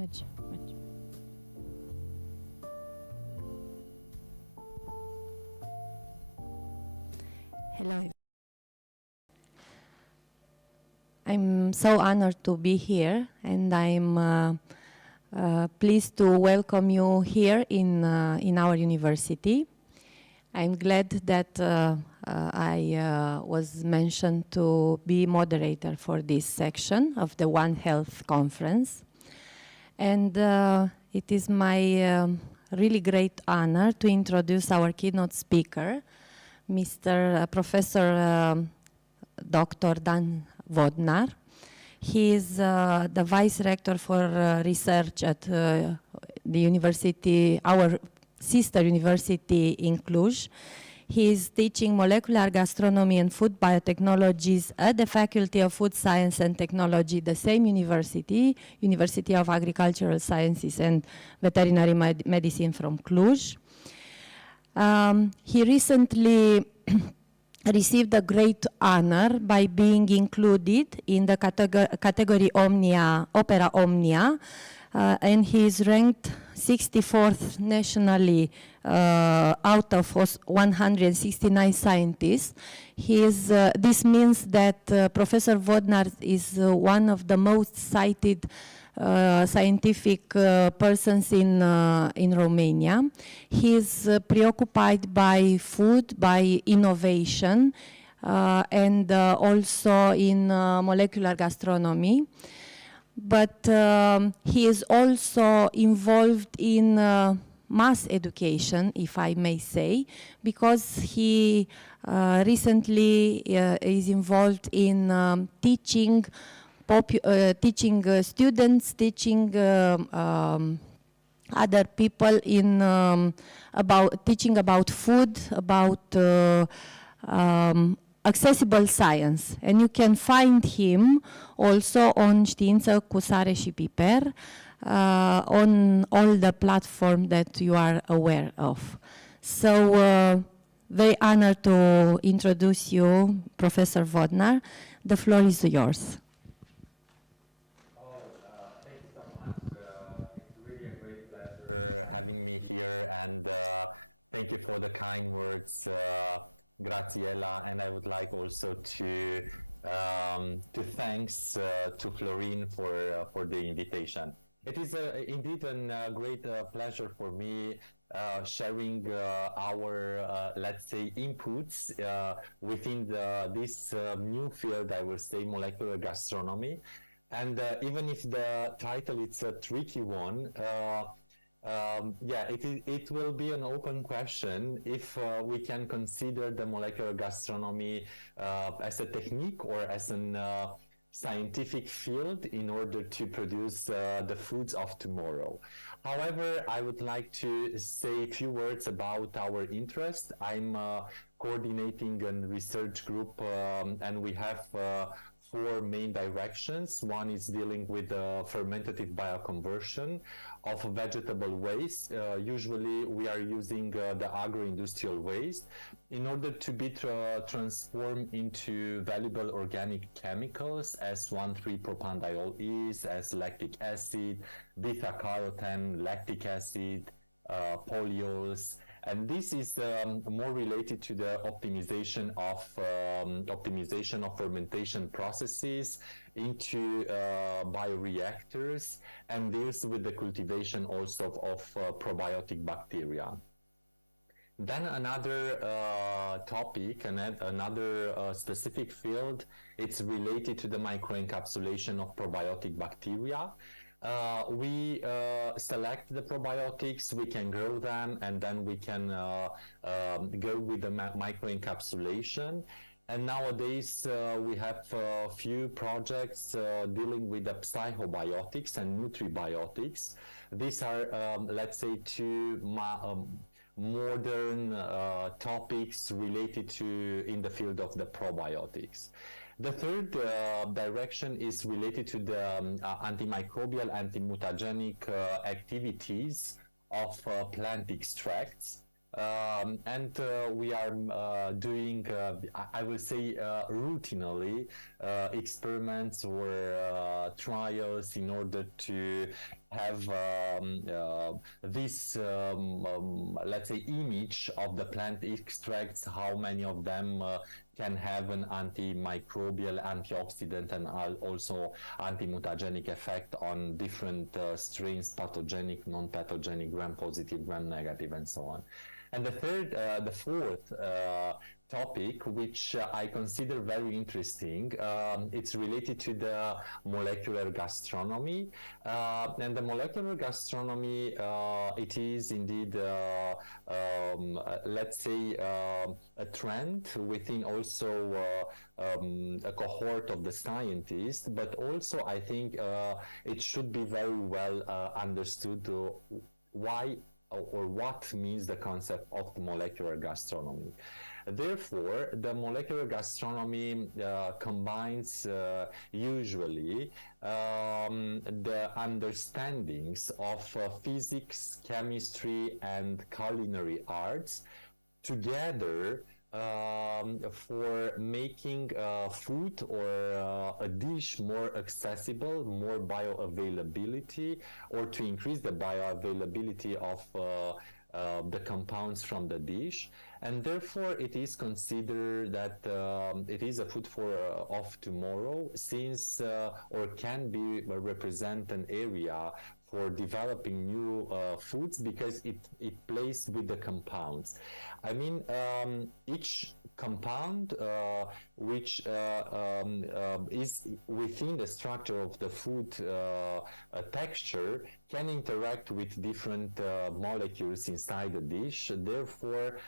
Merge. Hello. I'm so honored to be here, and I'm pleased to welcome you here in our university. I'm glad that I was mentioned to be moderator for this section of the One Health conference. And it is my really great honor to introduce our keynote speaker, Professor Dr. Dan Vodnar. He is the Vice Rector for Research at the university, our sister university in Cluj. He is teaching molecular gastronomy and food biotechnologies at the Faculty of Food Science and Technology, the same university, University of Agricultural Sciences and Veterinary Medicine from Cluj. He recently received a great honor by being included in the category Omnia, Opera Omnia, and he is ranked 64th nationally out of 169 scientists. This means that Professor Vodnar is one of the most cited scientific persons in Romania. He is preoccupied by food, by innovation, and also in molecular gastronomy. But he is also involved in mass education, if I may say, because he recently is involved in teaching students, teaching other people in teaching about food, about accessible science. And you can find him also on Știință cu sare și piper, on all the platforms that you are aware of. So, very honored to introduce you, Professor Vodnar. The floor is yours. Thank you so much. It's really a great pleasure having me here, and thank you for the kind words, Graziella. And I would like also to thanks to Florine for the invitation. It is indeed a great pleasure for me sharing our, let's say, inputs within this new field, I will say, molecular gastronomy. And even if the title is a tricky one, yeah, it will be an open question if we can consider the molecular gastronomy as a technique or as an scientific field in order to produce the foods of tomorrow. However, I would like to say a few words about our interest. I'm coordinating a research group, and we have 4 main directions. One is dealing with fermentative bioconversion of vegetable waste. Usually we are using the agro-industrial waste in order to be transformed into valuable organic chemicals, as 1,3-propandiol is, as lactic acid, beta-carotene, lactic acid, polyols. And this is more related to the optimization of fermentation processes into bioreactors, and deals with the cultivation also of probiotic bacteria. Then another topic, and another specific field, it's related to the microencapsulation of probiotic bacteria. We select the probiotics, we can grow them, and then we can go with the microencapsulation. And nowadays we have a few projects dealing with the psychobiotics and nutribiotics. These are, let's say, 2 modern topics related to in the field of the probiotics. The third direction is related to the antimicrobial, antimutagenic activities of plant extracts. And we are doing, I will say, routinely experiments or trials in order to have this, let's say, image of the plant extracts, how many of them can have an antimicrobial, antioxidant, and also antimutagenic effect on different strains, pathogenic, non-pathogenic, gram-positive, gram-negative, and so on. And the fourth topic, which I consider very interesting, it's related to the molecular gastronomy. And the molecular gastronomy, it is indeed, let's say, a trend within also a cohort of the scientists, but also I think it should be very well understood why or what means the concept of molecular gastronomy. Therefore, the molecular gastronomy combines usually the understandings of physics, chemistry, and culinary arts together for making food or a dish more accessible, more bioavailability, or to increase the bioavailability of the compounds from the dish. And therefore it is considered that it is a food for of tomorrow, since or can be represent an area for developing new foods, because it plays with the compounds. I mean, each compound which is within the structure of the food texture can interact with different molecules inside the dish. Therefore,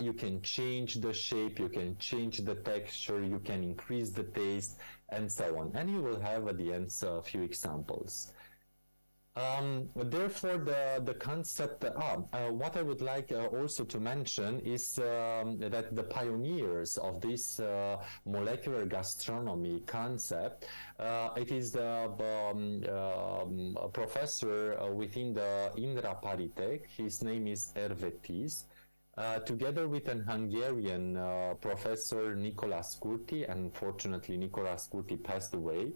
you can change the shape, you can change the texture, you can increase the taste, and so on. And you will have at the end a few examples. Therefore, the concept, what I would like also to mention is that the pioneers of this molecular gastronomy concept, it is the professor within the Indra Paritech. His name is Hervé Tis. Together with an Hungarian professor, Nicolas Curti. Unfortunately, Nicolas Curti passed away,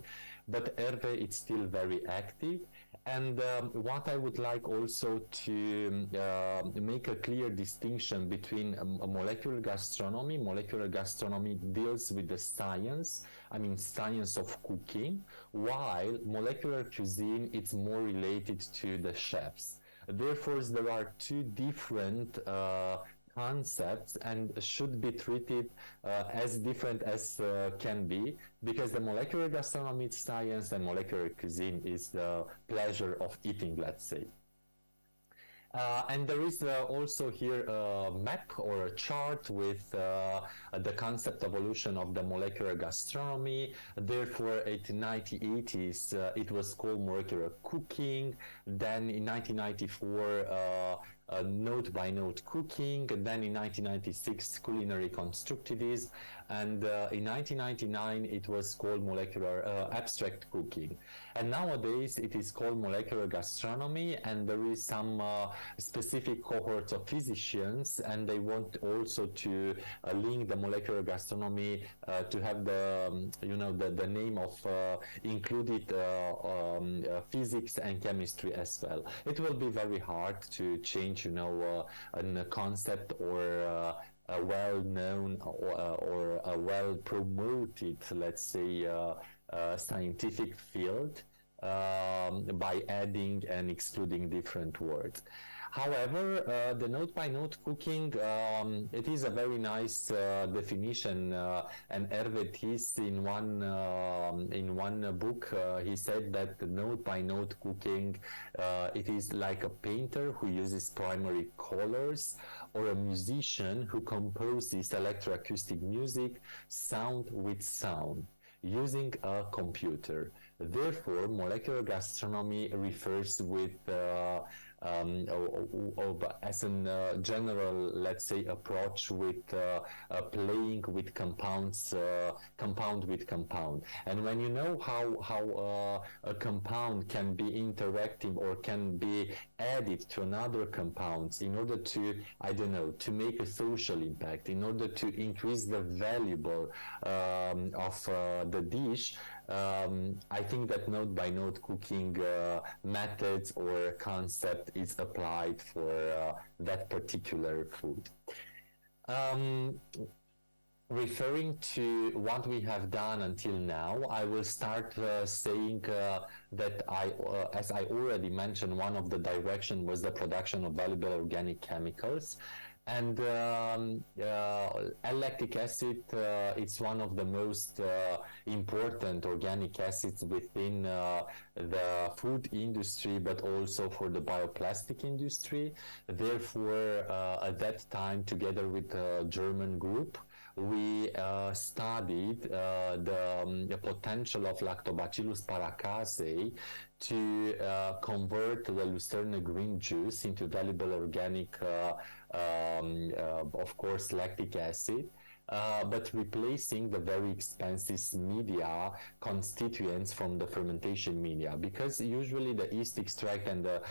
but Hervé is still very active. And what I would like also to make a clear distinction between molecular gastronomy. Molecular gastronomy deals with the science, I mean science of cooking, while molecular cuisine is more related to the chefs. Therefore, there are two different concepts and should be treated as different as can be, because the molecular gastronomy is science and molecular cuisine is the pleasure of eating, let's say. And there is also here a map or a chart with the concept evolution of the molecular gastronomy. Therefore, in the 1980s, it was called molecular cooking. Then in 1994, note-by-note cooking. Then in 1996, culinary constructivism. And in 1999, it was called molecular abstract cooking. And nowadays, it is called molecular gastronomy, and there is some specific cohorts of physicians, and they want also to link the molecular gastronomy to have the, the name of included physics and chemistry as well. It will be very hard to change, a concept or a well-known or a well-promoted, let's say, scientific field by adding and excluding different words. However, the note-by-note cooking, it is a very nice definition, and Hervé Tis in one book, he said that the note-by-note cooking, it is like a painter who uses primary colors, or a musician who composes electroacoustic music, sound with sound, using a computer. Therefore, molecular gastronomy refers with as a general, let's say, approach with playing with compounds, compound with compound. And when you know how a compound can be interacting or can be added to another compounds in order to, I don't know, to make a social impact, in order to increase the valuable of the dish, I think that note by note cooking methods or concept is applied for that particular food. Referring to what we have done until now, I will start saying that as I already mentioned, one of the direction was the production of valuable organic chemicals. And lactic acid, it's one of the most important organic acids within the food industry, but also for the bioplastic industry. Therefore, at that time, together with a German group, we studied the potential of Lactobacillus paracasei to convert the Lucerne green juice into valuable organic, of course, lactic acid. But replacing the very expensive media constituents from the fermentation media, because usually the yeast extract and the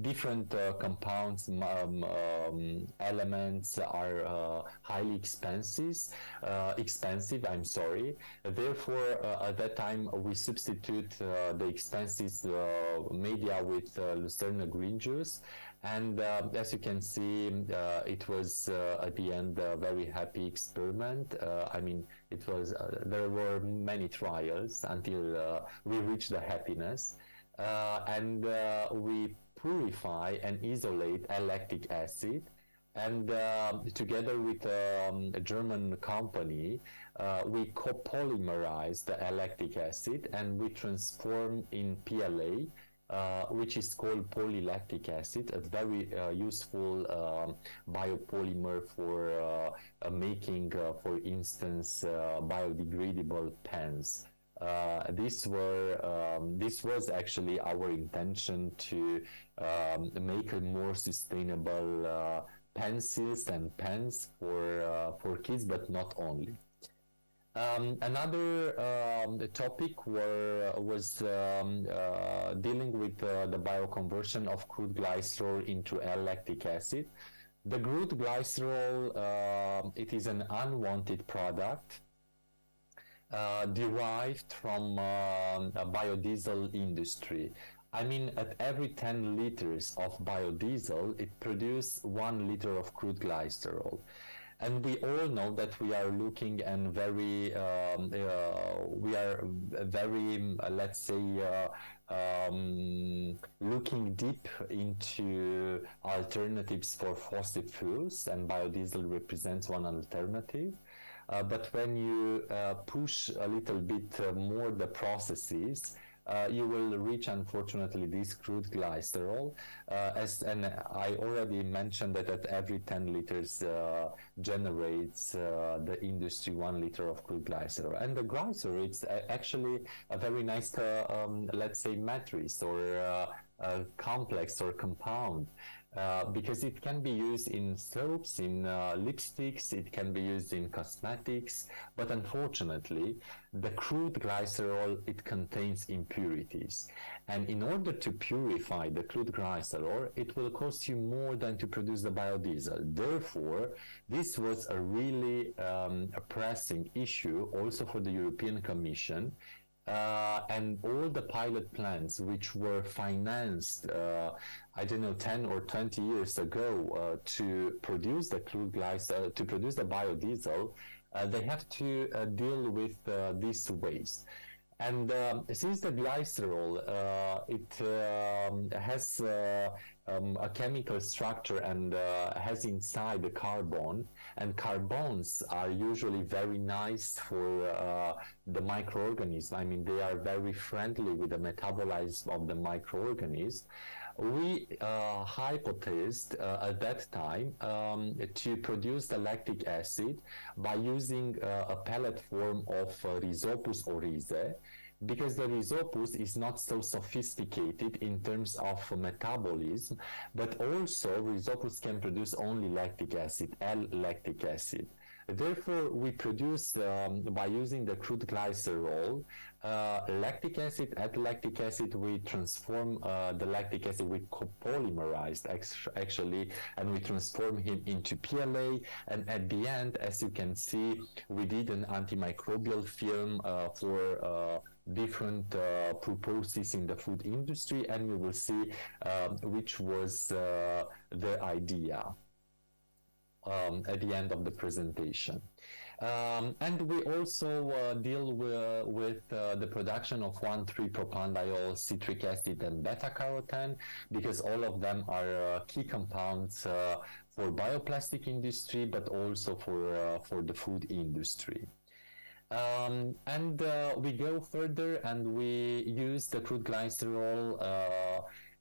different compounds, elements are highly expensive. I'm sorry. Therefore, at that time, we substitute the expensive media with Lucerne green juice. And as you can see, it was at the end a very happy experiment. I mean, it was there were many trials until we reached the happiness. And we purify and isolate lactic acid, and together with a German company, we copolymerize the lactic acid and we transform in PLA, which is called polylactic acid, a very useful biopolymer for making, for instance, biodegradable pens. This was actually our intention to make a more sustainable pencils and pens for kids, but not only. Another topic was dealing with the bioconversion of crude glycerol into L-lactic acid. The crude glycerol, it is an unwanted product derived from a biodiesel industry. I mean, at every 10 liters of biodiesel, it produces 1 liter of crude glycerol. And we all know that we are looking and let's say, looking deep into alternatives for fossil fuels, and biodiesel represents one alternative. But when you push a little bit more the processes, you will reach, unfortunately, this crude glycerol. And I already mentioned that at every 10 liters generates the industry 1 liter of crude glycerol. And the glycerol, it's actually a very nice, let's say, matrix or complex or compound. Because it can be used in soaps, in lipsticks, it can be used in cosmetics, but unfortunately, the crude glycerol, it contains impurities. And in order to purify the crude glycerol, it will cost you more than to produce the biodiesel. Therefore, this was a really a pressing issue also for the European Commission. And all the pilot plants which were financed, I don't know, 10 or 20 years ago to produce the crude glycerol, to produce the biodiesel, they have to deal with this waste. And since the glycerol, it has a chemical structure and has inside the carbon, and carbons are usually very nice for the microorganism. I mean, they are very friendly with the metabolism of the microorganism. We hypothesized at that time to produce the lactic acid by using a pellet form of Rhizopus oryzae. because the rhizopus is not so sophisticated in terms of metabolism, but also rhizopus can produce only lactic acid, L-lactic acid. Therefore, we produce, by using the crude glycerol, lactic acid. At lactic acid, we transform the lactic acid, we copolymerized actually, and we transform him into PLA. And at the end, as you can see, we did an antimicrobial film for different purposes in the food industry, and we will see which was the idea at the end of the presentation. And we also deal with the production of 1,3-propandiol, citric acid, and beta-carotene, because all of them are key compounds for bioplastic industry, but also for the food industry. And we go further, and we use the crude glycerol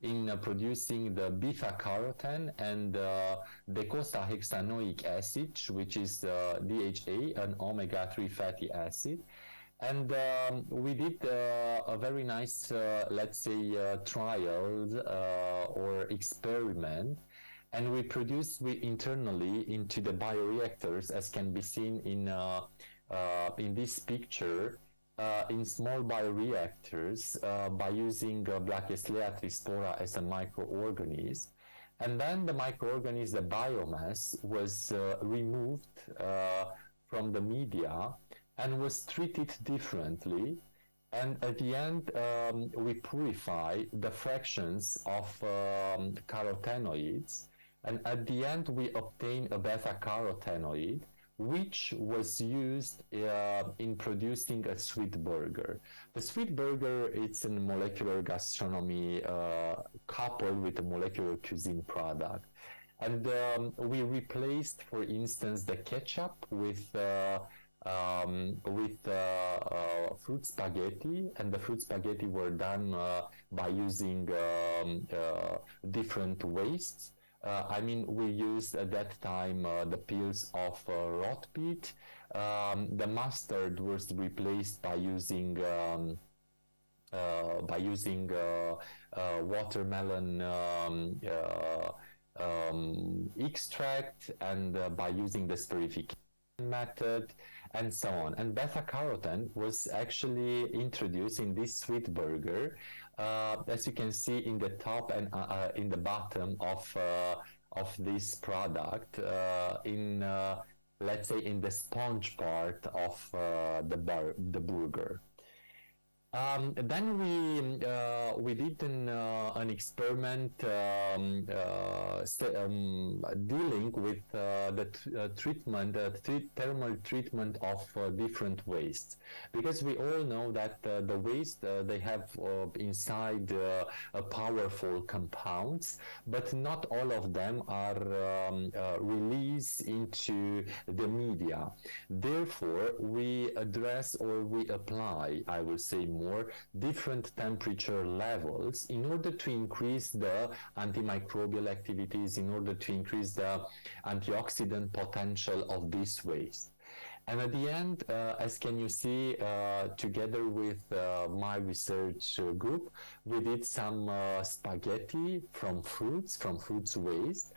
in producing the beta-carotene and docosahexaenoic acid, which is DHA, an omega-3 fatty acid. And we did a very nice, let's say, trials or experiment, and we produced internally into the bioreactors, as can be seen in this picture, in small bioreactors by using Blackesleia trispora as a microorganism. And then the microorganism, the biomass, was removed from the media and was treated differently. And at the end, we purify the fractions of carotenoids. And at the end, we obtain a beta-carotenoid, which was used in producing a sweet burger. The sweet burger, it's a molecular gastronomy coupled with a molecular cuisine product. And we replaced, for instance, the ketchup with fruit spaghetti, and the fruit spaghetti were done by using different wastes. I mean, we used at that time the peels of rot peat. The mustard was replaced by using watermelon extract, and by using the spherification method, and so on. And beta-carotene was actually introduced in this sweet burger, as you can see in the top and in the bottom of this product, in let's say in the sponge part of the burger. Then we did an experiment dealing with the treatment, thermal treatment of different wastes, because we all know that the waste they have inside powerful compounds, but not all of them are released into the media. Therefore, we address, or we apply, I will say, more different temperature levels in order to increase the antimicrobial activities, in order to increase the antioxidant potential of this waste. And at the end, as can you see, together with my research group, we did some spaghetti from fruits waste,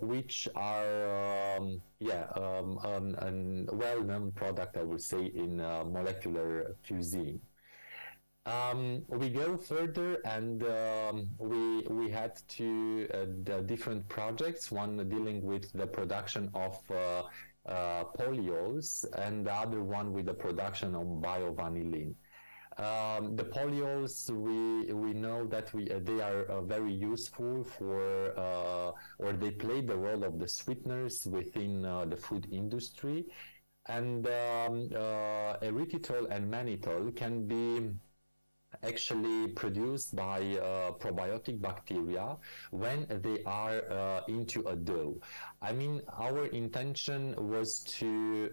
which are a well-known product, I would say, in molecular cuisine. We go further, and we had the different projects, one dealing with the production of polyols, and the other one with the production of biovanillin. The polyols, we know that they are very useful for, or they play the role of the sweeteners within the food industry. And erythritol and mannitol can be actually produced by probiotic bacteria when they are into a dough. I mean, our intention was to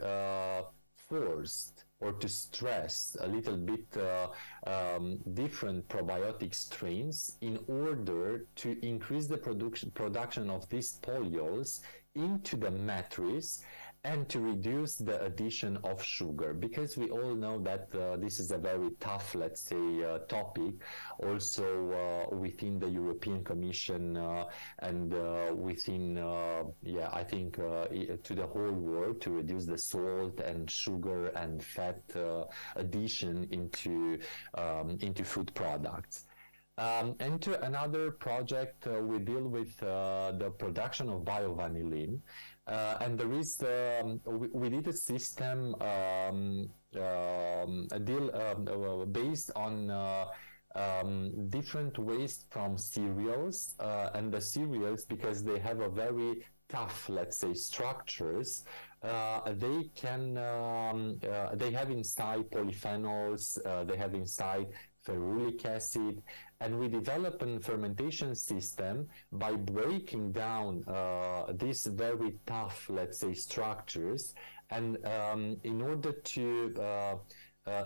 force or to stress a little bit different probiotic strains in order to increase the production of these polyols into the matrix, and to reduce the addition of sugar, because we all know that this is a very tough, let's say, topic also within the European Commission and within, I think, to the whole world, to reduce the salt and sugar and fat addition into food products. And to another project, we deal with the production of biovanillin. And there is, we did a system a deal based on different waste from cereals, and the cereals, because they have a very tough, let's say, structures, they can, they have inside polyphenols, they have inside ferulic acid, and we develop a fermentation system by breaking down these very tough, let's say, structures, and in order to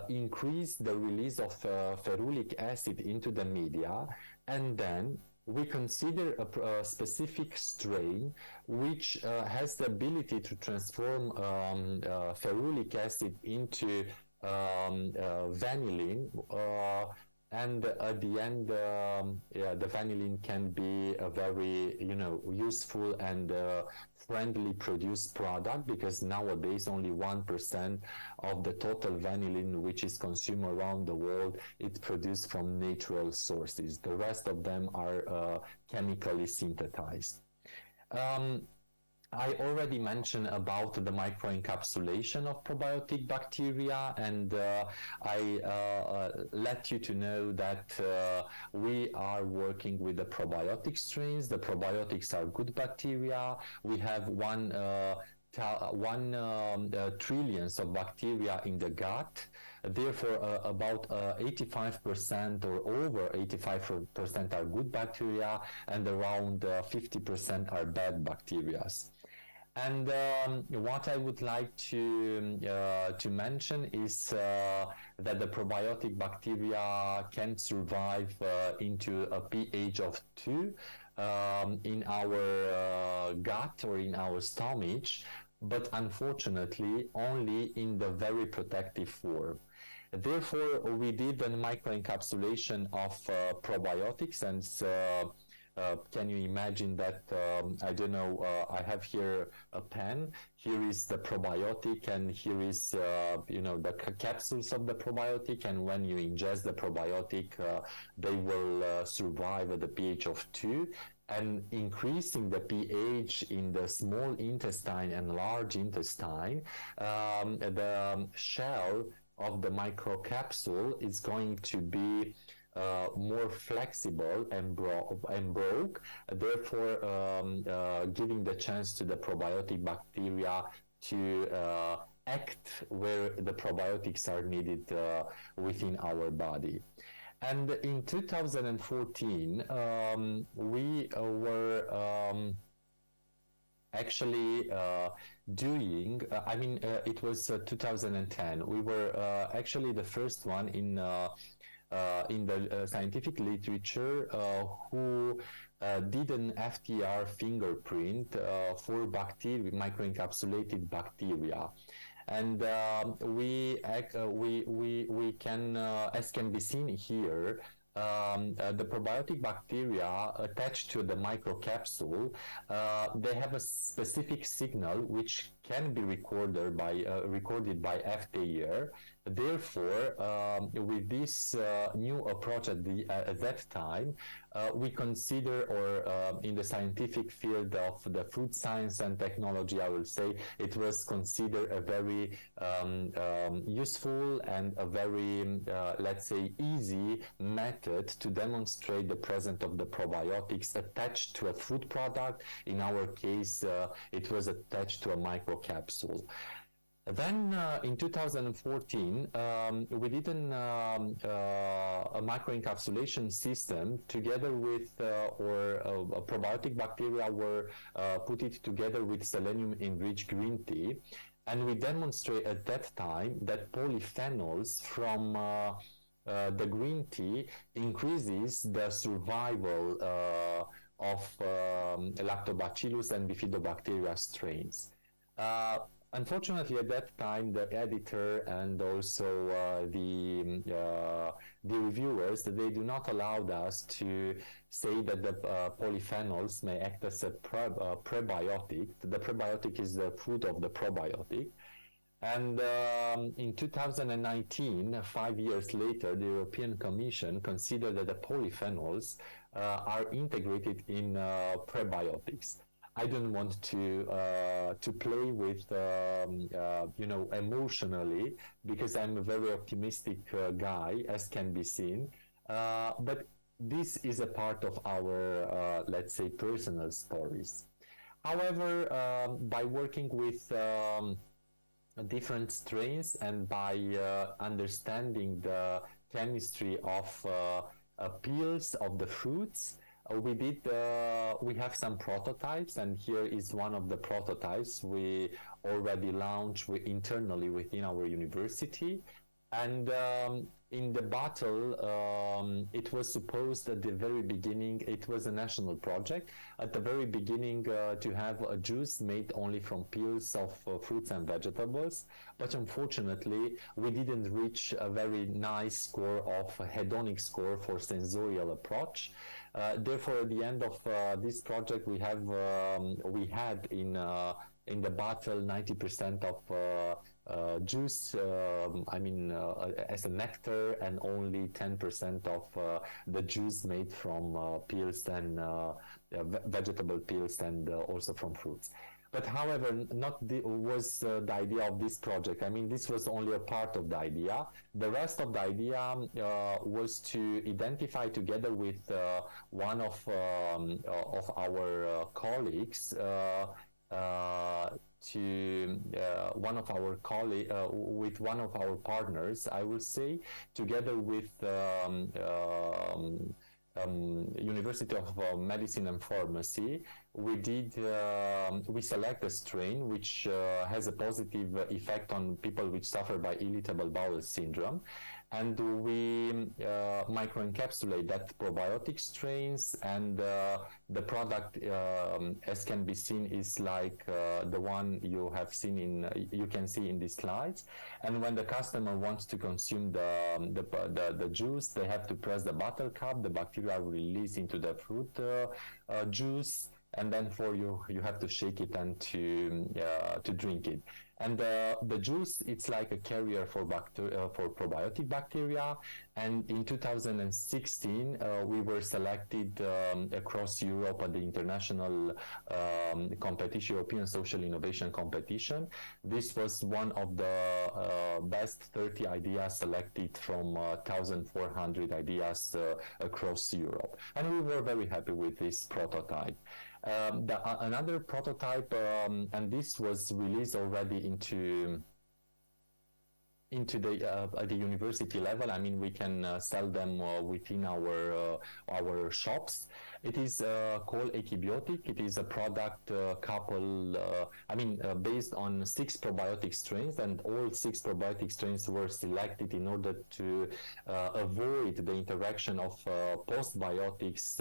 increase the release of ferulic acid into the media, and then we consider a specific strain which has the ability to transform ferulic acid into vanillin, and at the end, the vanillin can be a very, useful and friendly produced product, because nowadays only 1% of the total vanillin which is consumed around the world is produced from natural sources. The rest of them are chemically synthesized. I already mentioned about the microencapsulation of probiotic bacteria, and I let you to know that we are working with the probiotic strains. The probiotics are good bacteria. We have one trillions of bacteria in the gut. Therefore, about 85% or over 85% are good bacteria, and around 50% are bad bacteria. And what I would like to mention is that the probiotic bacteria can survive into a pH of 2 in our gut or in our stomach, but unfortunately only in the very protective form. Therefore, we did a microencapsulation of probiotics, and can you imagine that, I don't know, I have here a pen, here is the probiotic, and here is, the capsules of the probiotic, and when you ingest the probiotic, they will survive at the pH of 2, and increasing the pH in the small intestine and large intestine, the shell of the microcapsule is going to be more flexible and broke, therefore giving the chance to the probiotic bacteria to act where the probiotics are needed within our body. And in 2014, we were actually doing, it was 2010, we were actually the first one in the scientific literature who did an FTR fingerprint for bacteria, microencapsulated bacteria. And we can, as can be seen here, the probiotic bacteria attached to the microcapsule, they have a specific signal which can be recorded by FTR. Therefore, with this new approach at that time, we consider, or in the scientific field of the food science and technology, I will say, it was considered a very useful and a very, let's say, easy method to demonstrate the presence of the probiotics attached to a food product. In our case, it was attached to a microcapsule. Then in 2014, we did a microencapsulation system together with, probiotic bacteria were put it together with selenium-enriched green tea. And we demonstrate at that time that polyphenols from the green tea increases the survival of Lactobacillus and Bifidobacteria strains. Unfortunately, at that time, the editor and also the reviewers, they do not allow us to say that the polyphenols may act as a prebiotic. The prebiotic is the fruit of the probiotic. And in 2019, 5 years later, the European Commission considered that the polyphenols are integrated in prebiotics. I don't want to play with emotionally, because I'm a very optimistic guy, as can be seen. But this is a part of our let's say personal stories. However, by working with different strains and by understanding the chemistry of peels of the fruits, we have some prototypes, and here is one of the prototypes we already launched internally within our university. And in the bottle, it was supposed at the very beginning, it was a national project, at the very beginning to have a juice made only from peels of fruits and vegetables. But unfortunately, we didn't reach a very nice score of a hedonic score for sensorial approach. Therefore, at the end of this project, we had in the bottle 90% of juice, as a nectar, and only 10% of the juice made from peels and vegetable peels, and also from fruits. But however, not was the idea of this project. I mean, this was only a part of the idea. The rest of the idea was to identify together with one of our colleagues, with one of our partners, I will say, together with University of Medicine and Pharmacy, we select a strain which has a positive effect on people which suffer by irritable bowel syndrome, and we microencapsulate that probiotic strains, and the product, as can be seen, is like the one you can see in these slides. And when the customer wants to consume the juice, they have to press the bottle cap, the bacteria will release into the fruit juice, and then you have to shake it and to drink it. And the juice, it's like a carrier for probiotic bacteria. And in 2016, we were selected across Europe at the international competition, European Social Innovation Competition. This was one of the best 30 ideas selected from 1,400 ideas across Europe. And we were very happy with this prototype. Another prototype, and this was released already into the university level. I mean, we can sell them within our shops. It is called Ecibiotic. It is a product based on 6 probiotic strains, and all 6 probiotic strains were selected in order to avoid the interaction of postbiotics.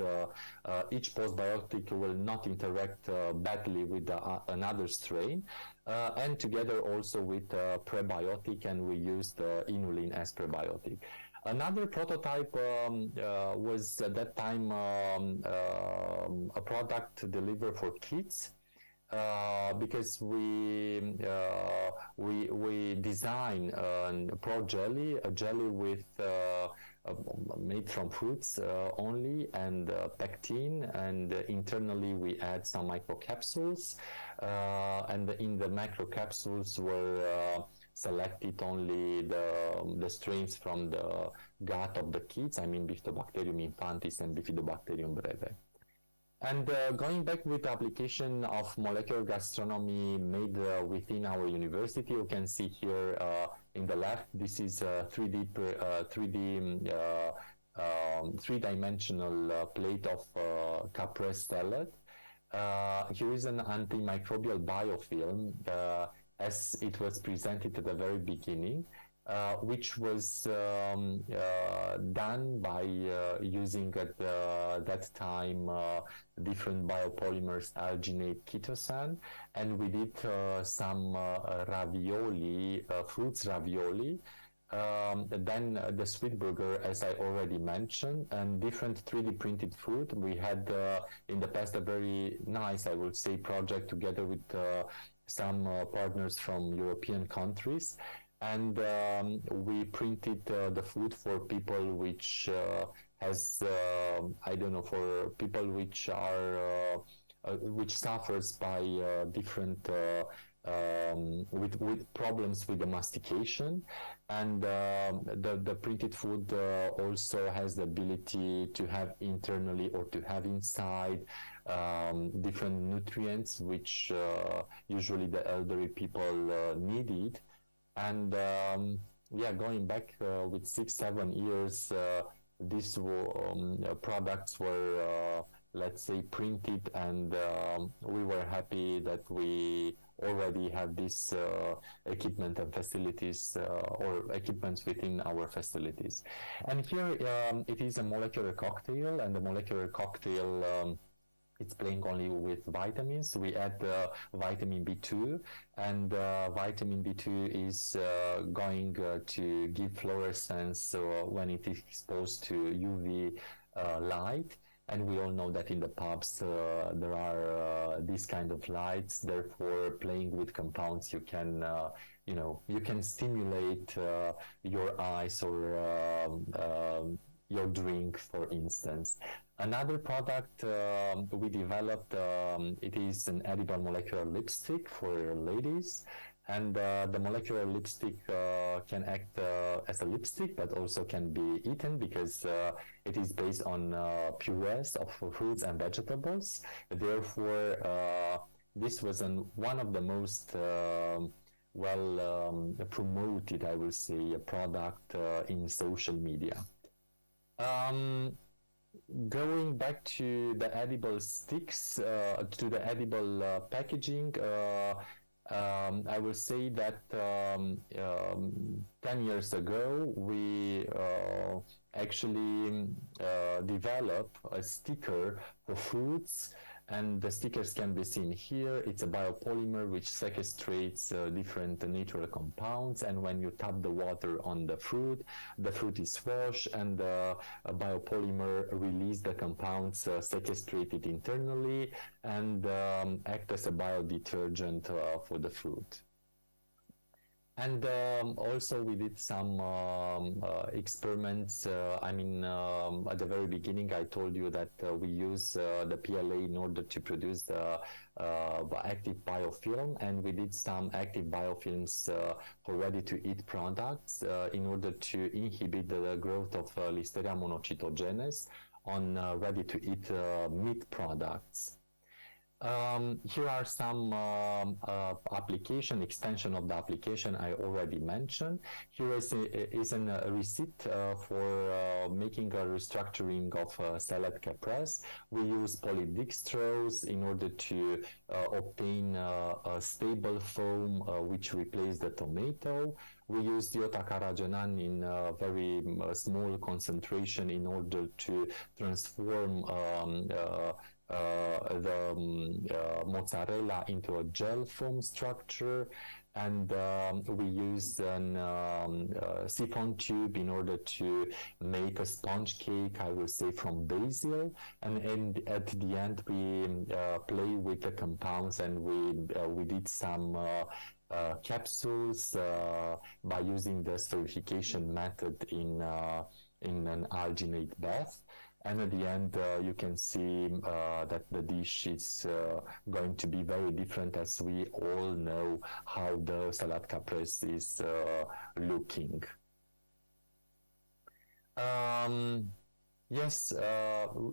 Each postbiotic will not interact badly with another strain. And together also with prebiotic, and we used inulin as prebiotic. Another prototype was at that time a product delivered for kids, because we design a jelly with made from fruits only, and pectin, and internally we add some microcapsules, and in the microcapsules were selected only the strains from the gut of the kids, I mean Bifidobacterium infantis and Bifidobacterium breve. And going back with the application of molecular gastronomy made within our university, you can see here in the left, this is a three-dimensional plate of caprese salad. Here is an antimicrobial biofilm, as it was presented at the very beginning. which was done by using at that time different biopolymers, alginate, chitosan, and we did some ravioli, fruits ravioli. Then the sweet burger, as I already mentioned, and different 3D printed food. We had in the past a very nice, I would say, project together with some partners from European countries, and we printed the food for people which has I don't know, for people which are which suffers by different with problems with the mastication, and the printed food also has the ability to have internally or to have inside different nutrients which usually the elderly people needed. And yeah, going back with 6-7 years, these products were let's say printed, and we were happy that we already have this equipment and facilities or equipments within our facilities. And here it is a molecular cocktail, and the molecular cocktail it's playing only with vitamins. We add vitamin B2, and vitamin B2 is going to give fluorescence when it is exposed to UV light. And we all know that in the pubs there are these kind of lights. Therefore, playing with compounds, you can, you know, you can stimulate your eyes or your drink, for instance. Another product we developed, it is an edible molecular lipstick for ladies. And the molecular lipstick can act as a lipstick, but also can be eaten because it is based on purees of fruits and vegetables. Therefore, this was one of the most well promoted, I will say, product in social media. Going back to the edible sticks, to the edible packaging, I will say that 10 years ago, we actually developed a sticker for fruits, and the stickers can be seen here. It's a biopolymer which sequestrates different natural compounds, and when you tap the water on the fruit is washed, and a biopolymer release the compounds sequestrated internally and act as a biodetergent for the fruit. And also we did some experiments. I mean, at the very beginning, I told you that we use the PLA in order to produce the active biofilm, and we did some active biofilms for ready-to-eat products in order to inhibit the growth of Listeria monocytogenes on ready-to-eat meat products. Here are some application extension of the application I already mentioned. Here is a receipt for making a restructuring of salad caprese. We use polydextrose in order to obtain a stable foam which replaces the tomato. We use iota-carrageenan in a very small concentration in order to transform the mozzarella into a gel foam structure, and we use a siphon tube in order to make a sponge cake, I will say, from basil, and at the end we play with the compounds, and we did some capsules by using the spherification method in an alginate bath. And at the end, you can see that the dish is going to be very different, as we all know how the salad caprese is looking. Yes,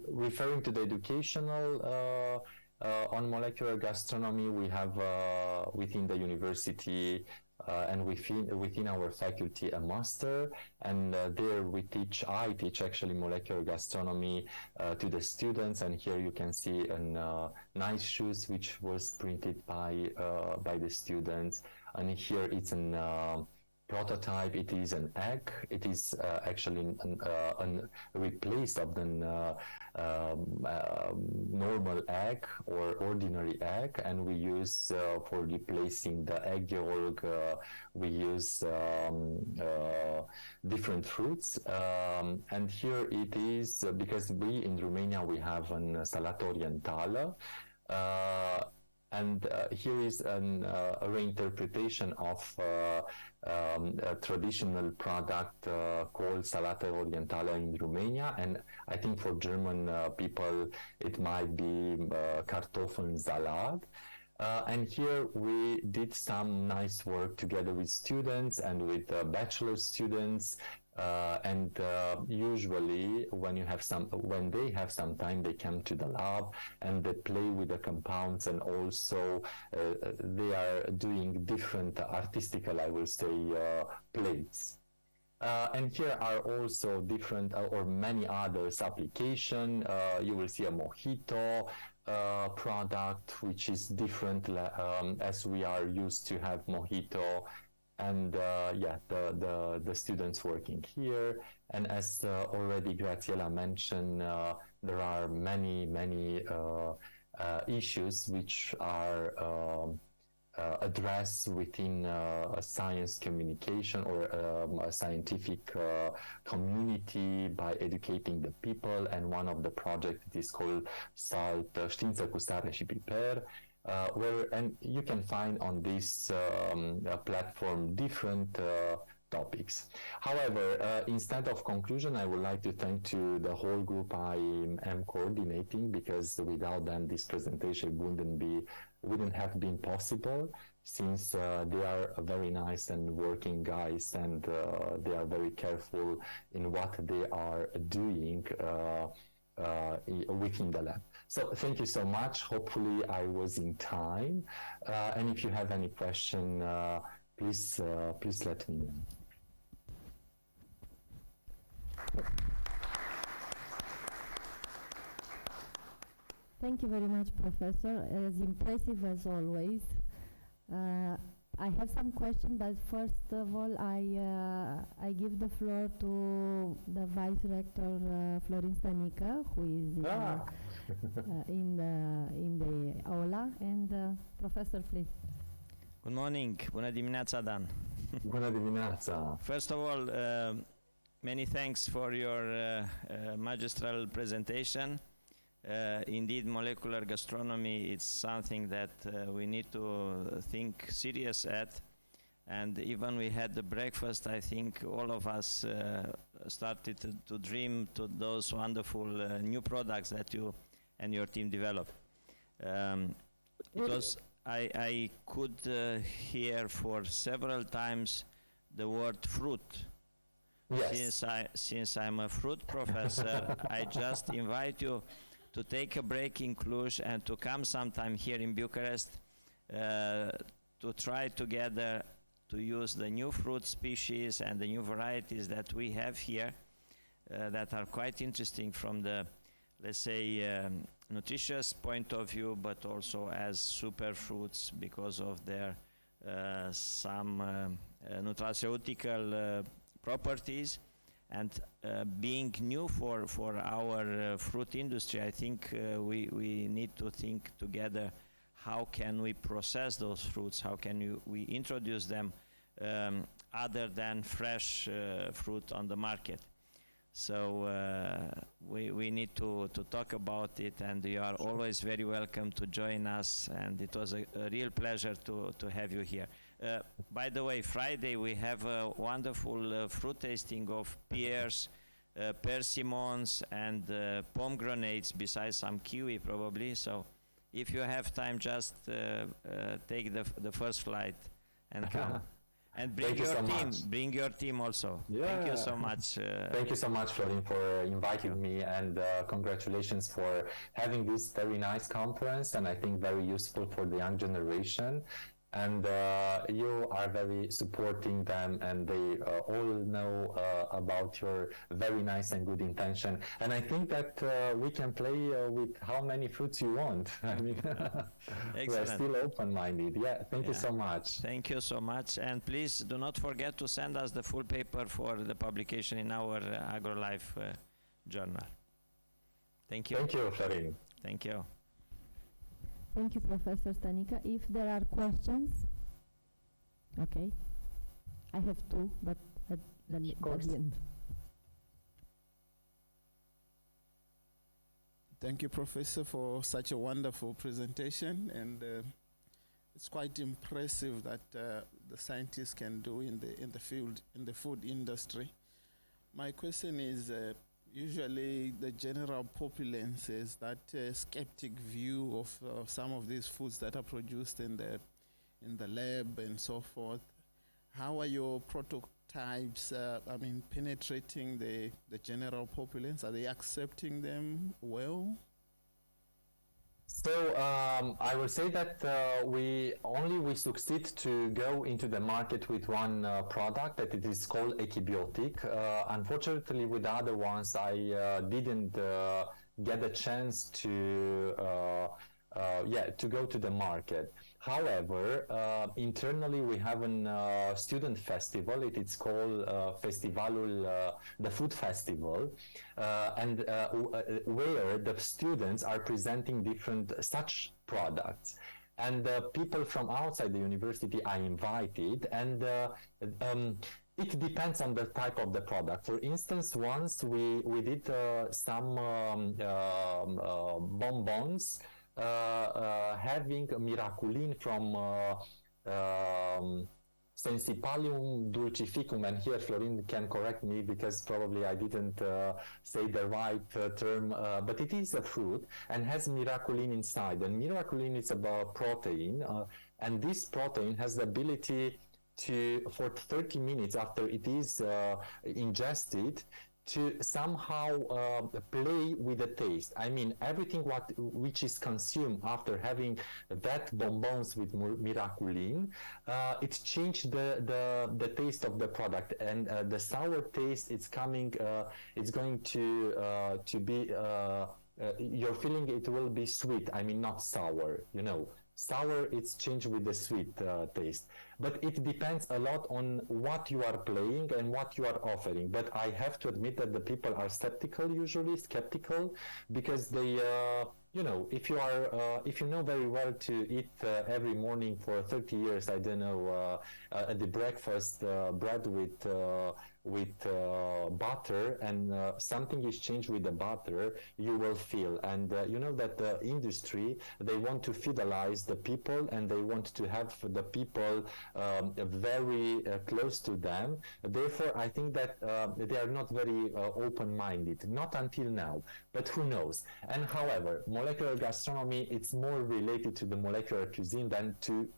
referring to the educational on molecular gastronomy, we have within the university and within our faculty a master, and there I teach actually molecular gastronomy to the students. And here you can see a nice shoes which was printed by the students, and here it's an prototype. It is an egg. It is actually replaced of the normal egg or ordinary egg, and we use for replacing the egg yolk, we use different fruits. And here it is, because we in Romania we have an Salata Orientală. And here is a reinterpretation of a traditional product called Salata Orientală in Romania, and I think for German people it might be Kartoffelsalat. And here we did some nice work together with students and with bachelor students. And usually when they have some time, they come to the lab and they play with the compounds, and also they are doing different artistical, I will say, plates. And here are also different or many others application. You will see a mojito product, which is different as we are used to have mojito. And yeah, the students working here. And as already Graziella mentioned, there are many issues which are addressed within a science communication or a scientific community by educating the people. And one of the projects is called SALT, Știință cu sare și piper, and you can find on this platform different topics. However, instead of conclusion, I would like to thank to the whole group I am coordinating, because without them this presentation wouldn't have been possible, since they are very nice and working guys, and they are very careful in what they are doing within the lab. So thank you so much. Hopefully I was in time. And if you have any question, please let me know. Thank you very much, Professor. As impressive as always. I have some questions, but first of all, I give the floor to the Vice Rector Florin Stănică, who is in the aula, and Professor, please. Good morning. Bună dimineața, Dan. Bună dimineața. First of all, many thanks for your magistral presentation. Indeed, molecular gastronomy is something that we need to think serious at, and even we had the breakfast, I think all of us started to dream to those wonderful new products that you and your team developed. Because I could hear for several times the word fruit. Yes. Since I'm a fruit professor, I just invite you to take a break in Cluj and to come sometime here in Bucharest to try together to use the new fruit species and the new varieties that we have here that are quite interesting from the, let's say, nutritious point of view, but also as superfruits because of their some nutraceutical properties. And being new for our fruit industry, I think we need to think together how can we process those fruits, how can we introduce them other than fresh fruit on the market. So we need to talk about it, and you are always very welcome to join us, and it was a real pleasure to have you here. By the way, Friday we have a wonderful fruit tasting of pears, persimmons, and pomegranates, besides some kiwi probably. So if you have time, just take the first flight and come. And bring your team. Bring your team also. Yeah. Thank you so much. Thank you so much, Florin, for inviting me, and congratulations for having this very nice conference, and I think very useful for the young generation. And you are very supporting them, and they all know about your very nice and good intention. And I think that we can play with how many fruits you want. I mean, we're still open-minded. Yeah, thank you so much. Thank you so much. And please do not forget to send us the full paper for the publication in our AgroLife journal. Thank you. Thank you, Florin. Thank you. Thank you, Professor Stanica. If there are questions, okay. I have two, but at the end. Thank you, Professor, for such a wonderful presentation, and it's quite impressive that the scientists can do in the food industry. My question is, usually the general populace has that skeptic view of some of these foods that are produced in the lab and so forth. How are your prototypes, penetrating the general populace? Are they accepting them well? So I will say that we succeed to go into the market with one product, that it is called Ecibiotic. Unfortunately, with the other ones, I didn't get a chance to go to the market. However, internally we have a student festival. It's called Festivalul, the Food Festival, and where the students are presenting different such products. And people from outside the university are invited, and it depends on the type of the product. For instance, once we did some bonbons having Miraculin from Sensipalium dulcificum, and here Florin can correct me because probably I didn't say the right term, but it is a fruit and has Miraculin inside, and Miraculin is about protein, and this protein has the ability to, for 30 minutes after it is ingested, to somehow play with the taste. I mean, everything which is consumed after having that bonbons with Miraculin, it changed the taste of the product, and the sour taste it's coming. It's going to be your feeling. It will be sweet. I mean, not sour. You know. Sour, it's changed with the sweet taste. But it depends a lot on what you are playing and what you are offering. But I have to admit that the people are usually skeptical, because they, if you know very well to eat every morning for 30 years, I don't know, at the breakfast bread with butter, and something is changed with the butter, you will feel. And you know that the industry, they want to fidelize the people, and they want to have the people very close to them. Therefore, I think that they are not very open-minded, not until now, but who knows. And however, molecular gastronomy, it's more related to the molecular cuisine than to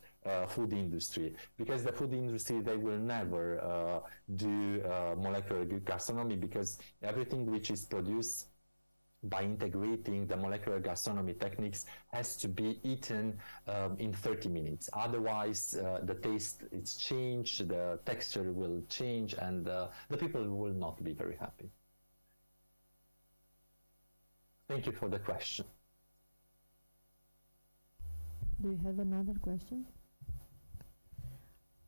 food industry, because the food industry, they will never do molecular gastronomy, because everything which is produced by integrating the molecular gastronomy techniques has to be eaten in 30 minutes. Otherwise, the taste is changed, the texture will change, and the people will not be very happy. Thank you for the question. Do you have another question?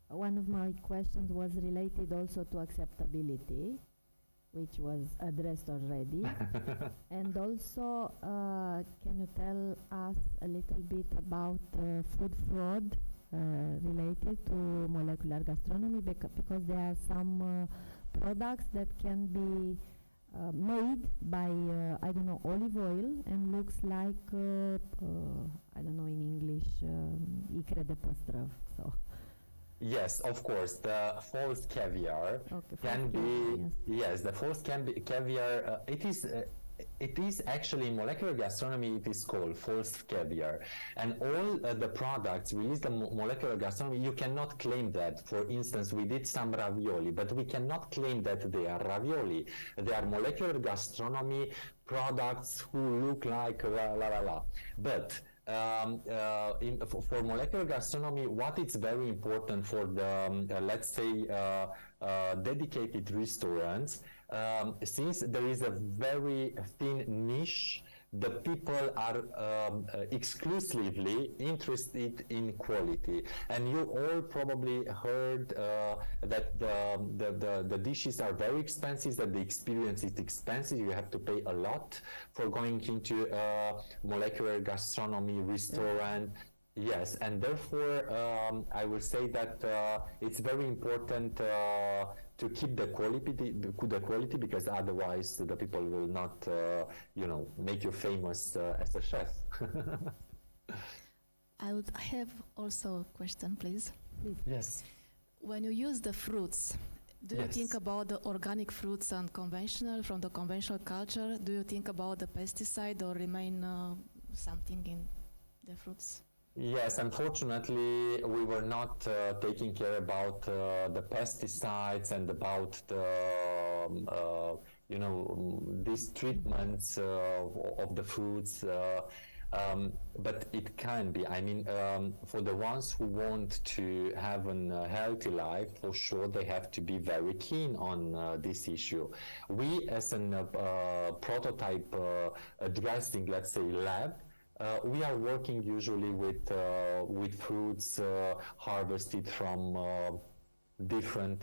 One of my questions was related also to acceptability, which was addressed already. And also, can you tell us a little bit about food fraud related to molecular gastronomy? Because there are some products that can be made by, I don't know, olive oil, and looks like, I don't know in English, icre de păstrăv. So. Yes, of course, the false caviar can be, yes, the false caviar, it is actually in molecular gastronomy, it is called false caviar. And all the products released in molecular gastronomy, you cannot claim that. For instance, we did some ravioli, but we cannot claim that they are ravioli. They are molecular gastronomy products who look like la la la la. But For molecular gastronomy, what is very important for the, let's say, dedicated restaurants, since there is a very thin niche, the people are exclusively interested in quality. And you all probably heard that the dishes are very expensive, that the experience is expensive. You have to pay a lot for going into a molecular gastronomy restaurant. Yes, and therefore I will say that it's very important to keep the quality, because otherwise the people will not, make you famous as a chef. I would have also a question, please. Yes. When you use the fruits, do you Yes. think about the organic fruits and from the conventional culture? Do you think about the pesticide or remain something in the fruits? Yes, unfortunately, we were not taking care about the pesticides and about the, these treatments of the fruits. But it can be. I mean, for the ones who want to have a healthy life, for sure, they have to be very keen on this issue. We, as a prototype dressing, let's say, lab, we are working usually with fruits harvested from different,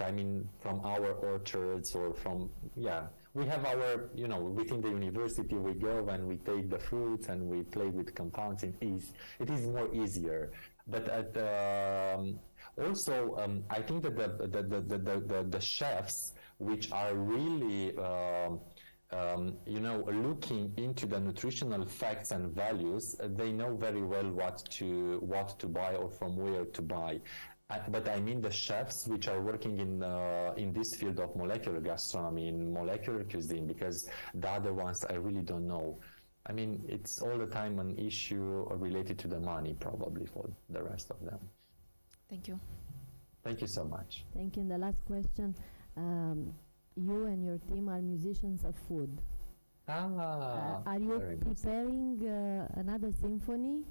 from our orchards or from, we have our, within the university we go and we take the fruits and we play with compounds. It is more easier. But also, I think that the chefs, which are really looking into the nutritional facts and values, they know very well what to buy or from where to buy. But I mean the chefs which are working in this field of molecular gastronomy, in molecular cuisine, because the other ones I really don't know. I mean, it's all the time an issue related to the money, probably, for the rest of them. Thank you. Thank you so much. Thank you. And the last question. You and your team are musicians of food. Are you preparing another symphony?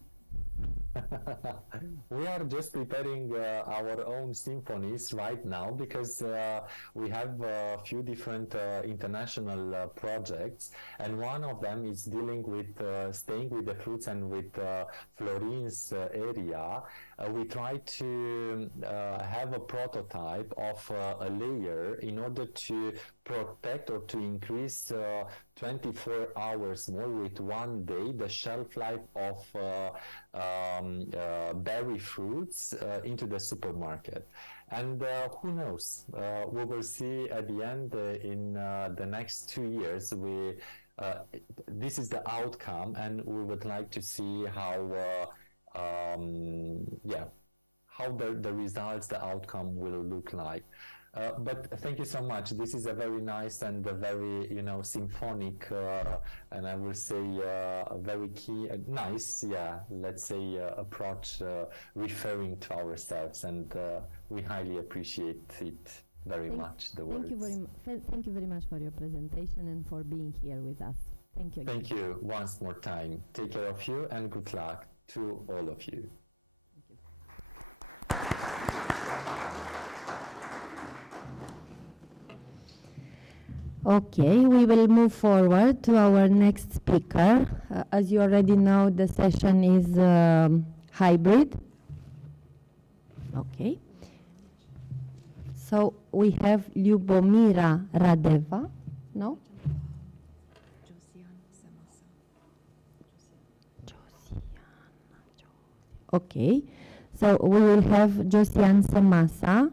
We are just preparing our own symphonies right now, because we have a few different international projects, and one of them is dealing with staying with the fruits and with Florine's area. We try to have a prototype of a layer in order to protect or to increase 24 hours more with 1 day the shelf life of berry fruits into the supermarket. And who knows, we will see at the end in the next 2 years. This is the outcome, and we would like to see how the results, the outcome will look like. But thank you so much. This is a very nice and a very, symphonic, and I will say a very nice, let's say, approach referring to ourselves, and we highly appreciate it very much. Thank you very much for your presentation and for being here with us. Thank you again. Thank you once more time. Take care of you, and good luck to all of you. Okay, we will move forward to our next speaker. As you already know, the session is hybrid. Okay. So we have Lyubomira Radeva, no? Okay, so we will have Josiane Semasa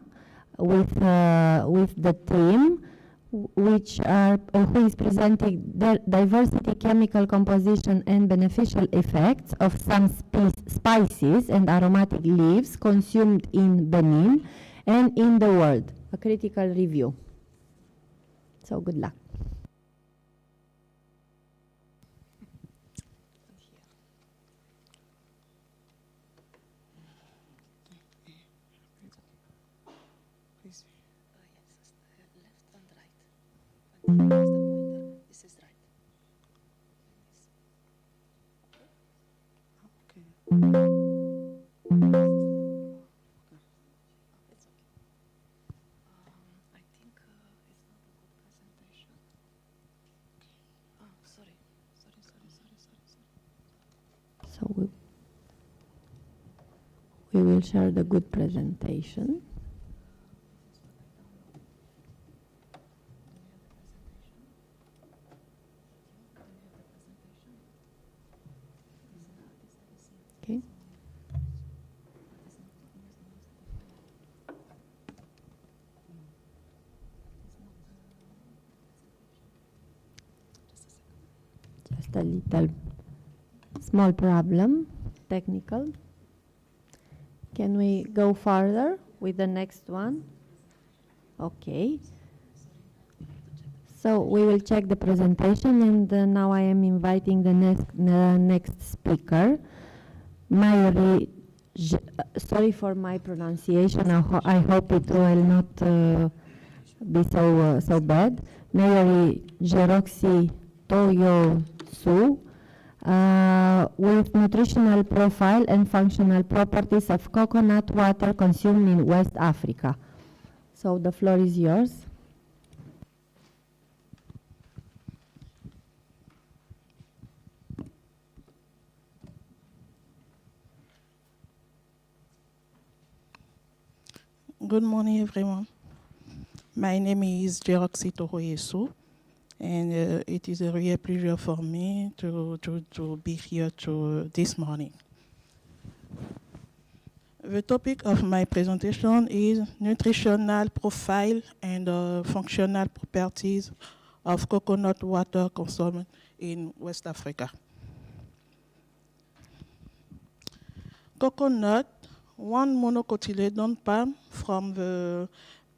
with the team, who is presenting the diversity, chemical composition, and beneficial effects of some spices and aromatic leaves consumed in Benin and in the world. A critical review. So good luck. This is right. Okay. So we will share the good presentation. Okay. Just a little small problem, technical. Can we go further with the next one? Okay. So we will check the presentation, and now I am inviting the next speaker, Mayuri. Sorry for my pronunciation. I hope it will not be so bad. Mayuri Jeroxi Toyo Su. With nutritional profile and functional properties of coconut water consumed in West Africa. So the floor is yours. Good morning, everyone. My name is Jeroxi Tohoyesu, and it is a real pleasure for me to be here this morning. The topic of my presentation is nutritional profile and functional properties of coconut water consumed in West Africa. Coconut, one monocotyledon palm from the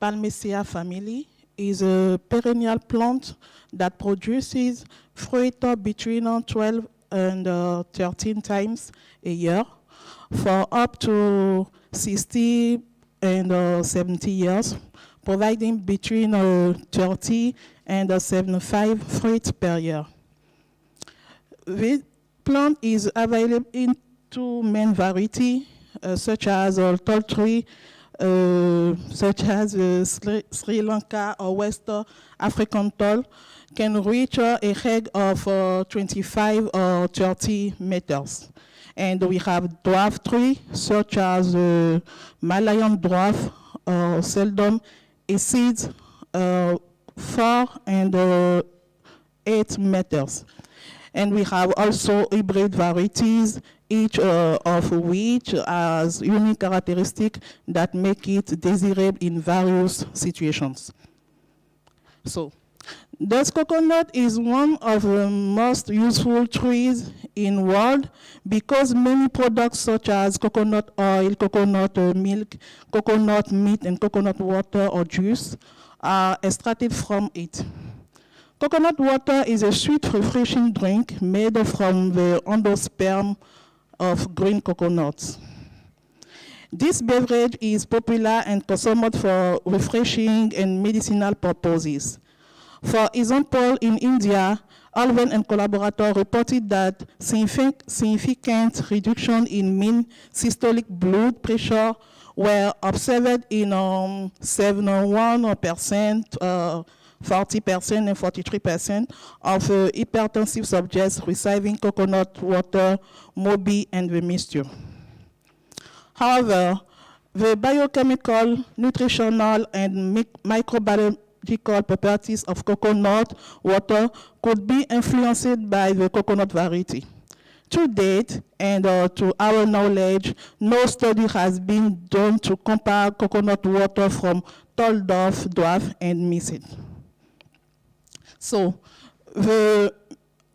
Palmaceae family, is a perennial plant that produces fruit between 12 and 13 times a year for up to 60 and 70 years, providing between 30 and 75 fruits per year. The plant is available in two main varieties, such as tall tree, such as Sri Lanka or West African tall, can reach a height of 25 or 30 meters. And we have dwarf tree, such as Malayan dwarf or seldom exceeds 4 and 8 meters. And we have also hybrid varieties, each of which has unique characteristics that make it desirable in various situations. So, this coconut is one of the most useful trees in the world because many products such as coconut oil, coconut milk, coconut meat, and coconut water or juice are extracted from it. Coconut water is a sweet, refreshing drink made from the endosperm of green coconuts. This beverage is popular and consumed for refreshing and medicinal purposes. For example, in India, Alven and collaborators reported that significant reduction in mean systolic blood pressure were observed in 71%, 40% and 43% of hypertensive subjects receiving coconut water, Mobi, and the mixture. However, the biochemical, nutritional, and microbiological properties of coconut water could be influenced by the coconut variety. To date, and to our knowledge, no study has been done to compare coconut water from tall dwarf and mixed. So, the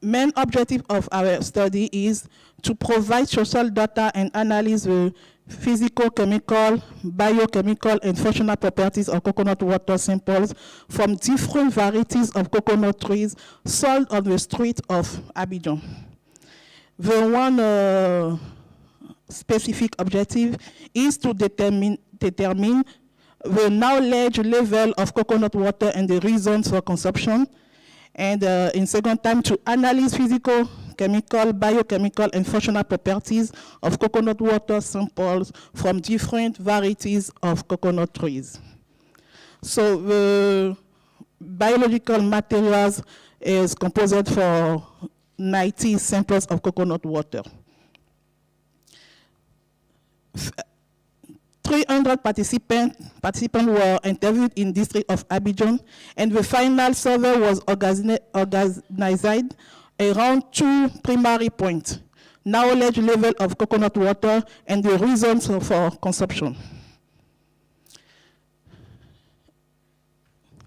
main objective of our study is to provide social data and analyze the physical, chemical, biochemical, and functional properties of coconut water samples from different varieties of coconut trees sold on the street of Abidjan. The one specific objective is to determine the knowledge level of coconut water and the reasons for consumption, and in second time to analyze physical, chemical, biochemical, and functional properties of coconut water samples from different varieties of coconut trees. So the biological materials is composed for 90 samples of coconut water. 300 participants were interviewed in district of Abidjan, and the final survey was organized around 2 primary points: knowledge level of coconut water and the reasons for consumption.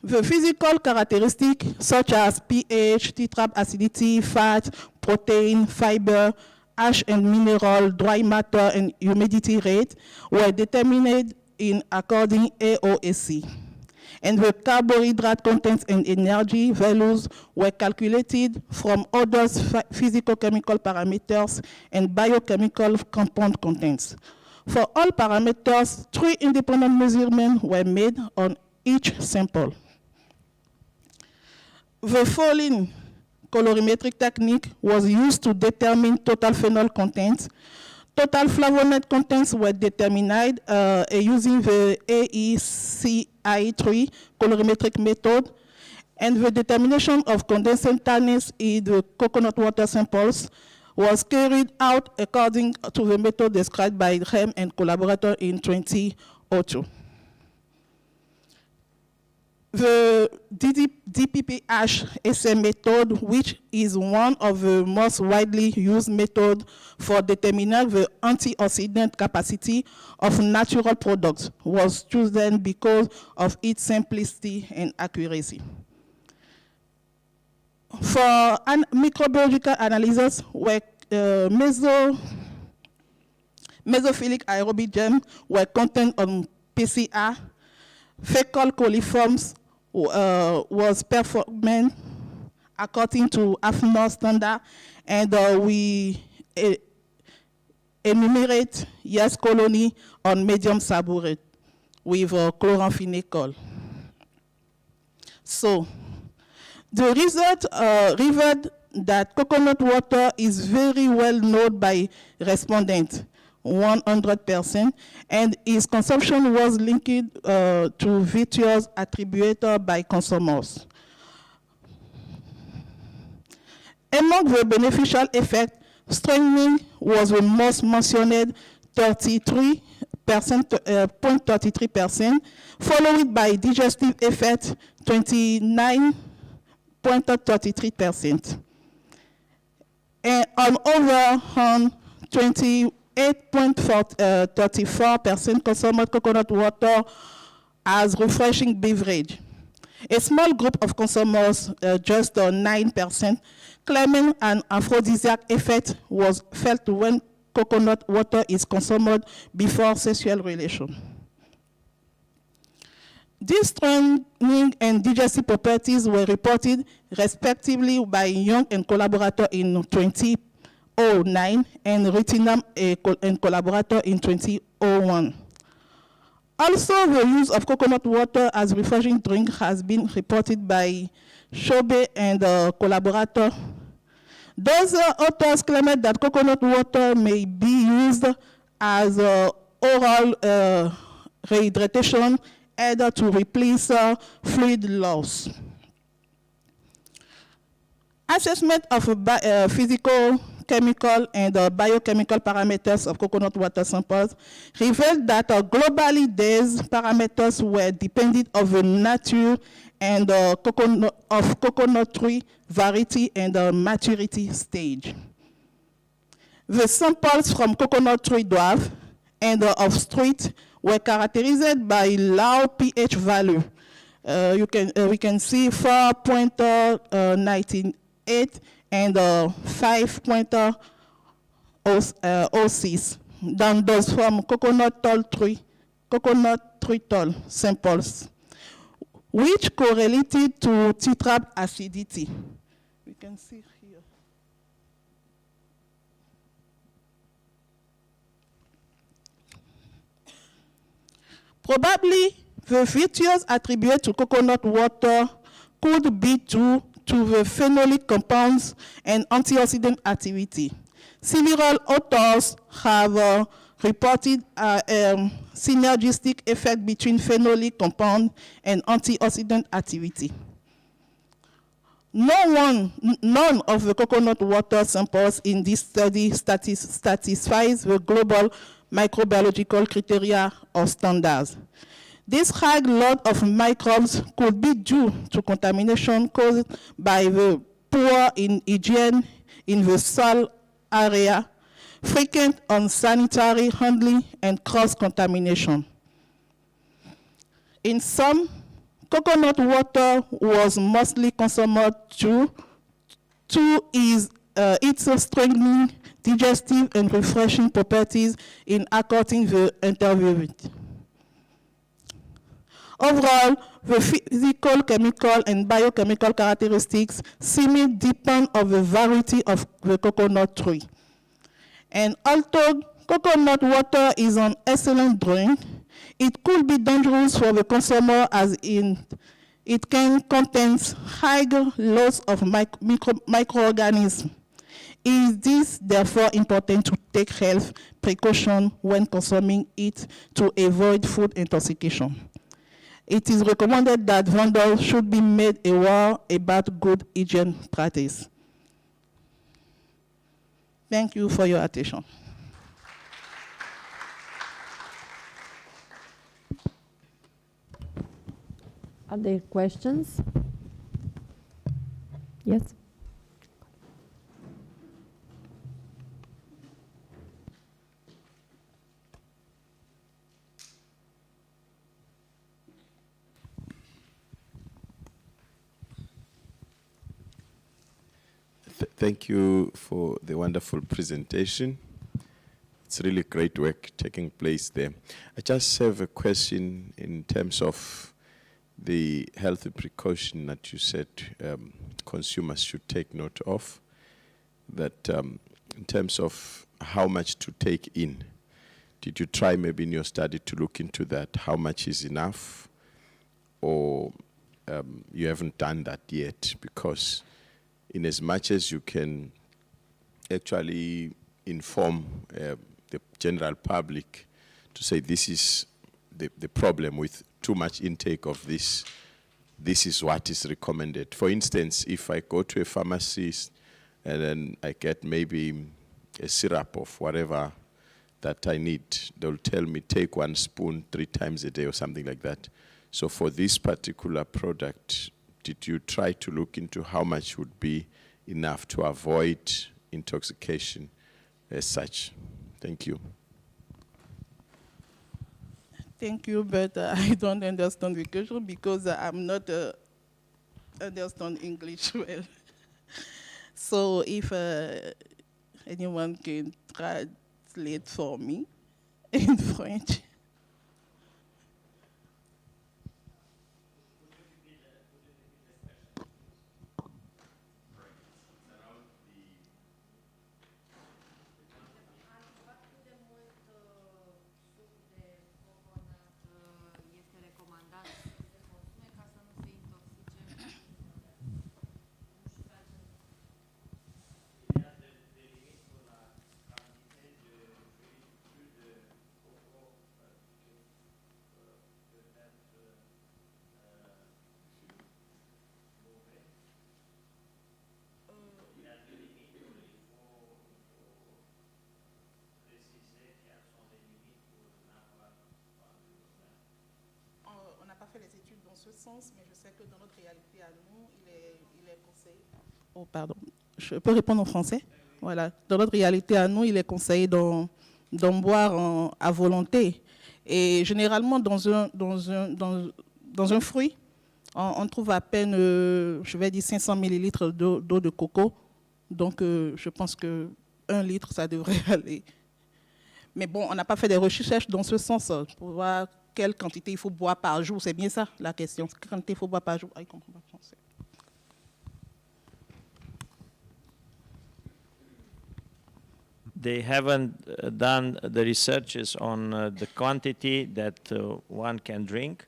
The physical characteristics such as pH, tetrap acidity, fat, protein, fiber, ash and mineral, dry matter, and humidity rate were determined in according AOSC. And the carbohydrate contents and energy values were calculated from other physical-chemical parameters and biochemical compound contents. For all parameters, 3 independent measurements were made on each sample. The following colorimetric technique was used to determine total phenol contents. Total flavonoid contents were determined using the AECI3 colorimetric method, and the determination of condensativeness in the coconut water samples was carried out according to the method described by Rem and collaborator in 2002. The DPPH-SM method, which is one of the most widely used methods for determining the antioxidant capacity of natural products, was chosen because of its simplicity and accuracy. For microbiological analysis, where mesophilic aerobic germs were contained on PCR, fecal coliforms was performed according to AFNOR standard, and we enumerate yes colony on medium saturate with chloramphenicol. So the result revealed that coconut water is very well known by respondents, 100%, and its consumption was linked to virtues attributed by consumers. Among the beneficial effects, strengthening was the most mentioned, 0.33%, followed by digestive effect, 29.33%. And on other hand, 28.34% consumed coconut water as refreshing beverage. A small group of consumers, just 9%, claiming an aphrodisiac effect was felt when coconut water is consumed before sexual relation. These strengthening and digestive properties were reported respectively by Young and collaborator in 2009 and Retinam and collaborator in 2001. Also, the use of coconut water as refreshing drink has been reported by Shobe and collaborator. Those authors claimed that coconut water may be used as oral rehydration, either to replace fluid loss. Assessment of physical, chemical, and biochemical parameters of coconut water samples revealed that globally these parameters were dependent on the nature and coconut tree variety and maturity stage. The samples from coconut tree dwarf and of street were characterized by low pH value. We can see 4.98 and 5.06 than those from coconut tree tall samples, which correlated to tetrap acidity. We can see here. Probably the virtues attributed to coconut water could be due to the phenolic compounds and antioxidant activity. Several authors have reported synergistic effect between phenolic compound and antioxidant activity. None of the coconut water samples in this study satisfies the global microbiological criteria or standards. This high load of microbes could be due to contamination caused by the poor hygiene in the soil area, frequent unsanitary handling, and cross-contamination. In sum, coconut water was mostly consumed due to its strengthening, digestive, and refreshing properties in according the interviewed. Overall, the physical, chemical, and biochemical characteristics seemingly depend on the variety of the coconut tree. And although coconut water is an excellent drink, it could be dangerous for the consumer as it can contain high loads of microorganisms. It is therefore important to take health precautions when consuming it to avoid food intoxication. It is recommended that vendors should be made aware about good hygiene practice. Thank you for your attention. Are there questions? Yes. Thank you for the wonderful presentation. It's really great work taking place there. I just have a question in terms of the healthy precaution that you said consumers should take note of, that in terms of how much to take in. Did you try maybe in your study to look into that, how much is enough, or you haven't done that yet? Because in as much as you can actually inform the general public to say this is the problem with too much intake of this is what is recommended. For instance, if I go to a pharmacist and then I get maybe a syrup of whatever that I need, they'll tell me take 1 spoon 3 times a day or something like that. So for this particular product, did you try to look into how much would be enough to avoid intoxication as such? Thank you. Thank you, but I don't understand the question because I'm not understand English well. So if anyone can translate for me in French. Les études dans ce sens, mais je sais que dans notre réalité à nous, il est conseillé. Oh, pardon. Je peux répondre en français? Voilà. Dans notre réalité à nous, il est conseillé d'en boire à volonté. Et généralement, dans un fruit, on trouve à peine, je vais dire, 500 millilitres d'eau de coco. Donc, je pense que 1 litre, ça devrait aller. Mais bon, on n'a pas fait des recherches dans ce sens pour voir quelle quantité il faut boire par jour. C'est bien ça la question. Quelle quantité il faut boire par jour? Ah, il comprend pas le français. They haven't done the researches on the quantity that one can drink,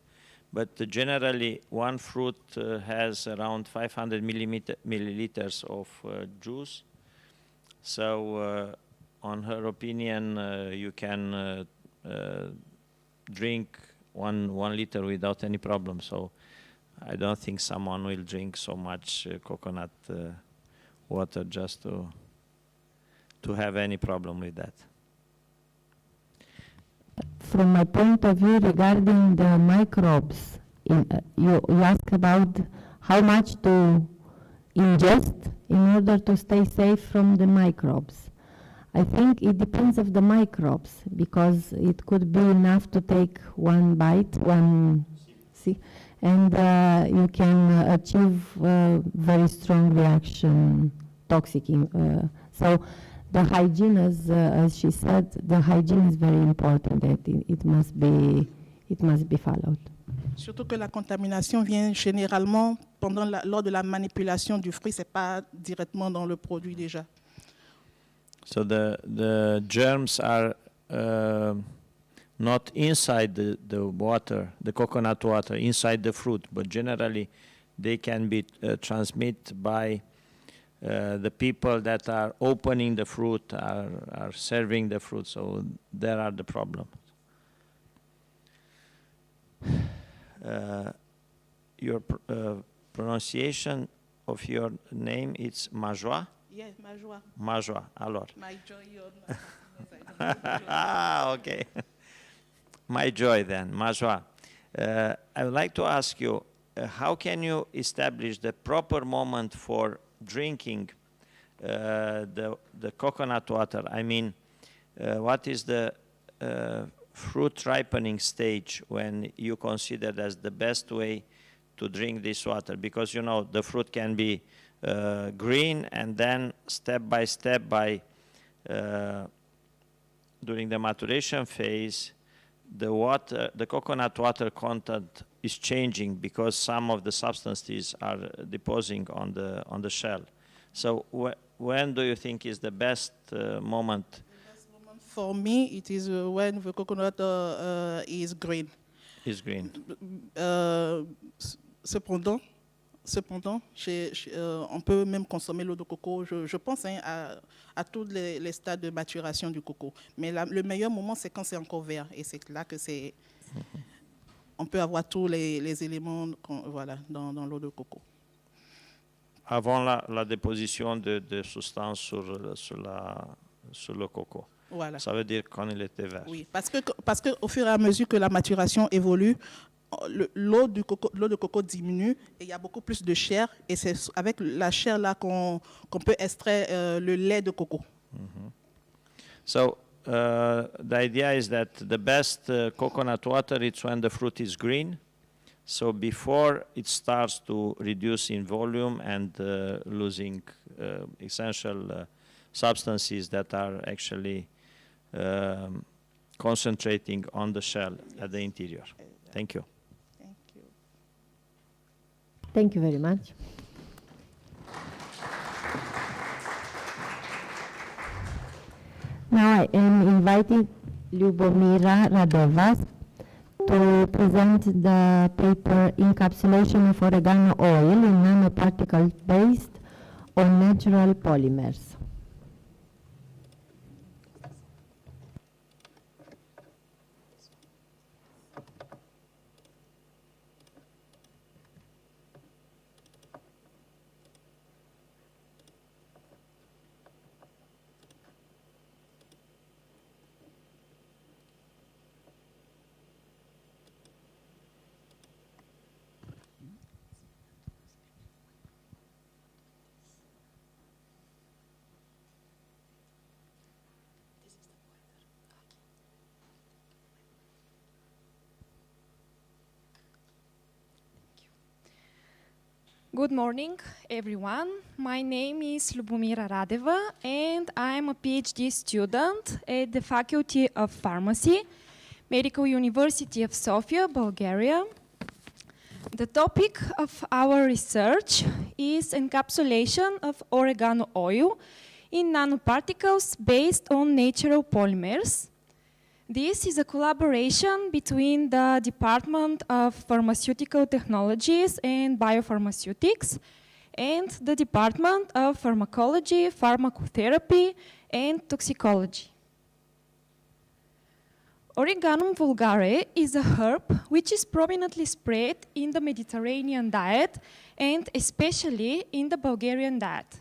but generally one fruit has around 500 milliliters of juice. So on her opinion, you can drink one liter without any problem. So I don't think someone will drink so much coconut water just to have any problem with that. From my point of view regarding the microbes, you ask about how much to ingest in order to stay safe from the microbes. I think it depends of the microbes, because it could be enough to take one bite, and you can achieve very strong reaction, toxic. So the hygiene, as she said, the hygiene is very important. That it must be followed. Surtout que la contamination vient généralement lors de la manipulation du fruit, c'est pas directement dans le produit déjà. So the germs are not inside the water, the coconut water, inside the fruit, but generally they can be transmitted by the people that are opening the fruit, are serving the fruit. So there are the problems. Your pronunciation of your name is Majoie? Yes, Majoie. Majoie, alors. My joy. Ah, okay. My joy then, Majoie. I would like to ask you, how can you establish the proper moment for drinking the coconut water? I mean, what is the fruit ripening stage when you consider as the best way to drink this water? Because, you know, the fruit can be green, and then step by step during the maturation phase, the coconut water content is changing because some of the substances are depositing on the shell. So when do you think is the best moment? The best moment for me, it is when the coconut is green. Is green. Cependant, on peut même consommer l'eau de coco. Je pense à tous les stades de maturation du coco. Mais le meilleur moment, c'est quand c'est encore vert. Et c'est là que on peut avoir tous les éléments dans l'eau de coco. Avant la déposition de substances sur le coco. Voilà. Ça veut dire quand il était vert. Oui, parce que au fur et à mesure que la maturation évolue, l'eau de coco diminue et il y a beaucoup plus de chair, et c'est avec la chair là qu'on peut extraire le lait de coco. Mm-hmm. So the idea is that the best coconut water is when the fruit is green. So before it starts to reduce in volume and losing essential substances that are actually concentrating on the shell at the interior. Thank you. Thank you. Thank you very much. Now I am inviting Lyubomira Radeva to present the paper Encapsulation of Oregano Oil in Nanoparticles Based on Natural Polymers. Good morning, everyone. My name is Lyubomira Radeva, and I'm a PhD student at the Faculty of Pharmacy, Medical University of Sofia, Bulgaria. The topic of our research is encapsulation of oregano oil in nanoparticles based on natural polymers. This is a collaboration between the Department of Pharmaceutical Technologies and Biopharmaceutics and the Department of Pharmacology, Pharmacotherapy, and Toxicology. Oreganum vulgare is a herb which is prominently spread in the Mediterranean diet and especially in the Bulgarian diet.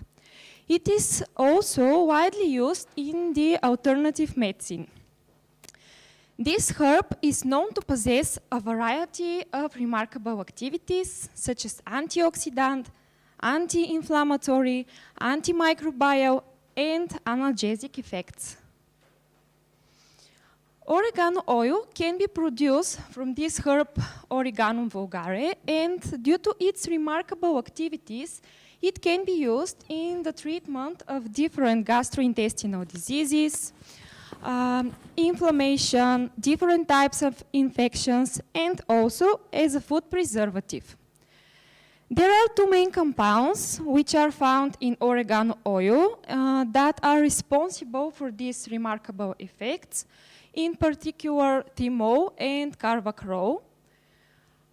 It is also widely used in the alternative medicine. This herb is known to possess a variety of remarkable activities such as antioxidant, anti-inflammatory, antimicrobial, and analgesic effects. Oregano oil can be produced from this herb Oreganum vulgare, and due to its remarkable activities, it can be used in the treatment of different gastrointestinal diseases, inflammation, different types of infections, and also as a food preservative. There are two main compounds which are found in oregano oil that are responsible for these remarkable effects, in particular thymol and carvacrol.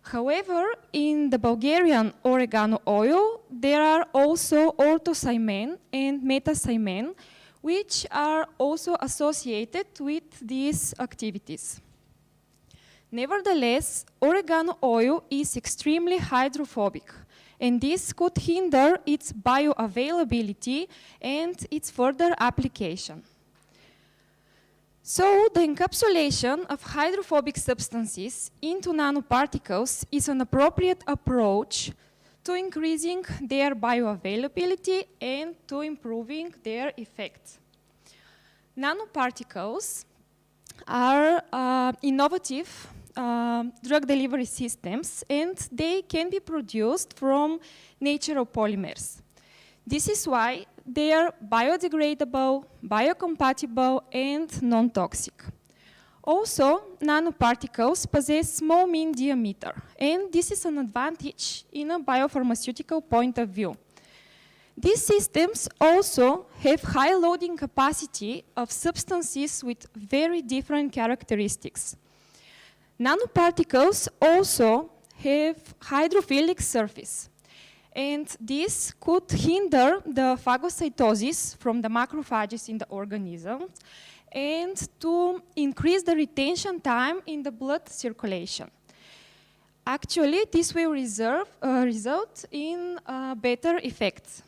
However, in the Bulgarian oregano oil, there are also orthocyamin and metacyamin, which are also associated with these activities. Nevertheless, oregano oil is extremely hydrophobic, and this could hinder its bioavailability and its further application. So, the encapsulation of hydrophobic substances into nanoparticles is an appropriate approach to increasing their bioavailability and to improving their effect. Nanoparticles are innovative drug delivery systems, and they can be produced from natural polymers. This is why they are biodegradable, biocompatible, and non-toxic. Also, nanoparticles possess small mean diameter, and this is an advantage in a biopharmaceutical point of view. These systems also have high loading capacity of substances with very different characteristics. Nanoparticles also have hydrophilic surface, and this could hinder the phagocytosis from the macrophages in the organism and to increase the retention time in the blood circulation. Actually, this will result in better effects.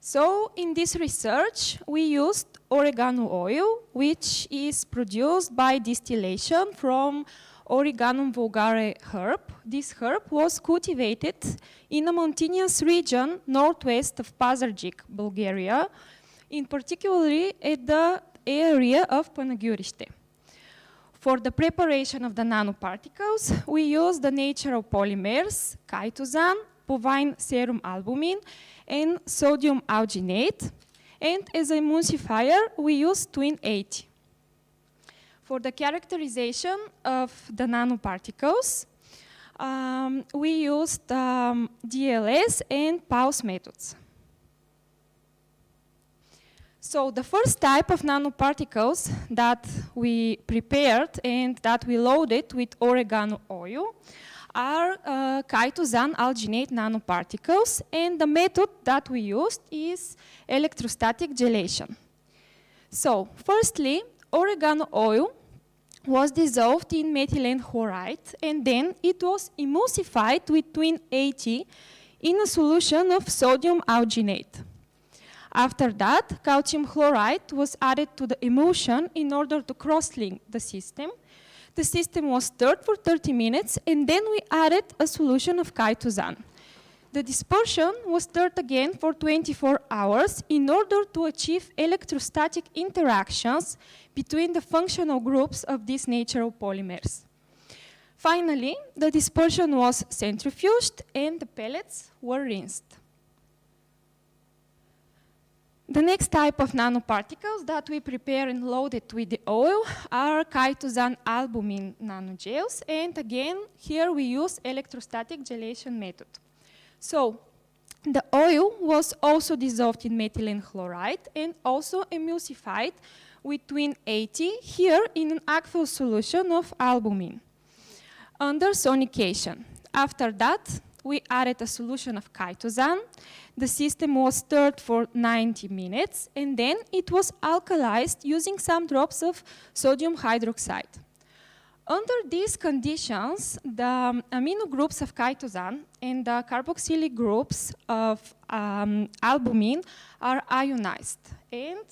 So, in this research, we used oregano oil, which is produced by distillation from Oreganum vulgare herb. This herb was cultivated in a mountainous region northwest of Pazardzhik, Bulgaria, in particularly at the area of Panaguriste. For the preparation of the nanoparticles, we use the natural polymers, chitosan, bovine serum albumin, and sodium alginate, and as an emulsifier, we use twin 80. For the characterization of the nanoparticles, we used DLS and Pulse methods. So the first type of nanoparticles that we prepared and that we loaded with oregano oil are chitosan alginate nanoparticles, and the method that we used is electrostatic gelation. So, firstly, oregano oil was dissolved in methylene chloride, and then it was emulsified with twin 80 in a solution of sodium alginate. After that, calcium chloride was added to the emulsion in order to cross-link the system. The system was stirred for 30 minutes, and then we added a solution of chitosan. The dispersion was stirred again for 24 hours in order to achieve electrostatic interactions between the functional groups of these natural polymers. Finally, the dispersion was centrifuged and the pellets were rinsed. The next type of nanoparticles that we prepare and loaded with the oil are chitosan albumin nanogels, and again, here we use electrostatic gelation method. So, the oil was also dissolved in methylene chloride and also emulsified with twin 80 here in an aqueous solution of albumin under sonication. After that, we added a solution of chitosan. The system was stirred for 90 minutes, and then it was alkalized using some drops of sodium hydroxide. Under these conditions, the amino groups of chitosan and the carboxylic groups of albumin are ionized, and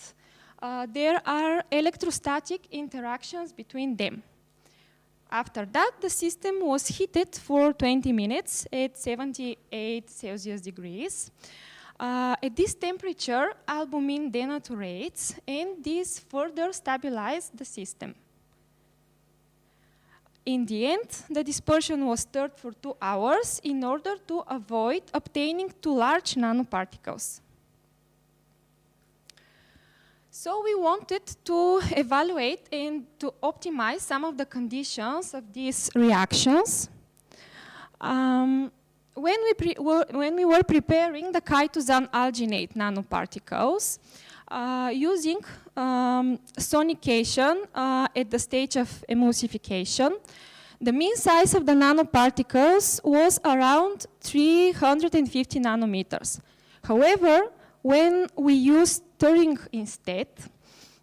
there are electrostatic interactions between them. After that, the system was heated for 20 minutes at 78 Celsius degrees. At this temperature, albumin denaturates, and this further stabilizes the system. In the end, the dispersion was stirred for 2 hours in order to avoid obtaining too large nanoparticles. So we wanted to evaluate and to optimize some of the conditions of these reactions. When we were preparing the chitosan alginate nanoparticles, using sonication at the stage of emulsification, the mean size of the nanoparticles was around 350 nanometers. However, when we used stirring instead,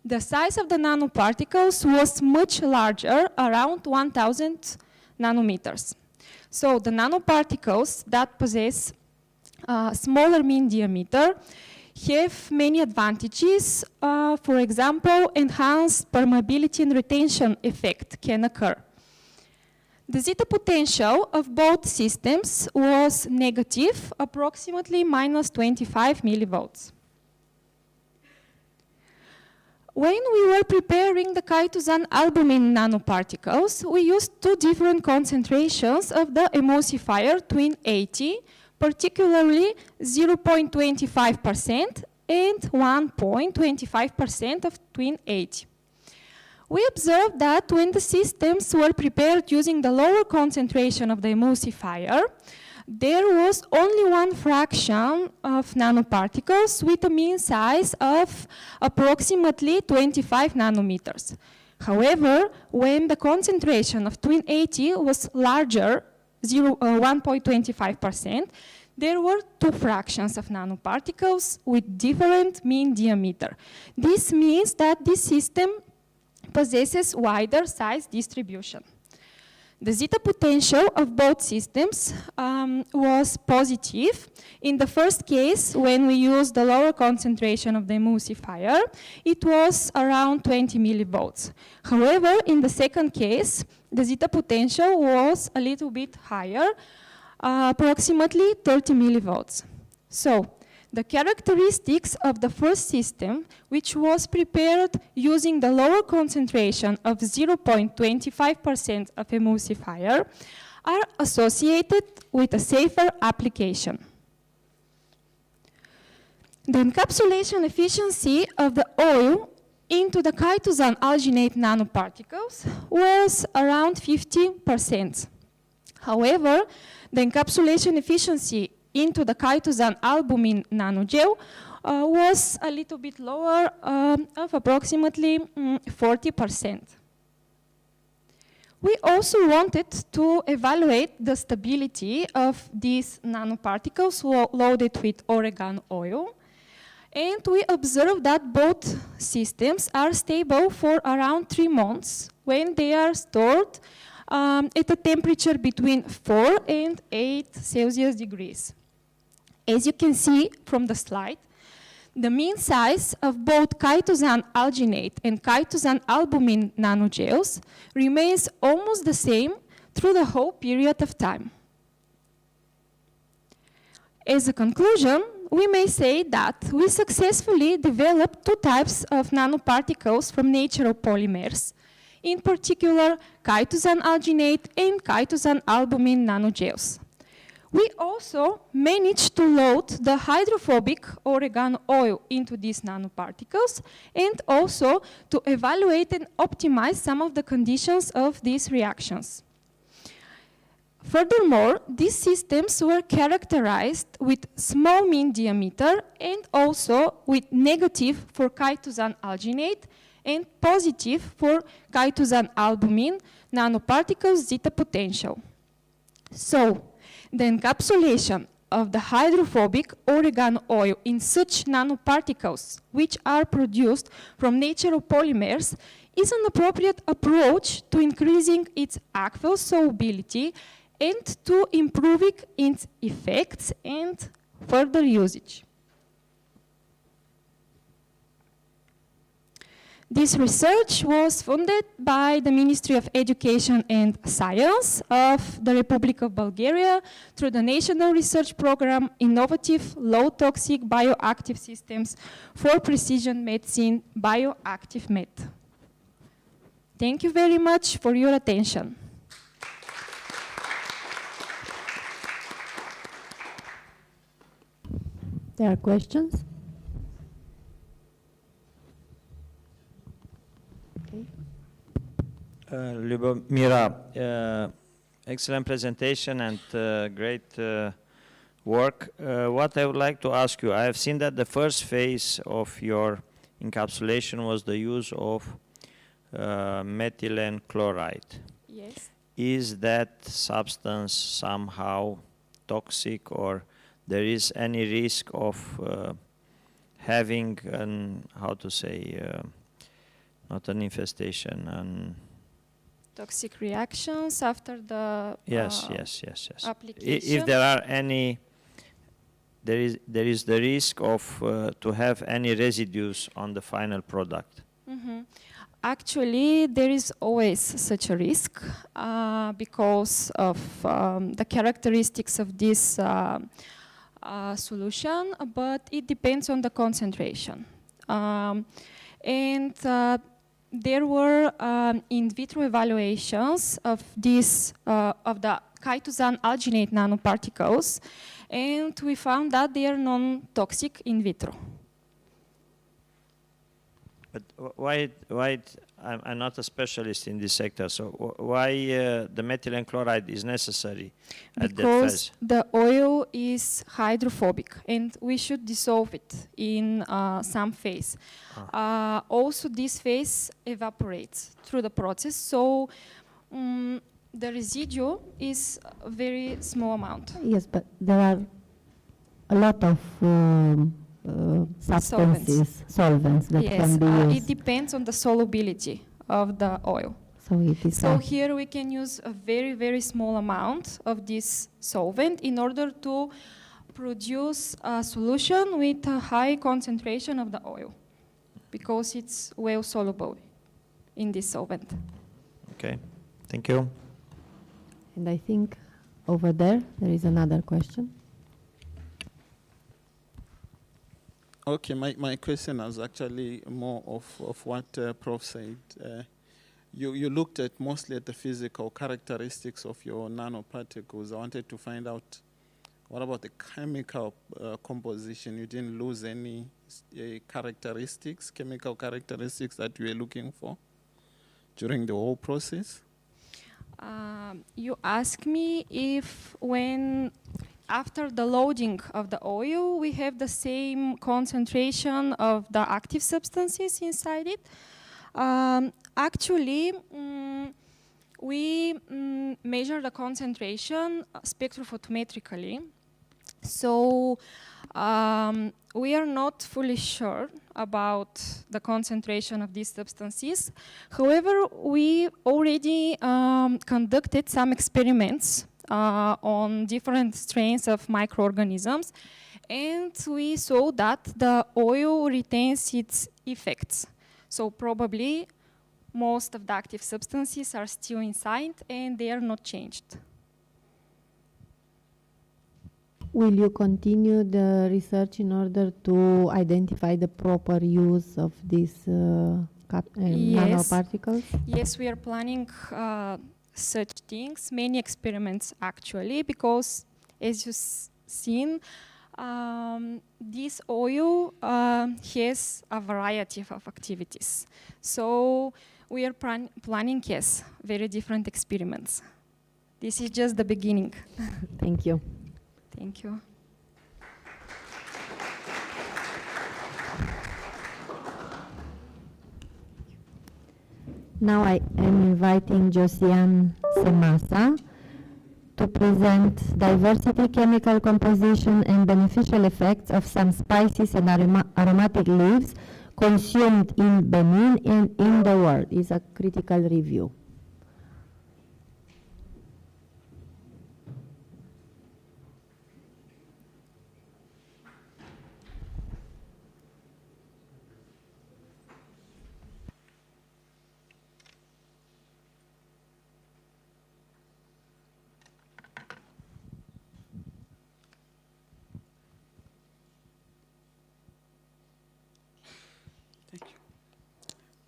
the size of the nanoparticles was much larger, around 1000 nanometers. So the nanoparticles that possess a smaller mean diameter have many advantages. For example, enhanced permeability and retention effect can occur. The zeta potential of both systems was negative, approximately minus 25 millivolts. When we were preparing the chitosan albumin nanoparticles, we used 2 different concentrations of the emulsifier twin 80, particularly 0.25% and 1.25% of twin 80. We observed that when the systems were prepared using the lower concentration of the emulsifier, there was only 1 fraction of nanoparticles with a mean size of approximately 25 nanometers. However, when the concentration of twin 80 was larger, 1.25%, there were 2 fractions of nanoparticles with different mean diameter. This means that this system possesses wider size distribution. The zeta potential of both systems was positive. In the first case, when we used the lower concentration of the emulsifier, it was around 20 millivolts. However, in the second case, the zeta potential was a little bit higher, approximately 30 millivolts. So, the characteristics of the first system, which was prepared using the lower concentration of 0.25% of emulsifier, are associated with a safer application. The encapsulation efficiency of the oil into the chitosan alginate nanoparticles was around 50%. However, the encapsulation efficiency into the chitosan albumin nanogel was a little bit lower, of approximately 40%. We also wanted to evaluate the stability of these nanoparticles loaded with oregano oil, and we observed that both systems are stable for around 3 months when they are stored at a temperature between 4 and 8 Celsius degrees. As you can see from the slide, the mean size of both chitosan alginate and chitosan albumin nanogels remains almost the same through the whole period of time. As a conclusion, we may say that we successfully developed 2 types of nanoparticles from natural polymers, in particular chitosan alginate and chitosan albumin nanogels. We also managed to load the hydrophobic oregano oil into these nanoparticles and also to evaluate and optimize some of the conditions of these reactions. Furthermore, these systems were characterized with small mean diameter and also with negative for chitosan alginate and positive for chitosan albumin nanoparticles zeta potential. So, the encapsulation of the hydrophobic oregano oil in such nanoparticles, which are produced from natural polymers, is an appropriate approach to increasing its aqueous solubility and to improving its effects and further usage. This research was funded by the Ministry of Education and Science of the Republic of Bulgaria through the National Research Program Innovative Low-Toxic Bioactive Systems for Precision Medicine Bioactive Med. Thank you very much for your attention. There are questions? Lyubomira, excellent presentation and great work. What I would like to ask you, I have seen that the first phase of your encapsulation was the use of methylene chloride. Yes. Is that substance somehow toxic, or there is any risk of having an, how to say, not an infestation, Toxic reactions after the yes. application? If there are any, there is the risk of to have any residues on the final product. Mm-hmm. Actually, there is always such a risk because of the characteristics of this solution, but it depends on the concentration. There were in vitro evaluations of this of the chitosan alginate nanoparticles, and we found that they are non-toxic in vitro. But why I'm not a specialist in this sector, so why the methylene chloride is necessary at that phase? Because the oil is hydrophobic and we should dissolve it in some phase. Also, this phase evaporates through the process, so the residue is a very small amount. Yes, but there are a lot of substances, solvents that can be used. It depends on the solubility of the oil. So it is. So here we can use a very, very small amount of this solvent in order to produce a solution with a high concentration of the oil, because it's well soluble in this solvent. Okay, thank you. And I think over there is another question. Okay, my question is actually more of what Prof said. You looked at mostly at the physical characteristics of your nanoparticles. I wanted to find out, what about the chemical composition? You didn't lose any characteristics, chemical characteristics that you were looking for during the whole process? You ask me if after the loading of the oil, we have the same concentration of the active substances inside it. Actually, we measure the concentration spectrophotometrically. So we are not fully sure about the concentration of these substances. However, we already conducted some experiments on different strains of microorganisms, and we saw that the oil retains its effects. So probably most of the active substances are still inside and they are not changed. Will you continue the research in order to identify the proper use of these nanoparticles? Yes, we are planning such things, many experiments actually, because as you've seen, this oil has a variety of activities. So we are planning, yes, very different experiments. This is just the beginning. Thank you. Thank you. Now I am inviting Josiane Semasa to present diversity, chemical composition, and beneficial effects of some spices and aromatic leaves consumed in Benin and in the world. It's a critical review.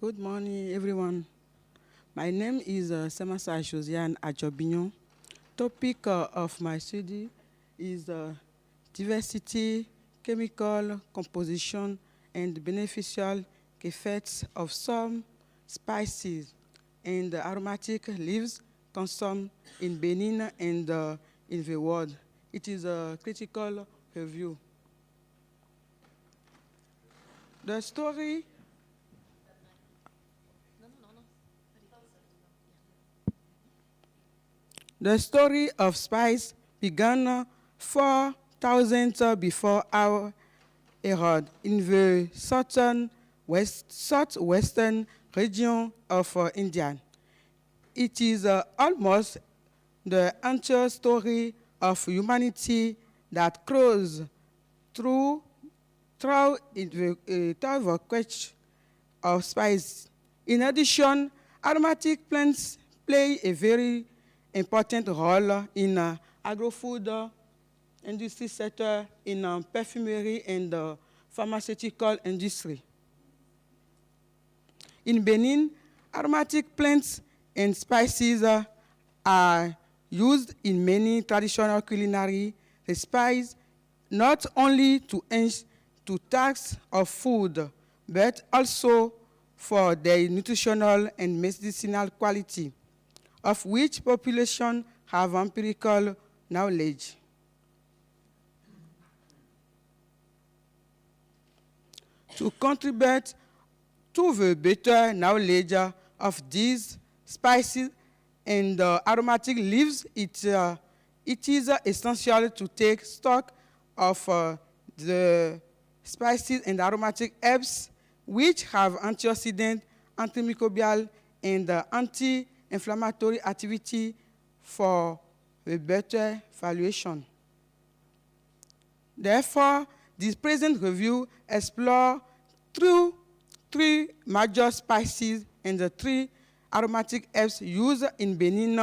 Good morning, everyone. My name is Semasa Josiane Ajobignon. Topic of my study is diversity, chemical composition, and beneficial effects of some spices and aromatic leaves consumed in Benin and in the world. It is a critical review. The story The story of spice began 4,000 before our era in the southwestern region of India. It is almost the entire story of humanity that grows through the quest of spice. In addition, aromatic plants play a very important role in agro-food industry sector, in perfumery and pharmaceutical industry. In Benin, aromatic plants and spices are used in many traditional culinary recipes, not only to enhance the taste of food, but also for their nutritional and medicinal quality, of which population have empirical knowledge. To contribute to the better knowledge of these spices and aromatic leaves, it is essential to take stock of the spices and aromatic herbs which have antioxidant, antimicrobial, and anti-inflammatory activity for a better valuation. Therefore, this present review explores three major spices and the 3 aromatic herbs used in Benin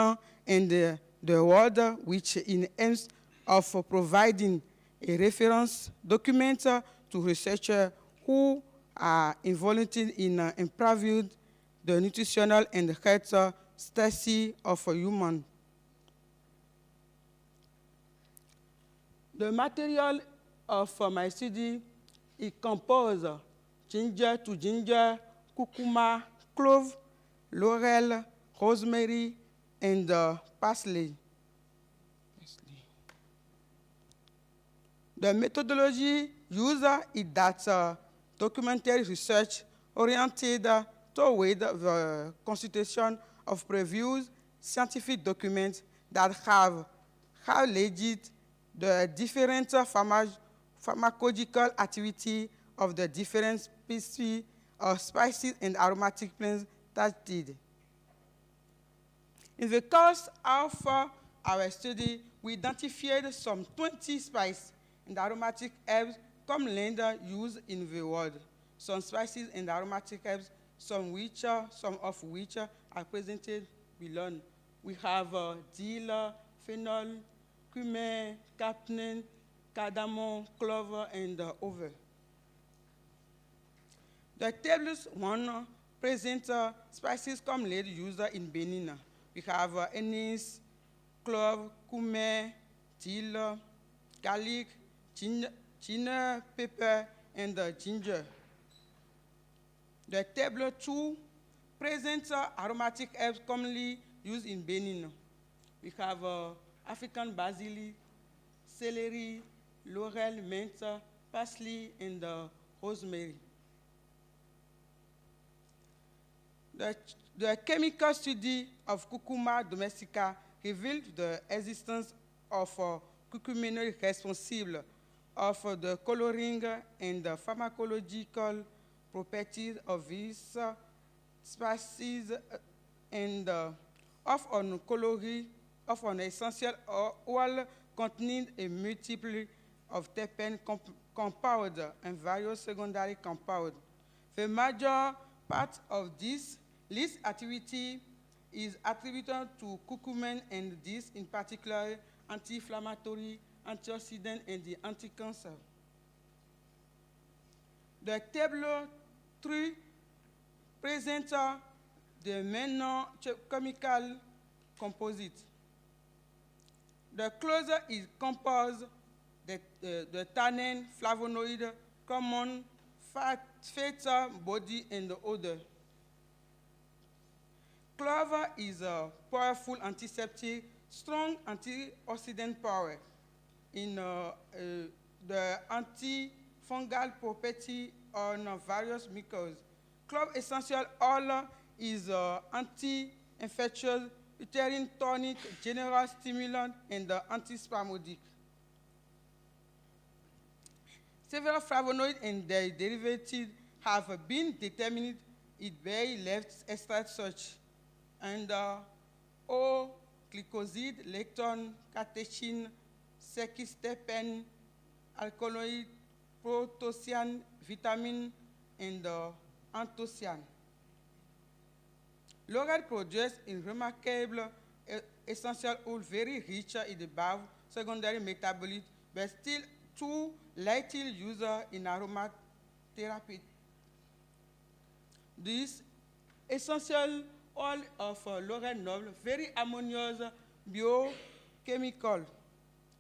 and the world, which in aims of providing a reference document to researchers who are involved in improving the nutritional and health status of a human. The material of my study is composed ginger to ginger, curcuma, clove, laurel, rosemary, and parsley. The methodology used is that documentary research oriented toward the consultation of previous scientific documents that have highlighted the different pharmacological activity of the different species of spices and aromatic plants tested. In the course of our study, we identified some 20 spices and aromatic herbs commonly used in the world. Some spices and aromatic herbs, some of which are presented below. We have dill, fennel, cumin, captain, cardamom, clover, and others. The tables 1 present spices commonly used in Benin. We have anise, clove, cumin, dill, garlic, ginger, pepper, and ginger. The table 2 presents aromatic herbs commonly used in Benin. We have African basil, celery, laurel, mint, parsley, and rosemary. The chemical study of Cucuma domestica revealed the existence of curcuminoid responsible of the coloring and the pharmacological properties of these species and of an essential oil containing a multiple of terpene compounds and various secondary compounds. The major part of this list activity is attributed to curcumin, and this in particular anti-inflammatory, antioxidant, and the anti-cancer. The table 3 presents the main chemical composite. The closer is composed the tannin, flavonoid, common fat, body, and odor. Clover is a powerful antiseptic, strong antioxidant power in the antifungal property on various mucoses. Clove essential oil is anti-infectious, uterine tonic, general stimulant, and antispasmodic. Several flavonoids and their derivatives have been determined in very left extract such and O-glycoside, lectin, catechin, sekisterpene, alkaloid, protocyan, vitamin, and antocyan. Laurel produces a remarkable essential oil very rich in the above secondary metabolite, but still too lightly used in aromatherapy. This essential oil of laurel noble, very harmonious biochemical.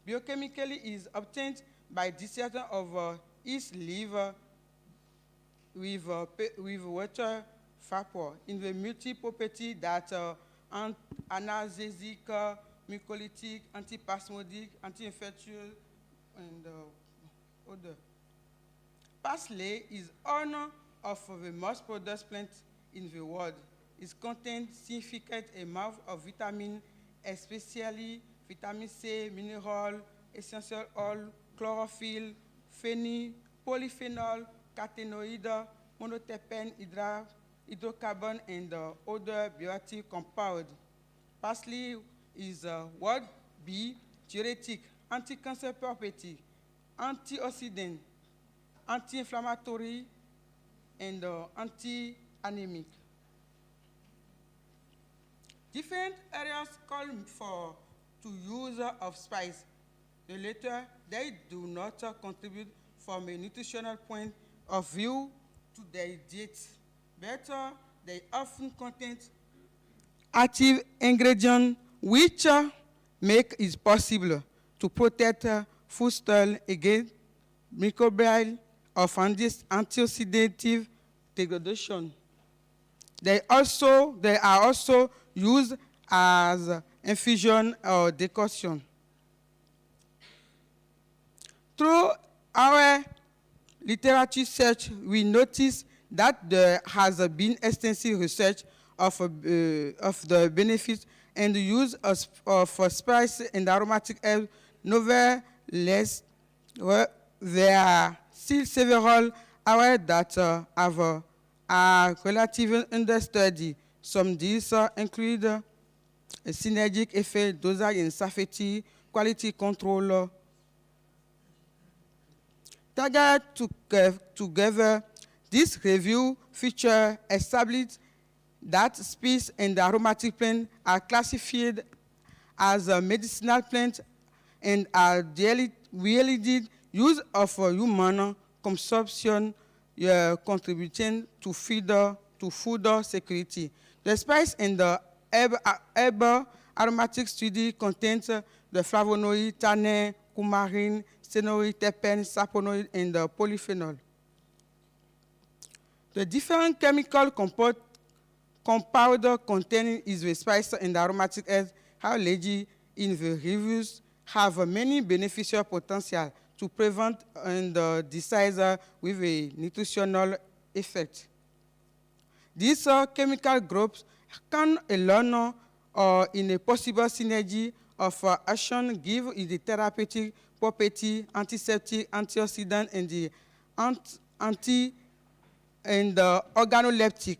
Biochemically is obtained by distillation of its leaf with water vapor in the multi-property that analgesic, mucolytic, antispasmodic, anti-infectious, and other. Parsley is one of the most produced plants in the world. It contains significant amount of vitamin, especially vitamin C, mineral, essential oil, chlorophyll, phenol, polyphenol, carotenoid, monoterpene, hydrocarbon, and other bioactive compounds. Parsley is what B, diuretic, anti-cancer property, antioxidant, anti-inflammatory, and anti-anemic. Different areas call for to use of spice. The latter, they do not contribute from a nutritional point of view to their diet. Better, they often contain active ingredients which make it possible to protect foodstuffs against microbial of antioxidative degradation. They are also used as infusion or decoction. Through our literature search, we notice that there has been extensive research of the benefits and the use of spice and aromatic herbs. Nevertheless, there are still several areas that are relatively understudied. Some of these include a synergic effect, dosage and safety, quality control. Together, this review feature established that spice and aromatic plants are classified as a medicinal plant and are really use of human consumption contributing to food security. The spice and the herb aromatic study contains the flavonoid, tannin, coumarin, stenoid, terpene, saponoid, and polyphenol. The different chemical compounds containing the spice and aromatic herbs highlighted in the reviews have many beneficial potential to prevent and disease with a nutritional effect. These chemical groups can a learner or in a possible synergy of action give the therapeutic property, antiseptic, antioxidant, and the organoleptic,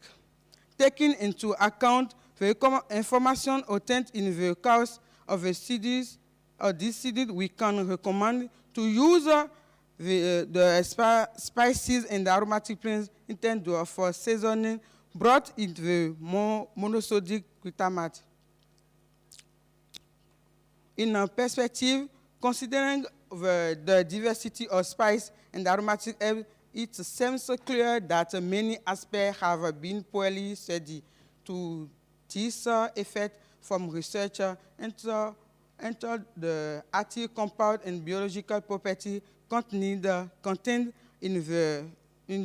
taking into account the information obtained in the course of the studies or this study, we can recommend to use the spices and the aromatic plants intended for seasoning brought into the monosodic glutamate. In a perspective, considering the diversity of spice and aromatic herbs, it seems clear that many aspects have been poorly studied to this effect from research into the active compound and biological property contained in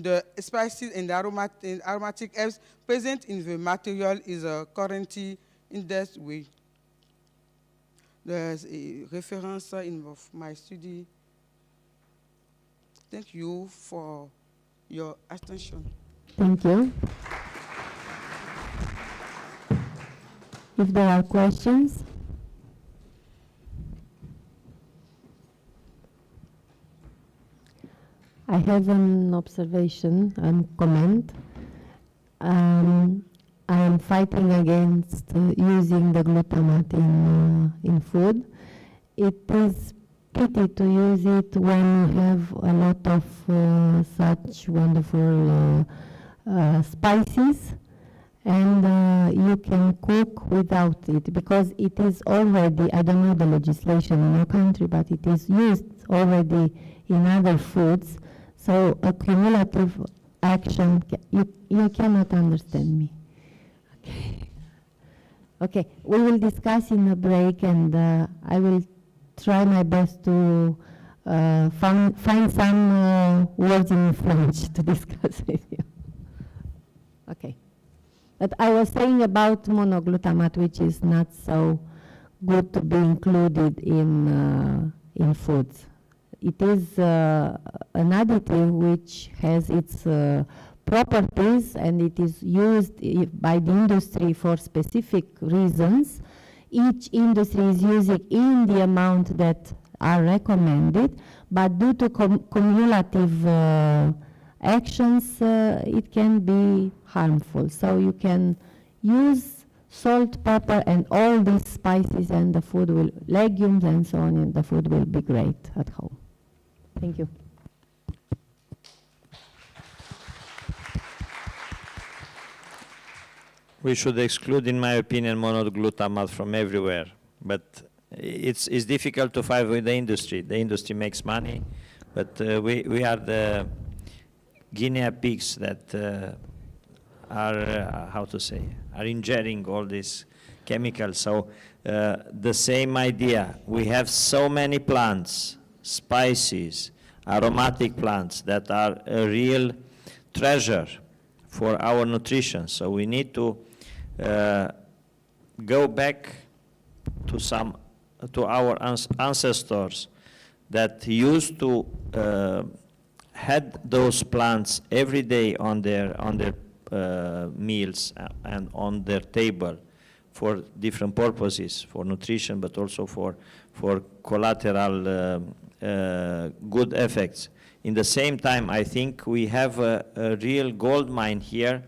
the spices and aromatic herbs present in the material is currently indexed with. There's a reference in my study. Thank you for your attention. Thank you. If there are questions. I have an observation and comment. I am fighting against using the glutamate in food. It is pity to use it when you have a lot of such wonderful spices, and you can cook without it, because it is already, I don't know the legislation in your country, but it is used already in other foods. So a cumulative action, you cannot understand me. Okay, we will discuss in a break, and I will try my best to find some words in French to discuss with you. Okay. But I was saying about monoglutamate, which is not so good to be included in foods. It is an additive which has its properties, and it is used by the industry for specific reasons. Each industry is using in the amount that are recommended, but due to cumulative actions, it can be harmful. So you can use salt, pepper, and all these spices, and the food will, legumes and so on, and the food will be great at home. Thank you. We should exclude, in my opinion, monoglutamate from everywhere. But it's difficult to fight with the industry. The industry makes money, but we are the guinea pigs that are, how to say, are ingesting all these chemicals. So the same idea. We have so many plants, spices, aromatic plants that are a real treasure for our nutrition. So we need to go back to our ancestors that used to had those plants every day on their meals and on their table for different purposes, for nutrition, but also for collateral good effects. In the same time, I think we have a real gold mine here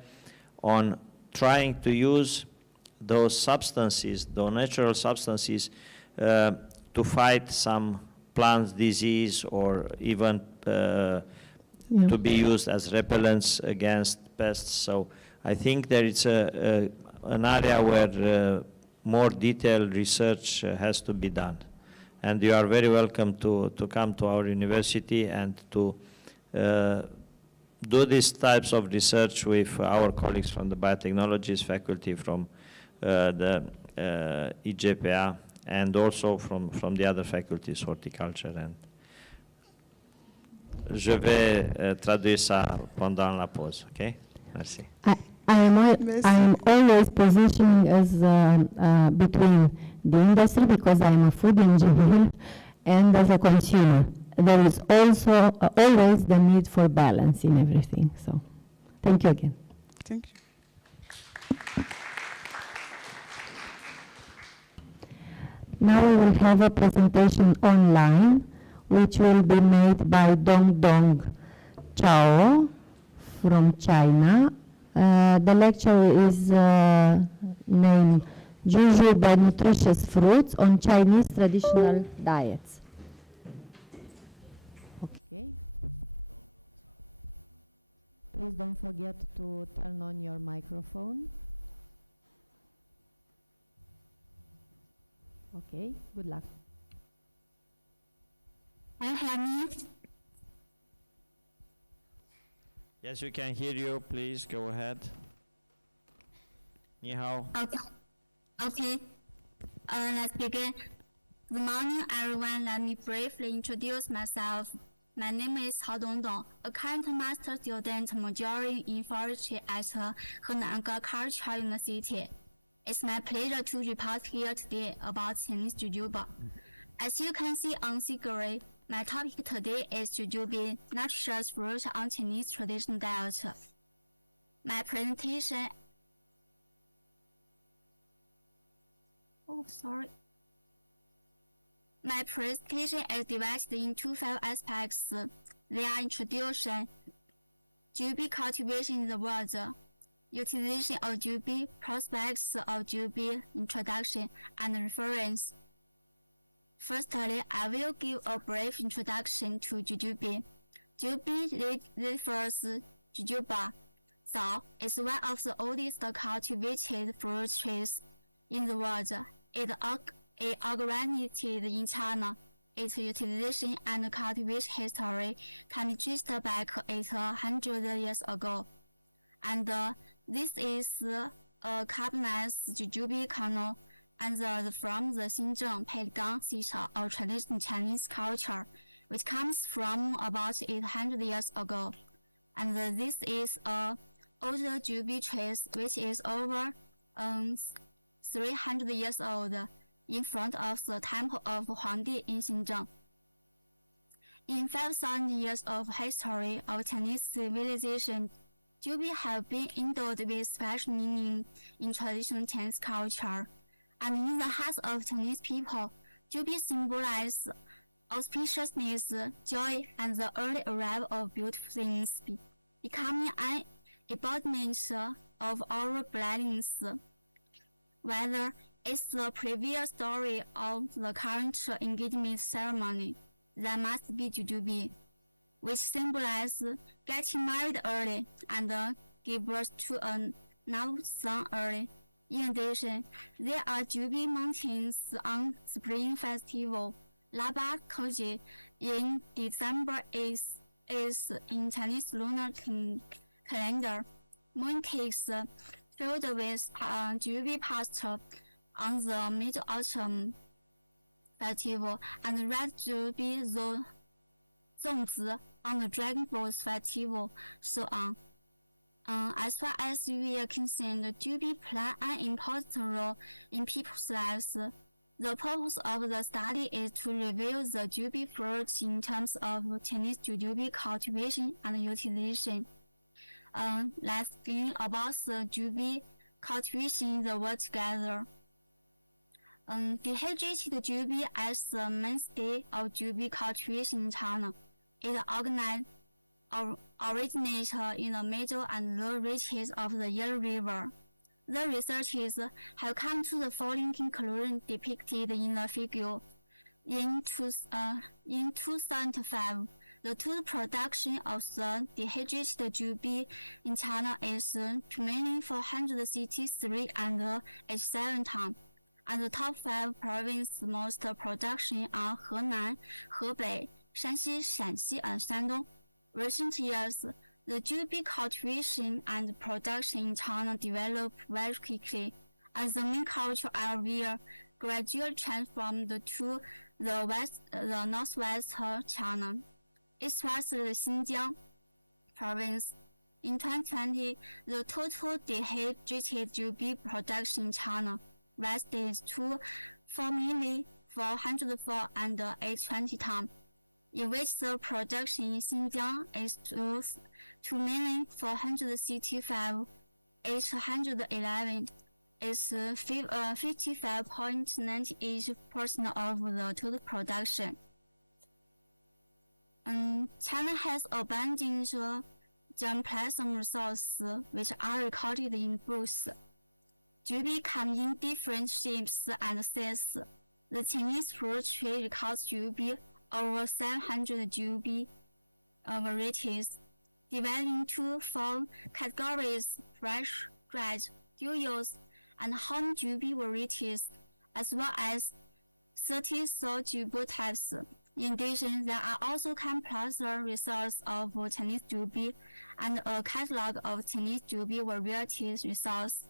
on trying to use those substances, those natural substances, to fight some plant disease, or even to be used as repellents against pests. So I think there is an area where more detailed research has to be done. And you are very welcome to come to our university and to do these types of research with our colleagues from the biotechnologies faculty, from the IGPA, and also from the other faculties, horticulture. And je vais traduire ça pendant la pause, okay? Merci. I am always positioning as between the industry, because I am a food engineer, and as a consumer. There is also always the need for balance in everything. So, thank you again. Thank you. Now we will have a presentation online, which will be made by Dong Dong Chao from China. The lecture is named Juju by Nutritious Fruits on Chinese Traditional Diets. Okay. Please don't forget to turn on your microphone. Okay, good luck. Can you hear me? Yes, we can hear you. Please go ahead. 你好. Okay. Let's begin. Good morning, everyone. Let me briefly introduce myself. My name is Hao Dongdong, a current master student majoring in forestry at Henan Agricultural University. It's my pleasure to report here today about Chinese jujube. As you can see on figure, my topic today is jujube, nutritious fruit on Chinese traditional diet. My presentation. My presentation is divided into 5 aspects. They are introduction, jujube cultivation in the world, utilization of jujube, prospects of jujube, introduction, and reference. Firstly, I will give a brief introduction to jujube. Jujube refers jujuba. Zao is one of the oldest cultivated fruit trees in the world. It originated in China. Its utilization and cultivation history can be traced back 800 years ago. And this is a carbonized jujube kernel gathered from the Xinjiang Peigang system of traditional Chinese culture, which comes from about 800 years ago. And this is a older jujube tree which is over 300 years old, in front of the temple of Huangdi in Xinjiang. In 5,000 years of history of Chinese civilization, jujube have been endowed with special meaning in traditional Chinese culture. And in the hearts of Chinese people, jujube symbolizes auspiciousness, joy, and the early arrival of beautiful things, becoming an embodiment of our blessings. Whether it's the previous story of the current engagement ceremony, that must be jujube, which symbolizes getting married early and give birth to another son early. In addition, there are jujube mountains on Spring Festival. Laba Koji in December is in Chinese lunar calendar. Mooncakes filled with jujube pasta on the Mid-Autumn Festival, and red jujube zongzi on the Dragon Balls Festival, so on. As far as we are concerned, jujube play an important role in people's lives. The purpose of the study is to review the jujube fruit in terms of Chinese jujube cultivation and utilization. Let's think about the jujube cultivation in the world together. Dehydrated jujube as the mainstay of jujube cultivation in China. It originates in the middle and low reaches of the Yellow River. The researchers have come to the following conclusion depicted in the figure. In 2005, the total production of the dehydrated jujube in China is 2,463 and 87 tons, and the top 5 provinces most production are Henan, Hebei, Shanxi, Shanxi, and Shandong. Recent years, the jujube cultivation and production in China developed very quickly, as the main cultural area gradually transformed to the northwest China, especially the Xinjiang province. In 2020, the total dehydrated jujube production in China rised to 4,404 and 820 tons, in which the production in Xinjiang is 2,465,811. is 55.98% of the total production. China has abundant germplasm resources which are recorded in books. Jubi come in different shapes and sizes. The Chinese fruit tree records Jubi over 700 Jubi varieties, divided into 4 categories: fresh, dried, dual use, and honey Jubi varieties, as well as 30 salt Jubi types. In addition, there are also complex resources of Chinese Jubi and a catalog of Chinese Jubi varieties resources.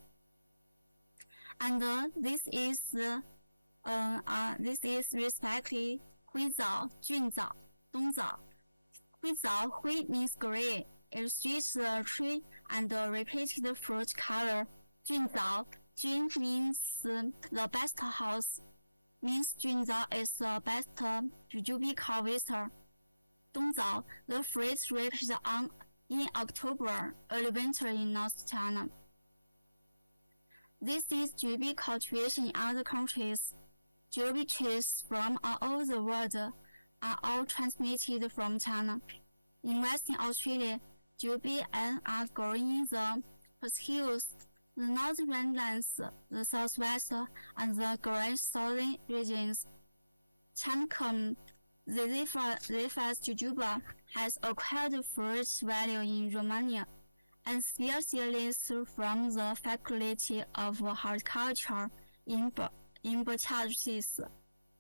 And this is respectively 灰枣、菌枣、冬枣。灰枣 hui means green. It restricts the tree and repeated fruit color. 菌枣 Jun means the best house. Means 菌枣 is the best Jujubi harvester. 冬枣 the fruit rips in October, early winter in North China. This is Jujubi cultivation in other countries. Jujubi trees from all over the world are all transmitted from China. In Western Australia, Jujubi are growing in the foothills, the northern rangelands, the southwest, and the Great Southern regions. China, the Zephyrus jujuba has acquired fruit value in Romania and specialists from the Faculty of Horticulture in Bucharest,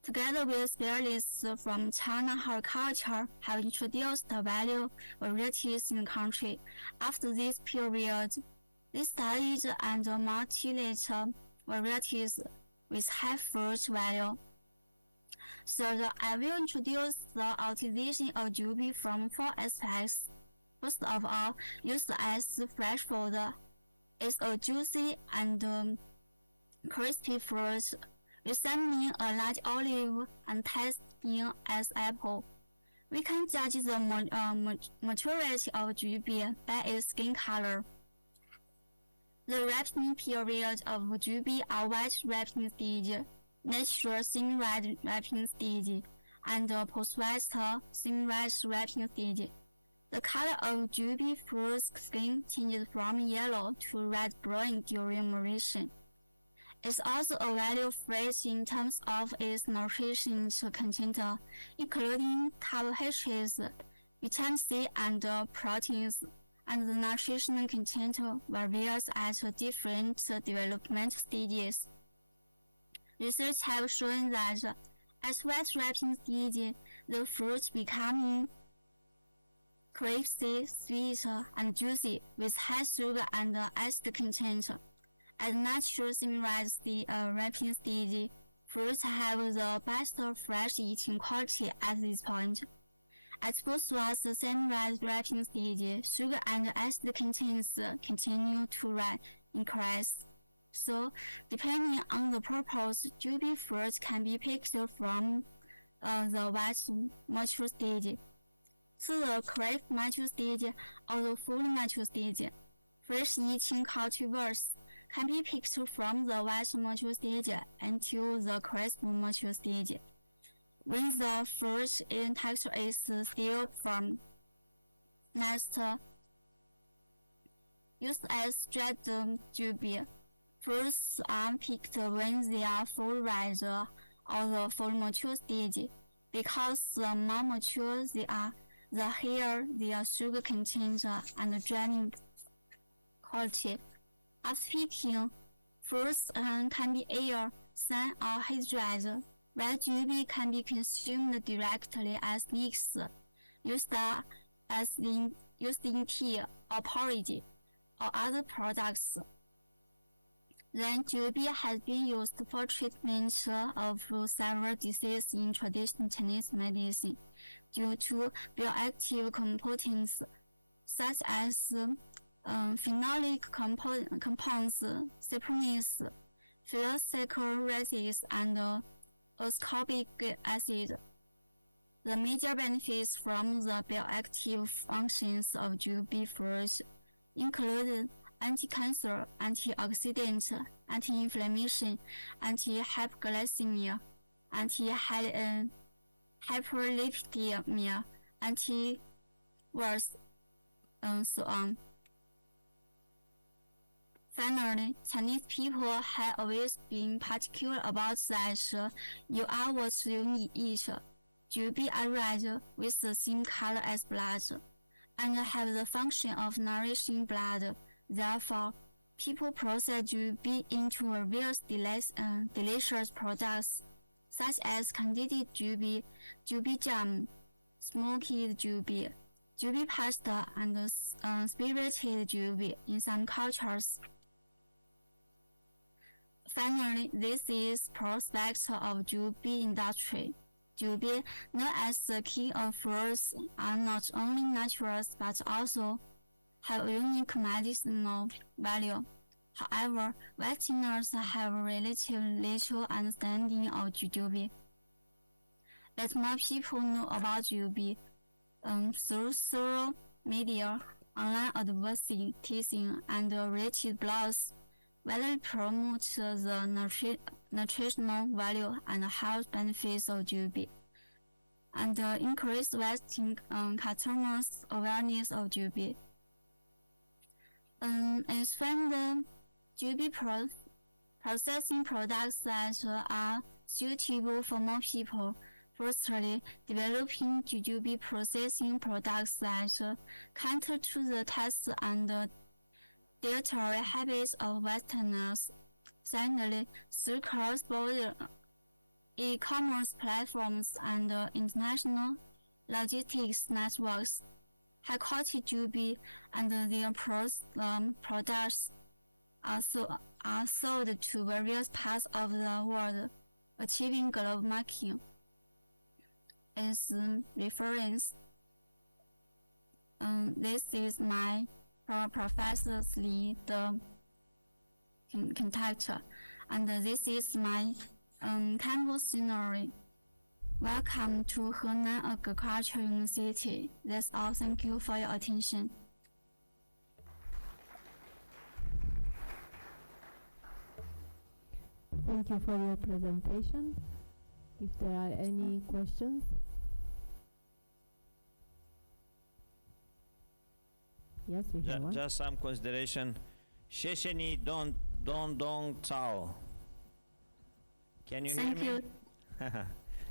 together with specialists from China Horticulture, have introduced value varieties in the country. After this period, they studied and multiplied varieties with high fruit value. Third, I will introduce the utilization of Jubi from 4 aspects. First of all, used as fresh food. It's a juicy and crispy fruit, resembling a large olive and tasting as apple. We can judge the maturity of Jubi by its skin color. The ripening period of Jubi are white ripening stage, natural semi-red ripening stage, and post-white semi-red ripening stage. The color of Jubi fruit skin changes from yellow to red-brown during maceration. It's also a value fruit in terms of its nutrition content, including carbohydrates, vitamin C, and proteins, and the nutritional content varies at different development stages. Research have shown that at white ripening stage, the fruit becoming crispy, sweet, and juicy with high sugar and acid content. At natural semi-red ripening stage, fruits have the best fresh eating quality at this point. At post-white semi-red ripening stage, sugar and acid contents continue to increase. So, depending on the purpose, Jubi fruit can be picked from the white mature stage to the crisp mature stage or the full mature stage. Fresh eating cultivars can be picked from the white mature stage until the crisp mature stage, when the fruit in texture is still firm. Next, used as dried Jubi. Fruits are picked when they are full red or the full mature stage, because the more mature they are, the higher their sugar content and drying quality. After picking, fruits can be air, sun, or heat-dried. Red Jubi can be consumed directly as mix, used in tea or porridge or other products. Then Jubi has been used for treatment of several diseases in traditional Chinese medicine due to bioactive components such as phenolic compounds, saponins, phyllosaccharides, and ascorbic acid. The major benefits from the bioactive functions of Jubi fruit include anti-cancer, antioxidant, anti-inflammation, anti-hypoglycemia, anti-hyperlipidemia, anti-virus, and so on. Finally, Chinese people have always been particular about that you are what you eat. Jubi are red with the same color as blood and have the function of nourishing blood. Therefore, people process jubi into various delicious products such as candied jubi, jubi jam, smoked jubi, jubi pasta, and spirited jubi in some cultures. Finally, this is prospect of jubi industry. Jubi, known as the king of fruits, are not only natural but also have unique medicinal value. However, Westerners have relatively little understanding of jubi. Let more people know about jubi through social media, online advertising, and related blogs. Whether promote the nutritional value and health benefits of jubi, and increase Western customers' awareness of jubi. Expand the jubi processing products that are suitable for more people. Firstly, developing jubi processing products that cater to the tastes and dietary habits of Westerners. Secondly, through cross-border e-commerce platforms and international logistics networks, high-quality jubi and their products are sold to various parts of the world, achieving global marketing. As reference, this is my Professor's lead contact, and this is my campus scenery. Welcome to Henan Agricultural University. That's all. Thank you for your attention. Thank you for your presentation. If there are any questions. Yes, we have one. Just some consideration. 谢谢你 Dong Cao. Can you hear Thank me? you.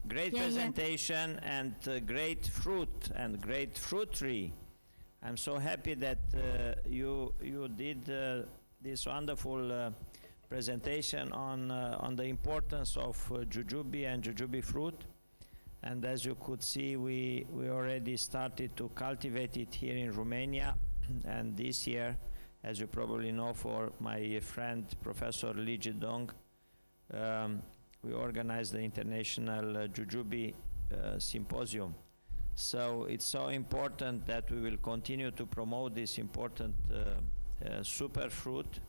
Great Yeah, presentation and great fruit and great fruit tree. I'm so happy that you did this wonderful presentation on the importance of jujube and jujube fruit. And as you could see, we already started to cultivate it here in Romania. And this year, as you probably know, for my friend Professor Li Zhidong, we organized the International Jujube Symposium. So it's so important that we will continue to promote this important superfruit.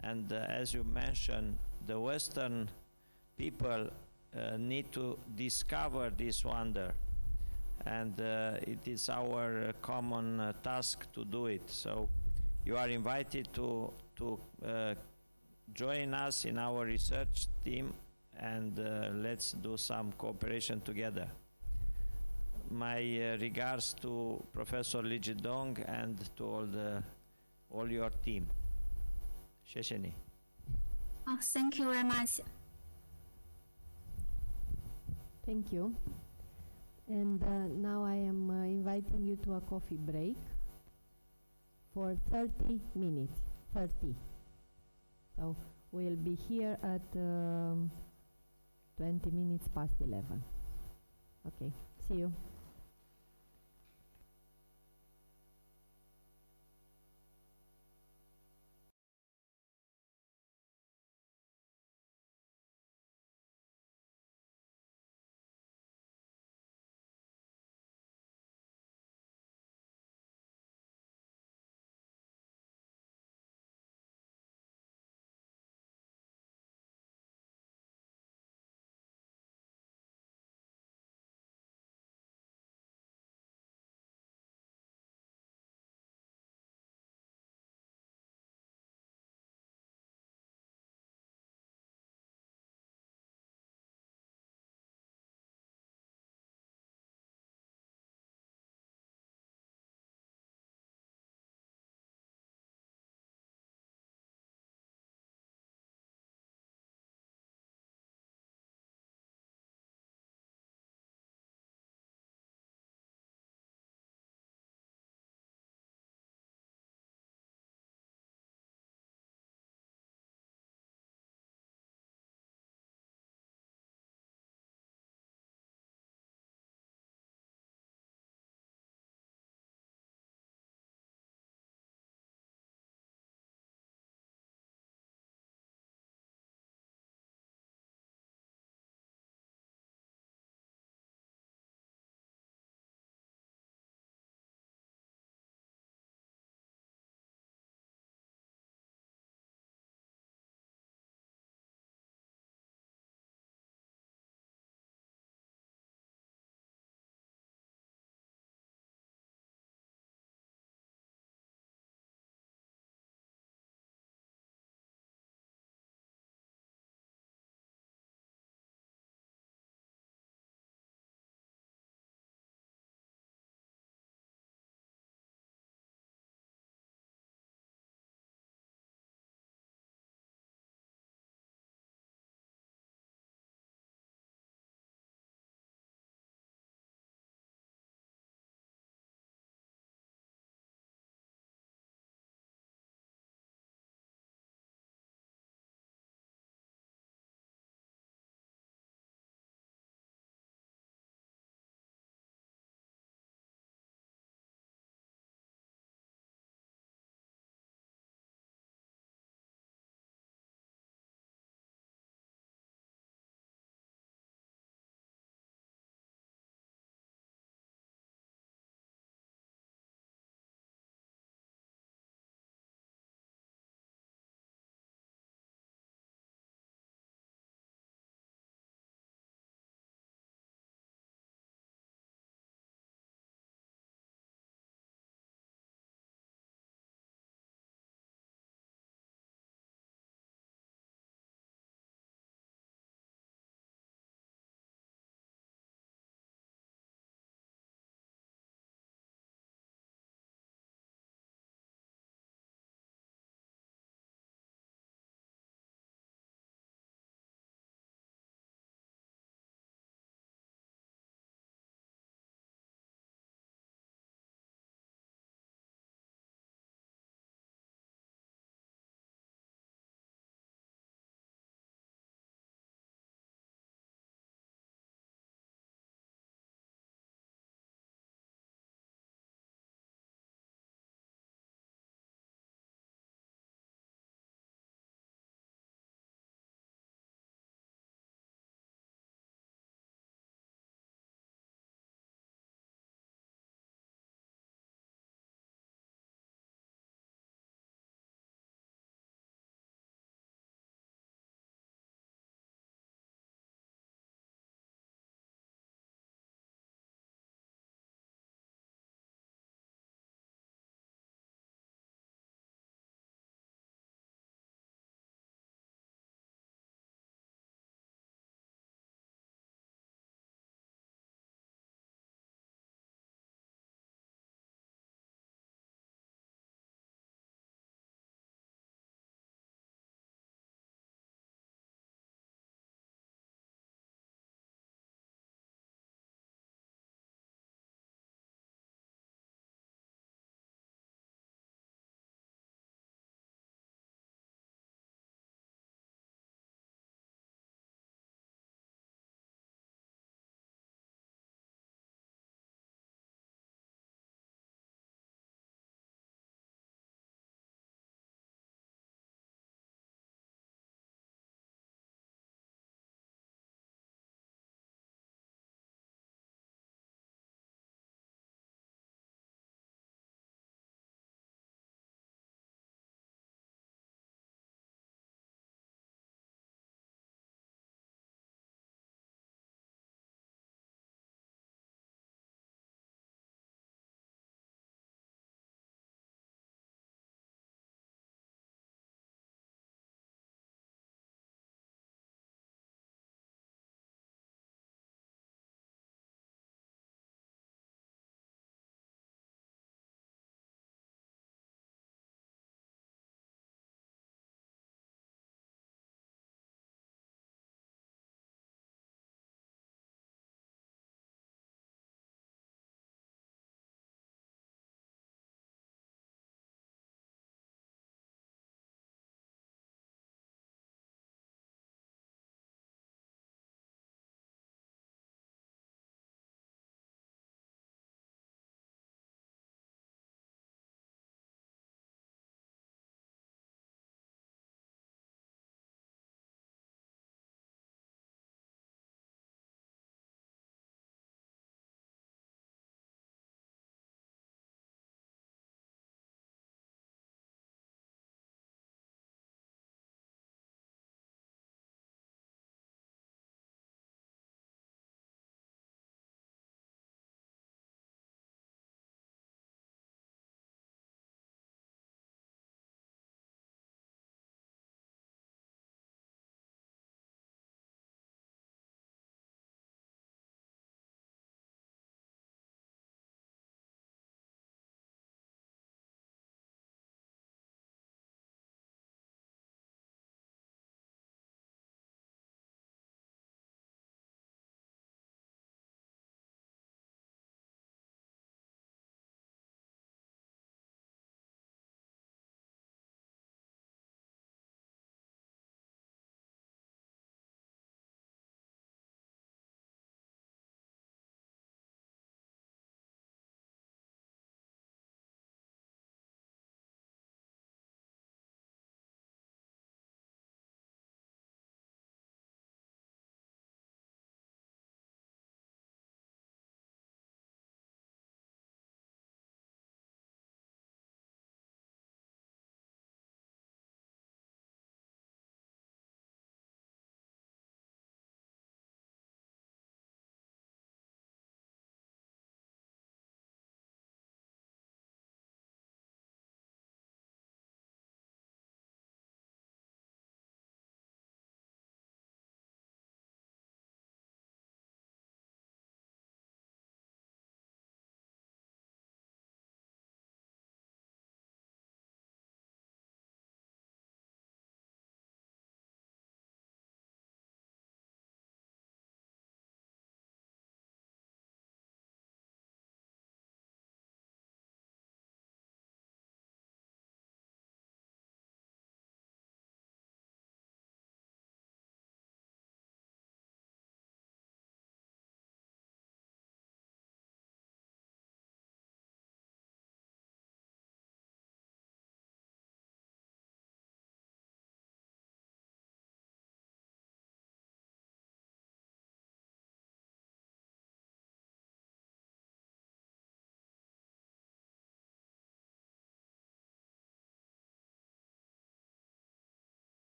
And as you mentioned, the Western people need to discover this wonder. And it is our common task to do it. So you are invited to join us in our research team, and let's do some cooperation together. My regards to Professor Li Zhidong and to all your team. 谢谢你. Oh, thank you very much. Thank you. And now I am inviting you to a coffee break for 30 minutes. 30. So we'll be here at 20 minutes past 11. Okay, see you.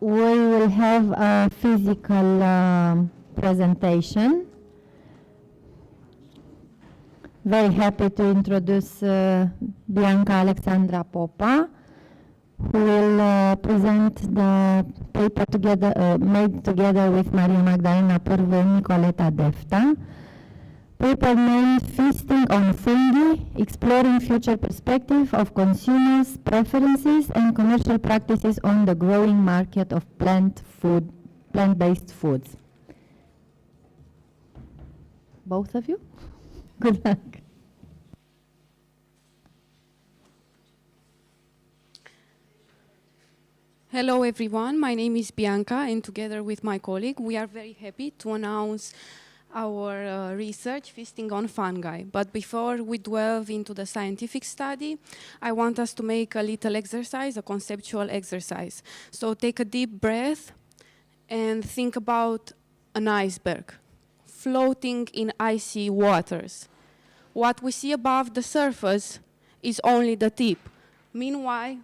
we will have a physical presentation. Very happy to introduce Bianca Alexandra Popa, who will present the paper together, made together with Maria Magdalena Pârvu and Nicoleta Defta. Paper named Feasting on Fungi, Exploring Future Perspective of Consumers' Preferences and Commercial Practices on the Growing Market of Plant-Based Foods. Both of you? Good luck. Hello everyone, my name is Bianca and together with my colleague we are very happy to announce our research Feasting on Fungi. But before we delve into the scientific study, I want us to make a little exercise, a conceptual exercise. So take a deep breath and think about an iceberg floating in icy waters. What we see above the surface is only the tip. Meanwhile,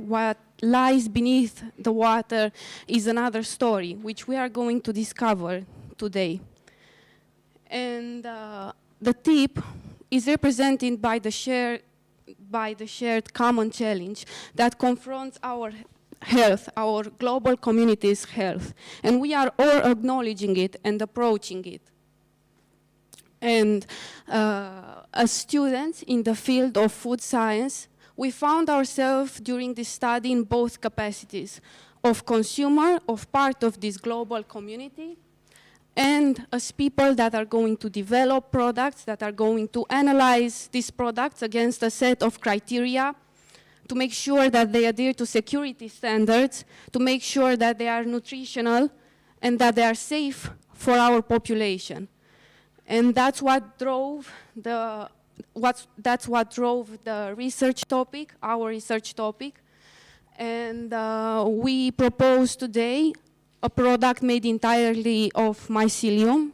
what lies beneath the water is another story, which we are going to discover today. And the tip is represented by the shared common challenge that confronts our health, our global community's health. And we are all acknowledging it and approaching it. And as students in the field of food science, we found ourselves during this study in both capacities, of consumer, of part of this global community, and as people that are going to develop products, that are going to analyze these products against a set of criteria to make sure that they adhere to security standards, to make sure that they are nutritional and that they are safe for our population. And that's what drove the research topic, our research topic. And we propose today a product made entirely of mycelium.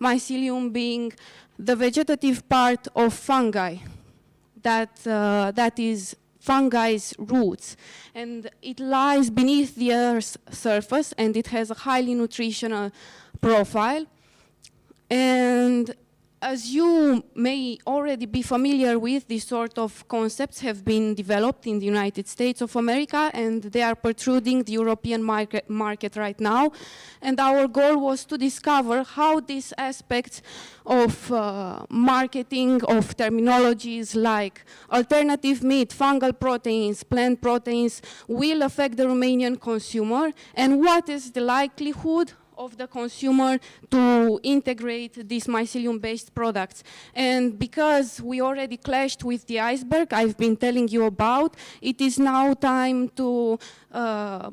Mycelium being the vegetative part of fungi, that is fungi's roots. And it lies beneath the Earth's surface and it has a highly nutritional profile. And as you may already be familiar with, these sort of concepts have been developed in the United States of America and they are protruding the European market right now. And our goal was to discover how these aspects of marketing, of terminologies like alternative meat, fungal proteins, plant proteins will affect the Romanian consumer and what is the likelihood of the consumer to integrate these mycelium-based products. And because we already clashed with the iceberg I've been telling you about, it is now time to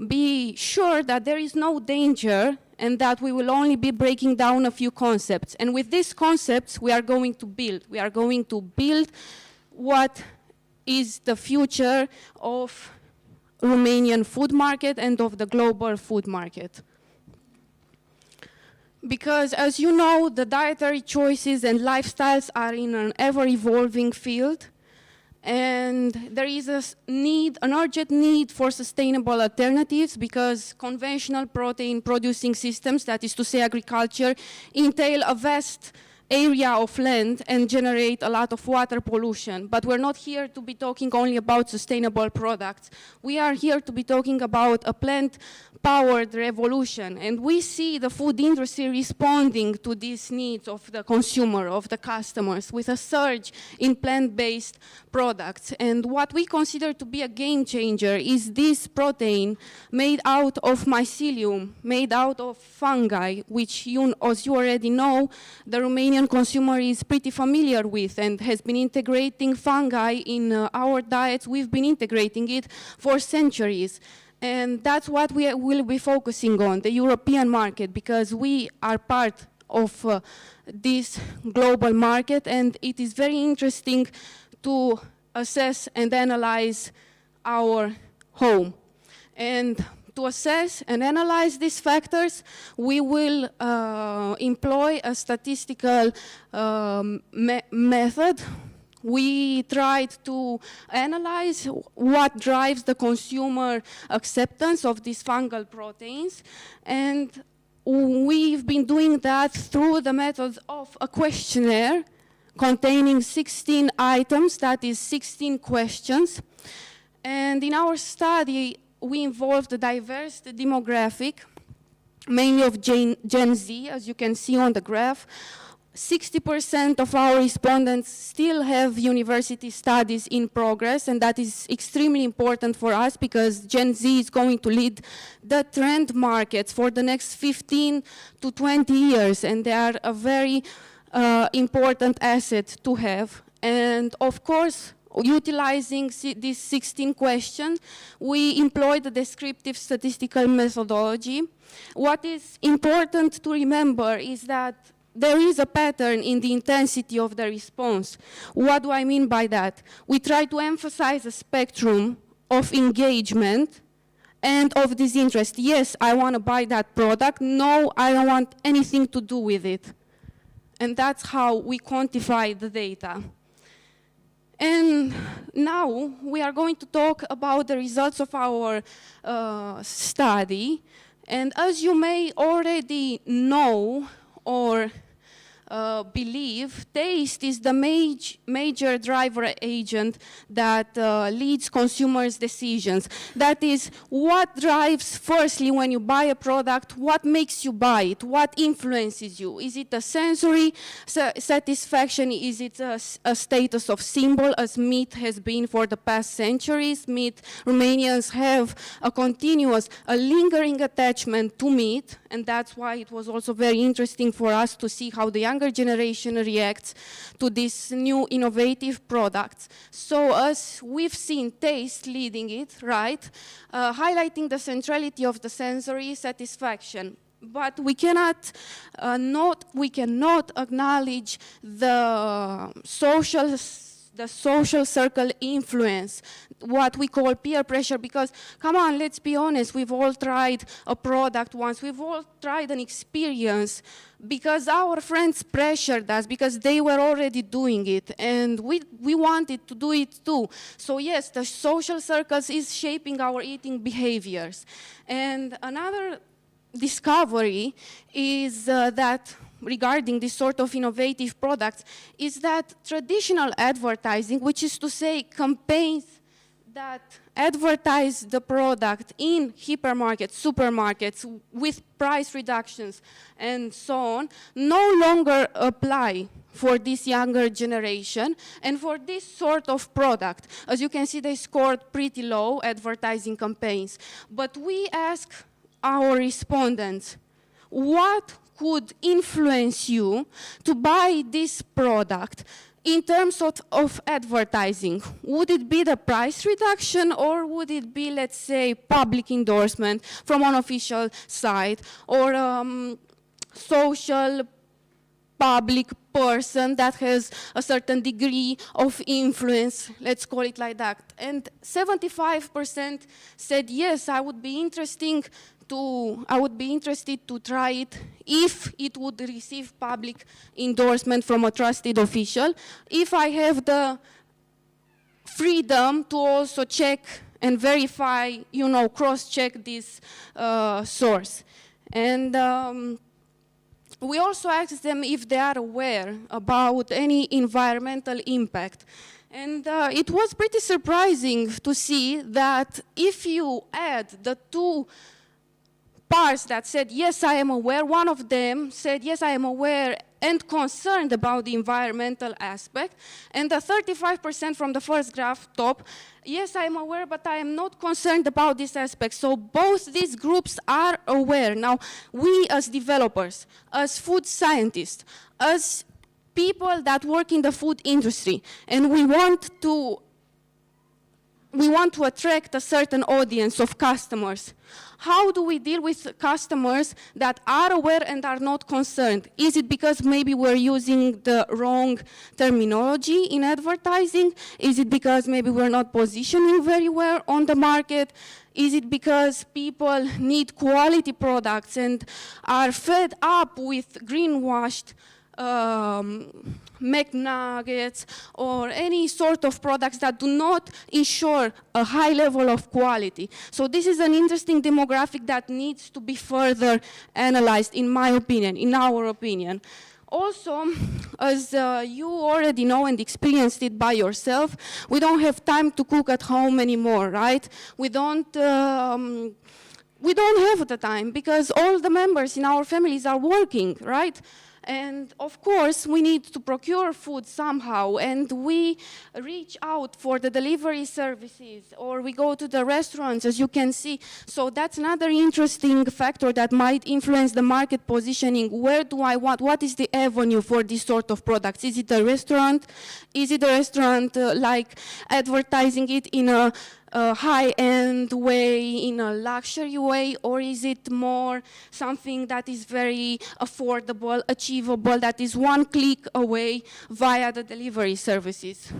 be sure that there is no danger and that we will only be breaking down a few concepts. And with these concepts we are going to build. We are going to build what is the future of Romanian food market and of the global food market. Because as you know, the dietary choices and lifestyles are in an ever-evolving field, and there is an urgent need for sustainable alternatives because conventional protein producing systems, that is to say agriculture, entail a vast area of land and generate a lot of water pollution. But we're not here to be talking only about sustainable products. We are here to be talking about a plant-powered revolution. And we see the food industry responding to these needs of the consumer, of the customers, with a surge in plant-based products. And what we consider to be a game changer is this protein made out of mycelium, made out of fungi, which as you already know, the Romanian consumer is pretty familiar with and has been integrating fungi in our diets. We've been integrating it for centuries. And that's what we will be focusing on, the European market, because we are part of this global market and it is very interesting to assess and analyze our home. And to assess and analyze these factors, we will employ a statistical method we tried to analyze what drives the consumer acceptance of these fungal proteins, and we've been doing that through the method of a questionnaire containing 16 items, that is 16 questions. And in our study, we involved a diverse demographic, mainly of Gen Z, as you can see on the graph. 60% of our respondents still have university studies in progress, and that is extremely important for us because Gen Z is going to lead the trend markets for the next 15 to 20 years, and they are a very important asset to have. And of course, utilizing these 16 questions, we employed the descriptive statistical methodology. What is important to remember is that there is a pattern in the intensity of the response. What do I mean by that? We try to emphasize a spectrum of engagement and of disinterest. Yes, I want to buy that product. No, I don't want anything to do with it. And that's how we quantify the data. And now we are going to talk about the results of our study. And as you may already know or believe, taste is the major driver agent that leads consumers' decisions. That is, what drives firstly when you buy a product, what makes you buy it, what influences you? Is it a sensory satisfaction? Is it a status of symbol, as meat has been for the past centuries? Romanians have a continuous, a lingering attachment to meat, and that's why it was also very interesting for us to see how the younger generation reacts to these new innovative products. So as we've seen taste leading it, right, highlighting the centrality of the sensory satisfaction. But we cannot acknowledge the social circle influence, what we call peer pressure, because, come on, let's be honest, we've all tried a product once, we've all tried an experience because our friends pressured us, because they were already doing it, and we wanted to do it too. So yes, the social circles is shaping our eating behaviors. And another discovery is that regarding this sort of innovative products is that traditional advertising, which is to say campaigns that advertise the product in hypermarkets, supermarkets, with price reductions and so on, no longer apply for this younger generation and for this sort of product. As you can see, they scored pretty low advertising campaigns. But we ask our respondents, what could influence you to buy this product in terms of advertising? Would it be the price reduction, or would it be, let's say, public endorsement from an official site, or social public person that has a certain degree of influence, let's call it like that? And 75% said, yes, I would be interested to try it if it would receive public endorsement from a trusted official, if I have the freedom to also check and verify, cross-check this source. And we also asked them if they are aware about any environmental impact. And it was pretty surprising to see that if you add the two parts that said, yes, I am aware, one of them said, yes, I am aware and concerned about the environmental aspect, and the 35% from the first graph top, yes, I am aware, but I am not concerned about this aspect. So both these groups are aware. Now, we as developers, as food scientists, as people that work in the food industry, and we want to attract a certain audience of customers. How do we deal with customers that are aware and are not concerned? Is it because maybe we're using the wrong terminology in advertising? Is it because maybe we're not positioning very well on the market? Is it because people need quality products and are fed up with greenwashed McNuggets or any sort of products that do not ensure a high level of quality. So this is an interesting demographic that needs to be further analyzed, in my opinion, in our opinion. Also, as you already know and experienced it by yourself, we don't have time to cook at home anymore, right? We don't have the time because all the members in our families are working, right? And of course, we need to procure food somehow, and we reach out for the delivery services, or we go to the restaurants, as you can see. So that's another interesting factor that might influence the market positioning. Where do I want, what is the avenue for this sort of products? Is it a restaurant? Is it a restaurant like advertising it in a high-end way, in a luxury way, or is it more something that is very affordable, achievable, that is one click away via the delivery services?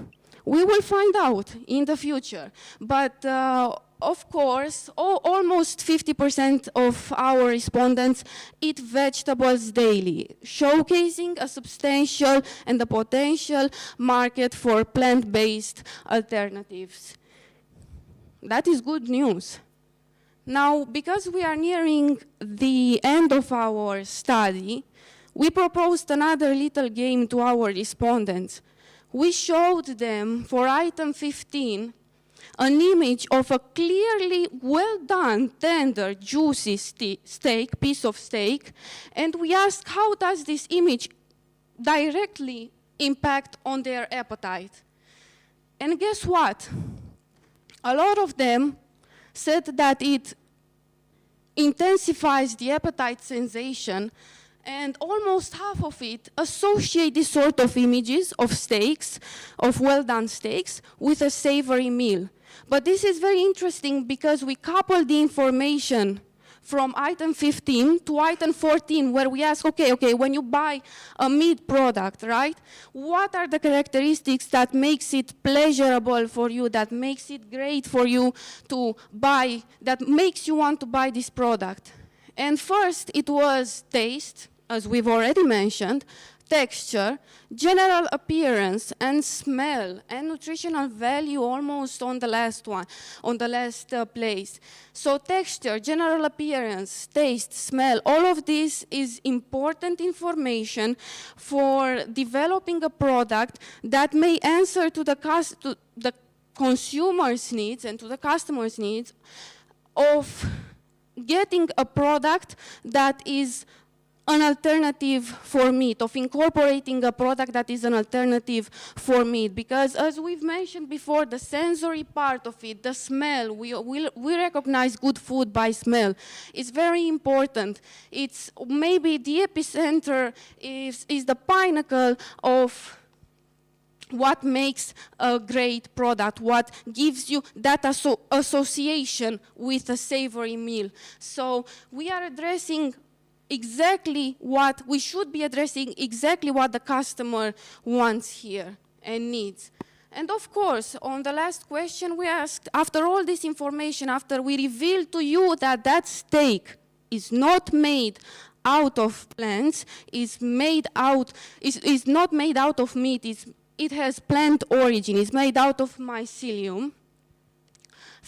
We will find out in the future, but of course, almost 50% of our respondents eat vegetables daily, showcasing a substantial and a potential market for plant-based alternatives. That is good news. Now, because we are nearing the end of our study, we proposed another little game to our respondents. We showed them, for item 15, an image of a clearly well-done, tender, juicy steak, piece of steak, and we asked how does this image directly impact on their appetite. And guess what? A lot of them said that it intensifies the appetite sensation, and almost half of it associate this sort of images of steaks, of well-done steaks, with a savory meal. But this is very interesting because we couple the information from item 15 to item 14, where we ask, okay, when you buy a meat product, right, what are the characteristics that makes it pleasurable for you, that makes it great for you to buy, that makes you want to buy this product? And first, it was taste, as we've already mentioned, texture, general appearance, and smell, and nutritional value almost on the last one, on the last place. So texture, general appearance, taste, smell, all of this is important information for developing a product that may answer to the consumer's needs and to the customer's needs of getting a product that is an alternative for meat, of incorporating a product that is an alternative for meat. Because as we've mentioned before, the sensory part of it, the smell, we recognize good food by smell. It's very important. It's maybe the epicenter is the pinnacle of what makes a great product, what gives you that association with a savory meal. So we are addressing exactly what we should be addressing, exactly what the customer wants here and needs. And of course, on the last question we asked, after all this information, after we reveal to you that that steak is not made out of plants, is not made out of meat, it has plant origin, it's made out of mycelium,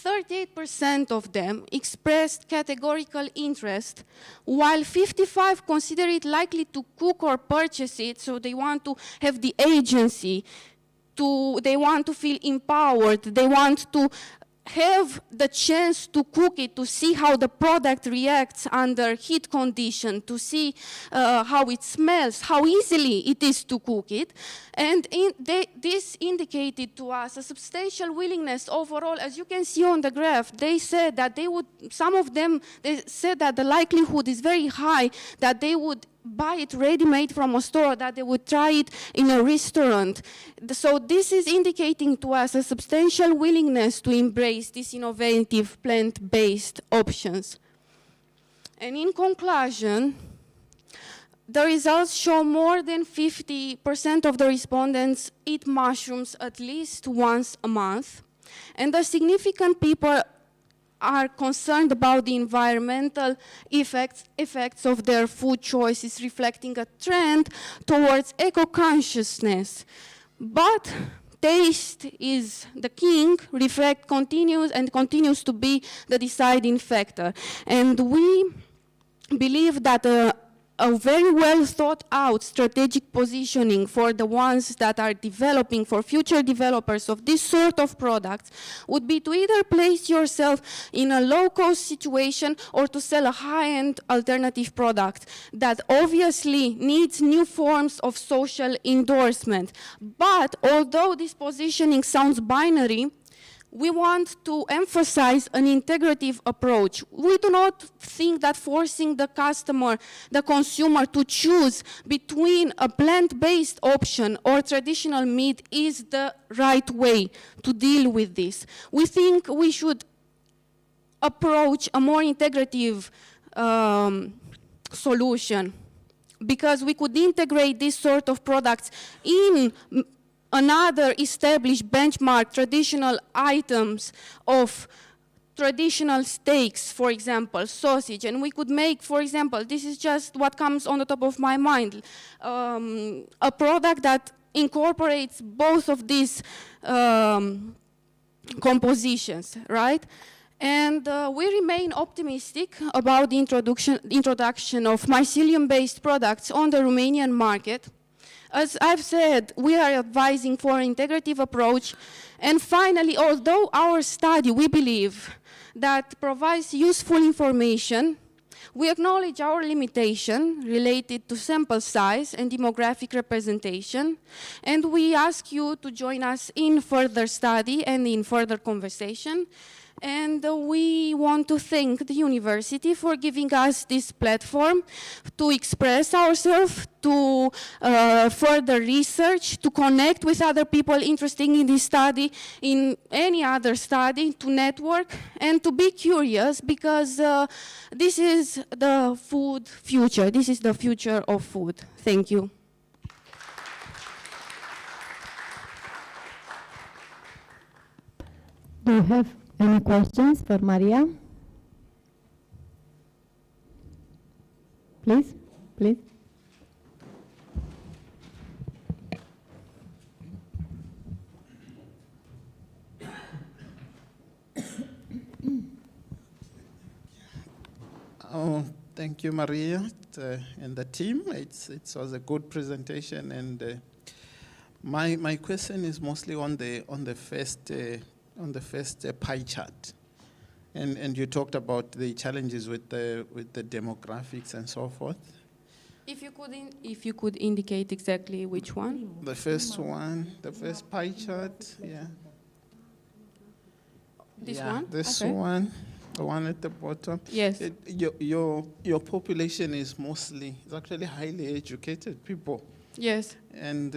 38% of them expressed categorical interest, while 55% consider it likely to cook or purchase it, so they want to have the agency, they want to feel empowered, they want to have the chance to cook it, to see how the product reacts under heat condition, to see how it smells, how easily it is to cook it. And this indicated to us a substantial willingness overall. As you can see on the graph, they said that they would, some of them, they said that the likelihood is very high that they would buy it ready-made from a store, that they would try it in a restaurant. So this is indicating to us a substantial willingness to embrace these innovative plant-based options. And in conclusion, the results show more than 50% of the respondents eat mushrooms at least once a month, and a significant are concerned about the environmental effects of their food choices, reflecting a trend towards eco-consciousness. But taste is the king, continues to be the deciding factor. And we believe that a very well thought out strategic positioning for the ones that are developing, for future developers of this sort of products, would be to either place yourself in a low-cost situation or to sell a high-end alternative product that obviously needs new forms of social endorsement. But although this positioning sounds binary, we want to emphasize an integrative approach. We do not think that forcing the consumer to choose between a plant-based option or traditional meat is the right way to deal with this. We think we should approach a more integrative solution, because we could integrate this sort of products in another established benchmark traditional items of traditional steaks, for example, sausage, and we could make, for example, this is just what comes on the top of my mind, a product that incorporates both of these compositions, right? And we remain optimistic about the introduction of mycelium-based products on the Romanian market. As I've said, we are advising for an integrative approach. And finally, although our study, we believe, that provides useful information, we acknowledge our limitation related to sample size and demographic representation, and we ask you to join us in further study and in further conversation. And we want to thank the university for giving us this platform to express ourselves, to further research, to connect with other people interested in this study, in any other study, to network, and to be curious, because this is the food future. This is the future of food. Thank you. Do you have any questions for Maria? Please, please. Oh, thank you, Maria, and the team. It was a good presentation, and my question is mostly on the first pie chart, and you talked about the challenges with the demographics and so forth. If you could indicate exactly which one. The first one, the first pie chart, yeah. This one? This okay. one, the one at the bottom. Yes. Your population is actually highly educated people. Yes. And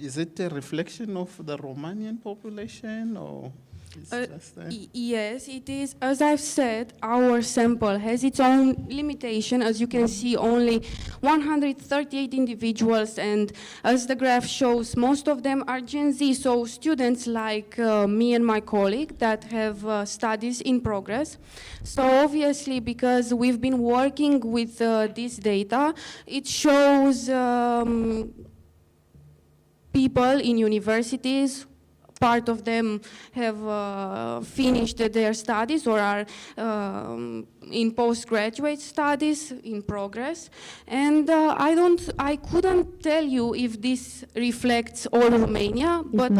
is it a reflection of the Romanian population, or it's just yes, it is. As I've said, our sample has its own limitation. As you can see, only 138 individuals, and as the graph shows, most of them are Gen Z, so students like me and my colleague that have studies in progress. So obviously, because we've been working with this data, it shows people in universities. Part of them have finished their studies or are in postgraduate studies in progress. And I couldn't tell you if this reflects all Romania, but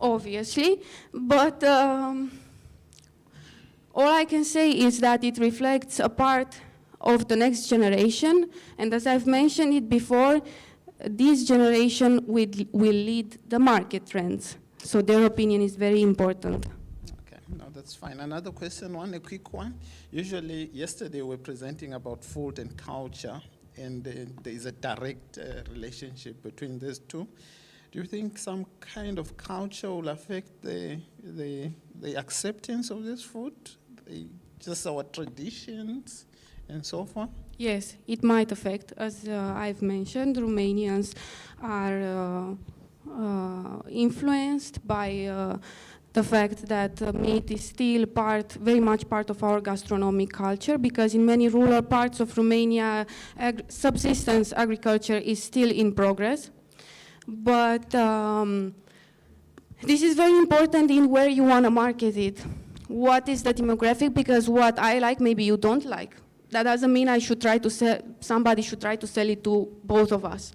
obviously. But all I can say is that it reflects a part of the next generation. And as I've mentioned it before, this generation will lead the market trends. So their opinion is very important. Okay, no, that's fine. Another question, a quick one. Usually, yesterday we were presenting about food and culture, and there is a direct relationship between these two. Do you think some kind of culture will affect the acceptance of this food, just our traditions and so forth? Yes, it might affect. As I've mentioned, Romanians are influenced by the fact that meat is still very much part of our gastronomic culture, because in many rural parts of Romania, subsistence agriculture is still in progress. But this is very important in where you want to market it. What is the demographic? Because what I like, maybe you don't like. That doesn't mean somebody should try to sell it to both of us.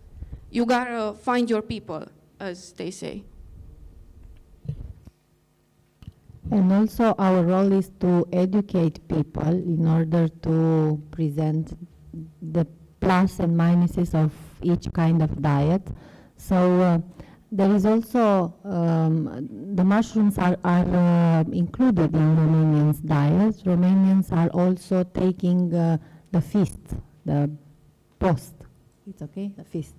You gotta find your people, as they say. And also our role is to educate people in order to present the plus and minuses of each kind of diet. So there is also, the mushrooms are included in Romanians' diet. Romanians are also taking the feast, the post. It's okay, the feast.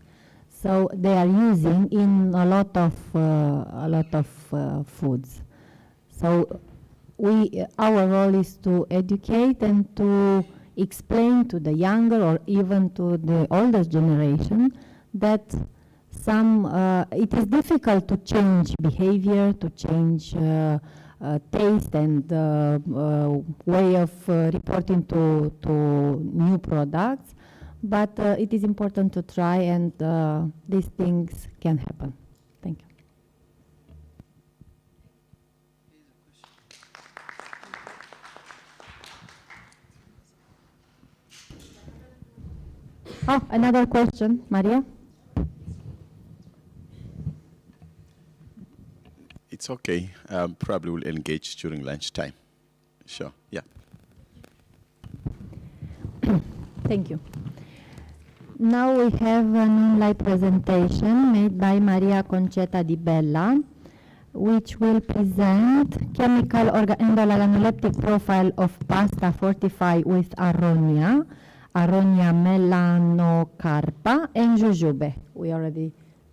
So they are using in a lot of foods. So our role is to educate and to explain to the younger or even to the older generation that it is difficult to change behavior, to change taste and way of reporting to new products, but it is important to try, and these things can happen. Thank you. Oh, another question, Maria? It's okay. Probably will engage during lunchtime. Sure, yeah. Thank you. Now we have an online presentation made by Maria Concetta Di Bella, which will present chemical and organoleptic profile of pasta fortified with aronia melanocarpa, and jujube. We already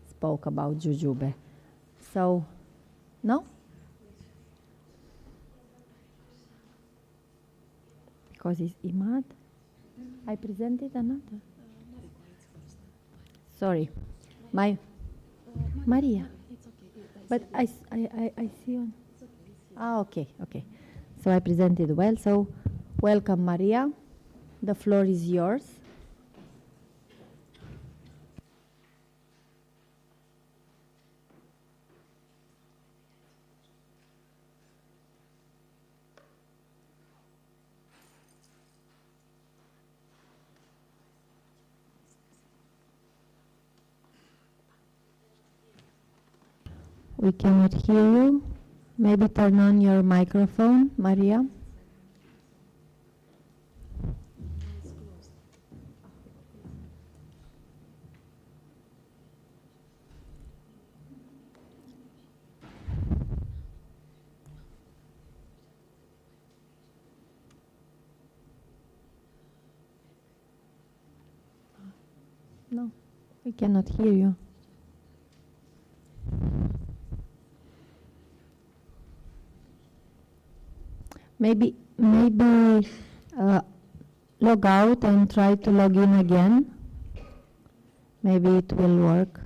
spoke about jujube. So, no? Because it's IMAD. I presented another. Sorry. Maria. But I see on. Okay. So I presented well. So welcome, Maria. The floor is yours. We cannot hear you. Maybe turn on your microphone, Maria. No, we cannot hear you. Maybe log out and try to log in again. Maybe it will work.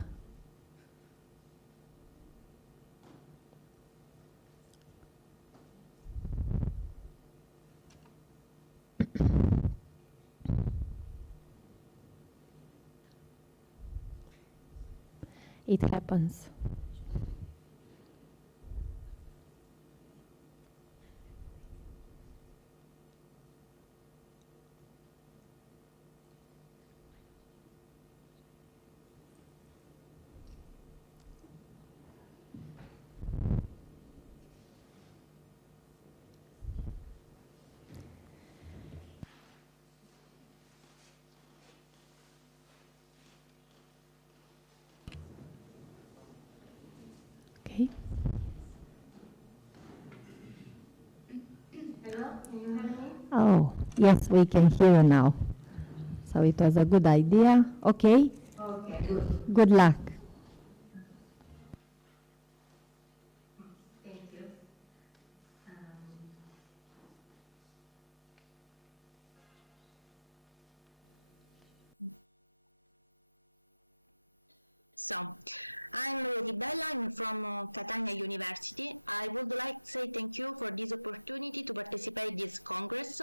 It happens. Okay. Hello, can you hear me? Oh, yes, we can hear you now. So it was a good idea. Okay. Okay, good. Good luck. Thank you. So, I'm Ribella, I'm from Catania University. I would like to say thank you for this opportunity to participate in this Congress,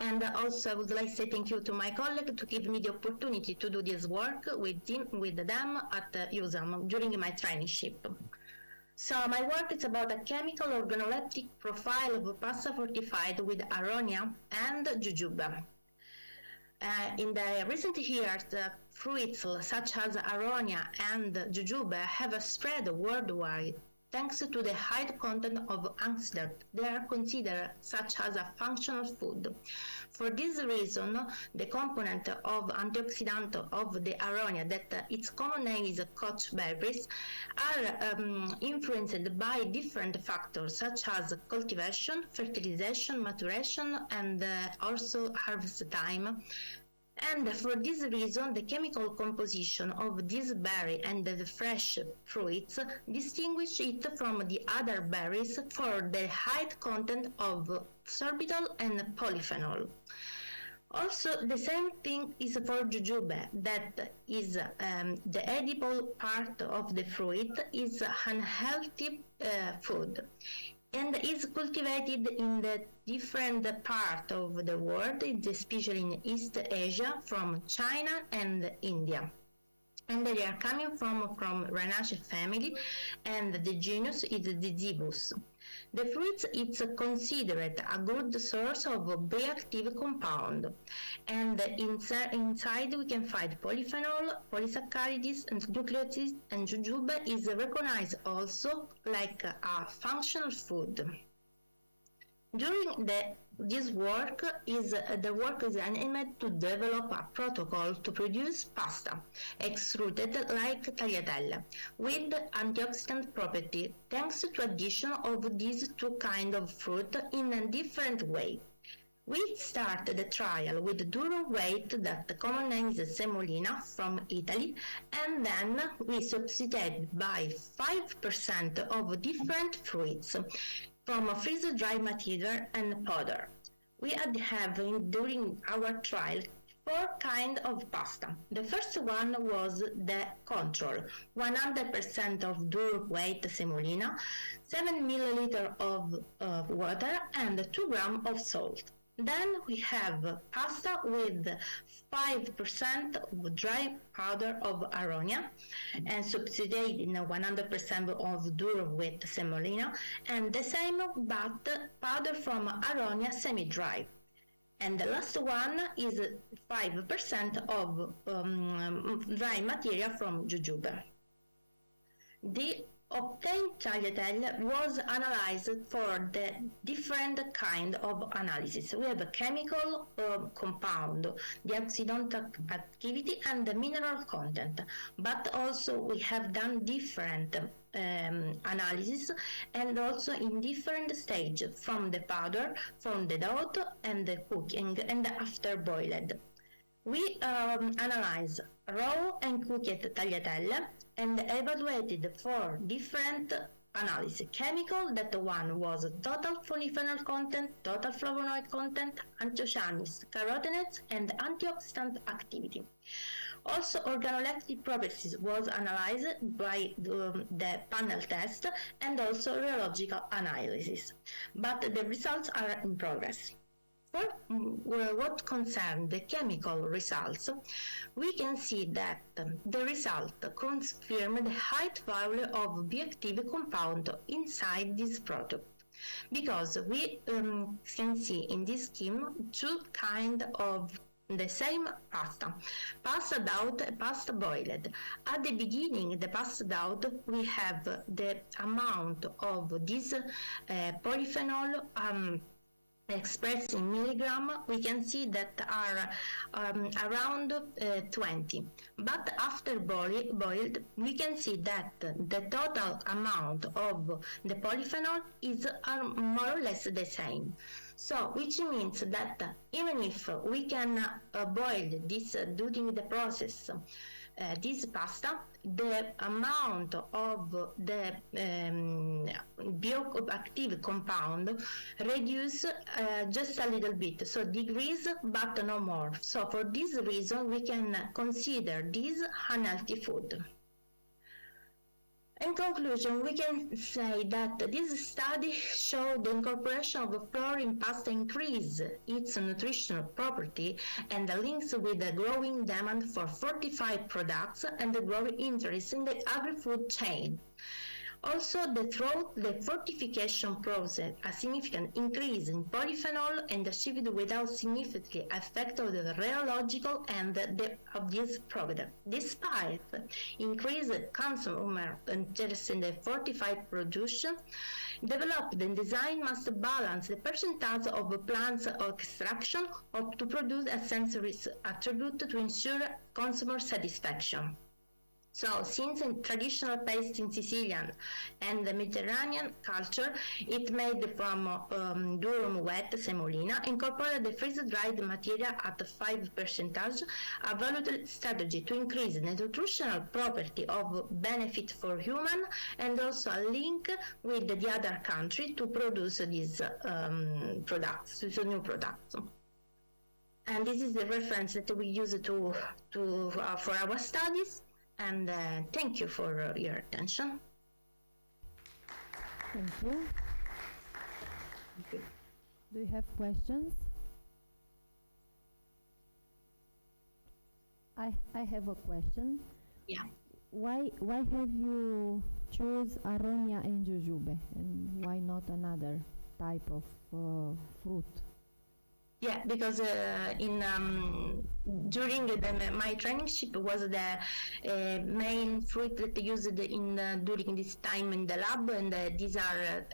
and also I would like to say thank you to my colleague to give me the opportunity to do this work with them at USAM during my traineeship. So my work is about a chemical organoleptic profile of pasta fortified with aronia and jujube. In the recent years, fruits such as aronia and jujube have spread worldwide thanks to the high content of antioxidants. They are considered such as a functional food. For this reason, the component of antioxidant of the aronia, that its common name is Koch berries, are influenced by different factors such as cultivation, fertilization, maturation, and also harvest time. And for this reason, the chemical composition of this berry and the fresh fruits distinguish it from the other berries for their high content of sorbitol and polyphenol. Also, the same thing is for jujube, that is the edible part of the fruit, is unhealthy food, and is cultivated in the different part of the world, especially in East Asia, from China and India. And they are coming from Ranaceae family, and the genus is Dizibus. The fruit is considered a good source of bioactive compound, and inside we can find polyphenol, polysaccharides, and nucleotides, and jujube is recognized also like a functional food. During this work is aimed to develop a protocol to produce pasta extruded like tagliatelle with antioxidant property thanks to addition of these two kinds of fruit in a different way. We started the trial with durum wheat, that the common name is semolina from Italy, and then we substituted by 5% of different fruits from a freeze-dried material and powder. We have during our trial 4 kinds of pasta. The first one was the control, 100% of durum wheat semolina, 7 milliliters of water, and 2 grams of salt. Then we have pasta with 5% of dry powder of aronia and substituted in 100% of durum wheat semolina, and the same but powder from aronia semi-dry. And the last one is 5% of dry material from jujube. The obtained tagliatelle was analyzed for the different kind of analysis. We have a chemical compound, the antioxidant activity, and the mineral content. But also we have done different analysis, and also in different stages, from the powder, from the dough, and the cooking, and after boiled. We analyzed raw and cooked tagliatelle and evaluated 4 different analyses. Chemical, that one was total polyphenol content, total flavonoid content, anthocyanins, carotenoids, and antioxidant activity. Also, organoleptic properties was analyzed by the panel test and also rheological analysis, but the results are in progress. For what concerns the chemical results, we can see that the result confirms the high value of bioactive compound inside this product, because we can see in this scheme 2 kinds of the same pasta dough, pasta boiled. At the beginning, the pasta dough, we have the amount of this polyphenol expressed in milligram. We can see that are around 20, but after boiled we can see that the total amount of the polyphenol is more or less the same. So, which means that even if we can boil this during the process, this pasta, the amount of the bioactive compound reduce just a little bit, so decrease but no more. So for this reason we can consider this unhealthy food. In conclusion, we can say that this study showed the incorporation of flour in pasta increase its nutritional property and the links with the growing demand for fortified products and the growing interest in the agri-food chain. Also, throughout the fortification process, a significant increase in polyphenol and achieved without significant effect of the rheological end of this product. Despite increased consumer interest in the fortified production, developed and design must balance the percentage of plants extraction or to produce a sensory attribute to ensure consumer satisfaction. So, since in traditional paste in Sicilian and the Mediterranean culture, it made from durum wet semolina, incorporated the freeze-dried material at 5%, a valuable strategy to increase the nutritional property of benefit for human and also a link with the other country to produce these products, these new products. And this is the reference that we use for our studies. And thank you for your attention. Thank you. Do you have questions? I have a question. Yeah. Why have you choose aronia and jujube, and why not another type of fruit? Yeah, because during my traineeship was the main fruit that used during this time in the lab, and these are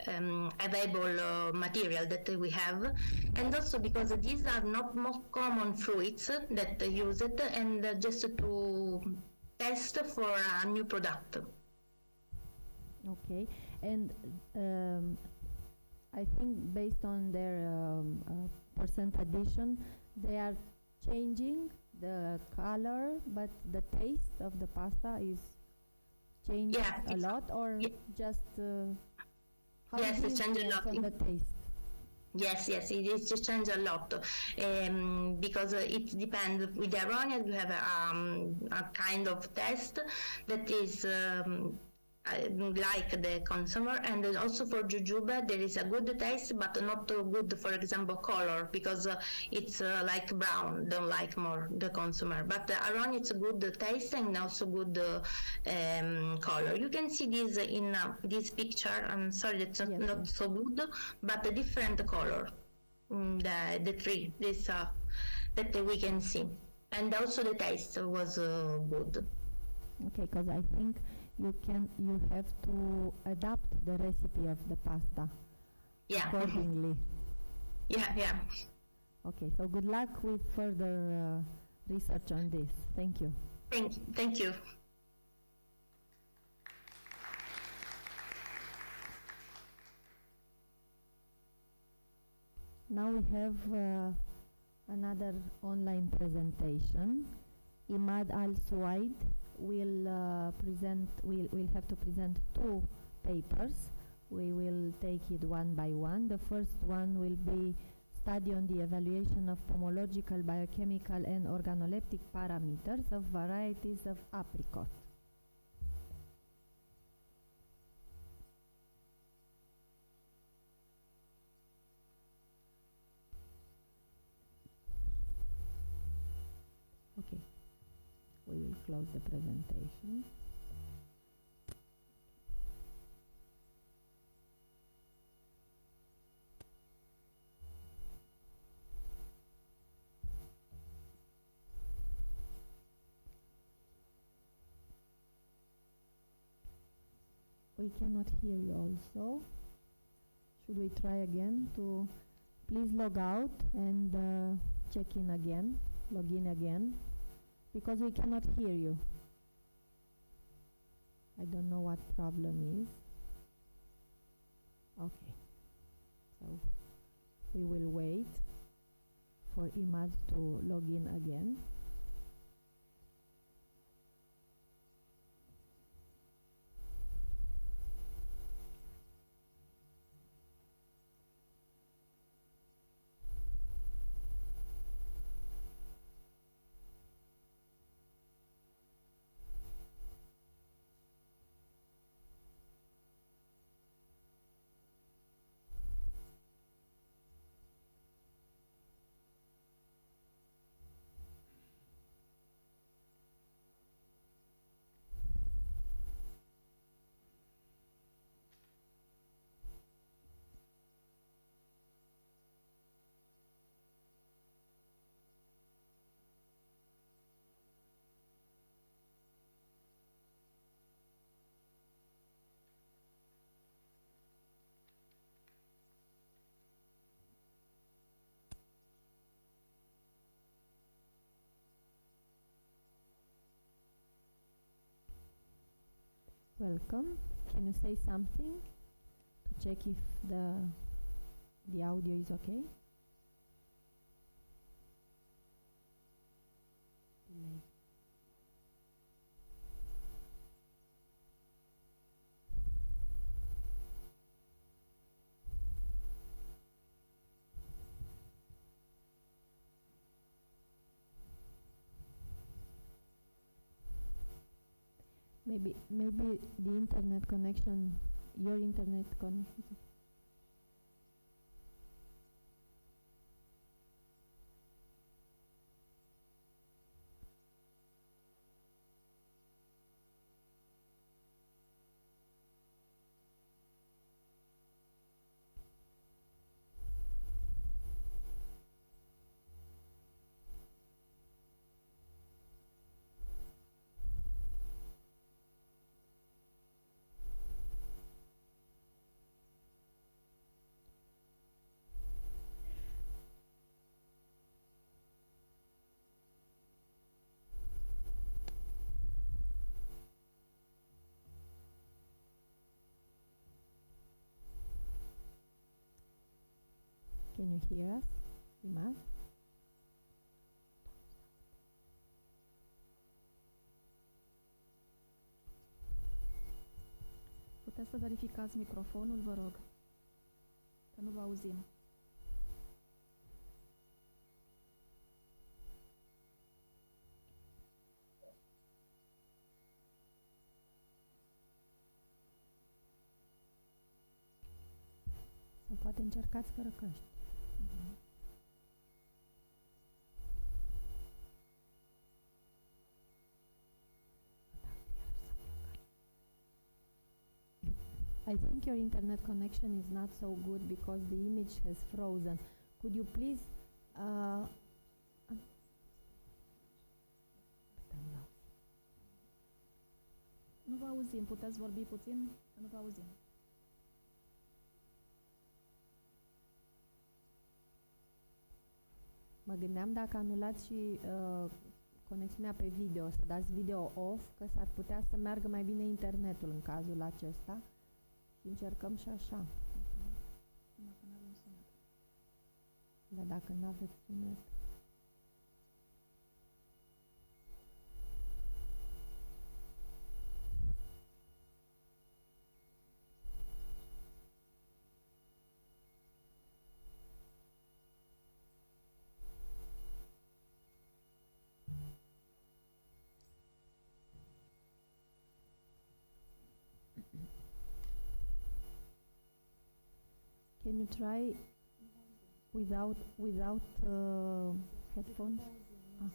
available material that we have, and also because these are not most common fruits that use it, and just to test for a new product. Okay, and I think based on their percent addition, they are changing the color, but the taste of the pasta is changed a lot, or just how yes, it changes a lot on the taste? Yes, it is changed a lot because it depends. With the aronia, you have a kind of taste that is like the consumer, and then also for jujube there is a good taste but not good, for example, color, because it's like brown, don't like more the consumer, but around it's a good taste and also good color. You can see this in this picture. I'm sorry, that's not so good, but a different color, the tree, this that we can see, and also the taste was good. Okay, because I think you have to adapt the recipe of the pasta accordingly. Yeah. Okay, so good luck with further research on this. Thank you. Thank you. Now we have another online presentation. Imad Al-Suwaid will have to present two papers. We will take it one by one. The first one will be study on the evaluation of pomological, biochemical and organoleptic parameters of varieties of apricot. Okay. We will close the presentation. We cannot hear you also. Should we try again to please log out and check in again, log in again, because we cannot hear you. I don't know what problem is. Okay, so we will wait for Imad to log in again. Welcome. Can you say something to check if the audio is okay? Delay. Maybe the internet connection, your internet connection. Can you hear us, Imad? Puteți să verificați microfonul, vă rog, că nu vă auzim. Sau poate încercați fără căști. I think your internet connection is not so good because the image has frozen. Could you please Nu vă auzim, puteți vorbi puțin, că nu vă auzim. Mă gândeam dacă anulați și conexiunea pe video, să dați video off, că s-ar putea să meargă mai bine internetul în cazul acesta. Și încercăm și așa. Dacă nu avem sunet. Dar dacă nu aveți sunet. Can you try without headphones? Ah.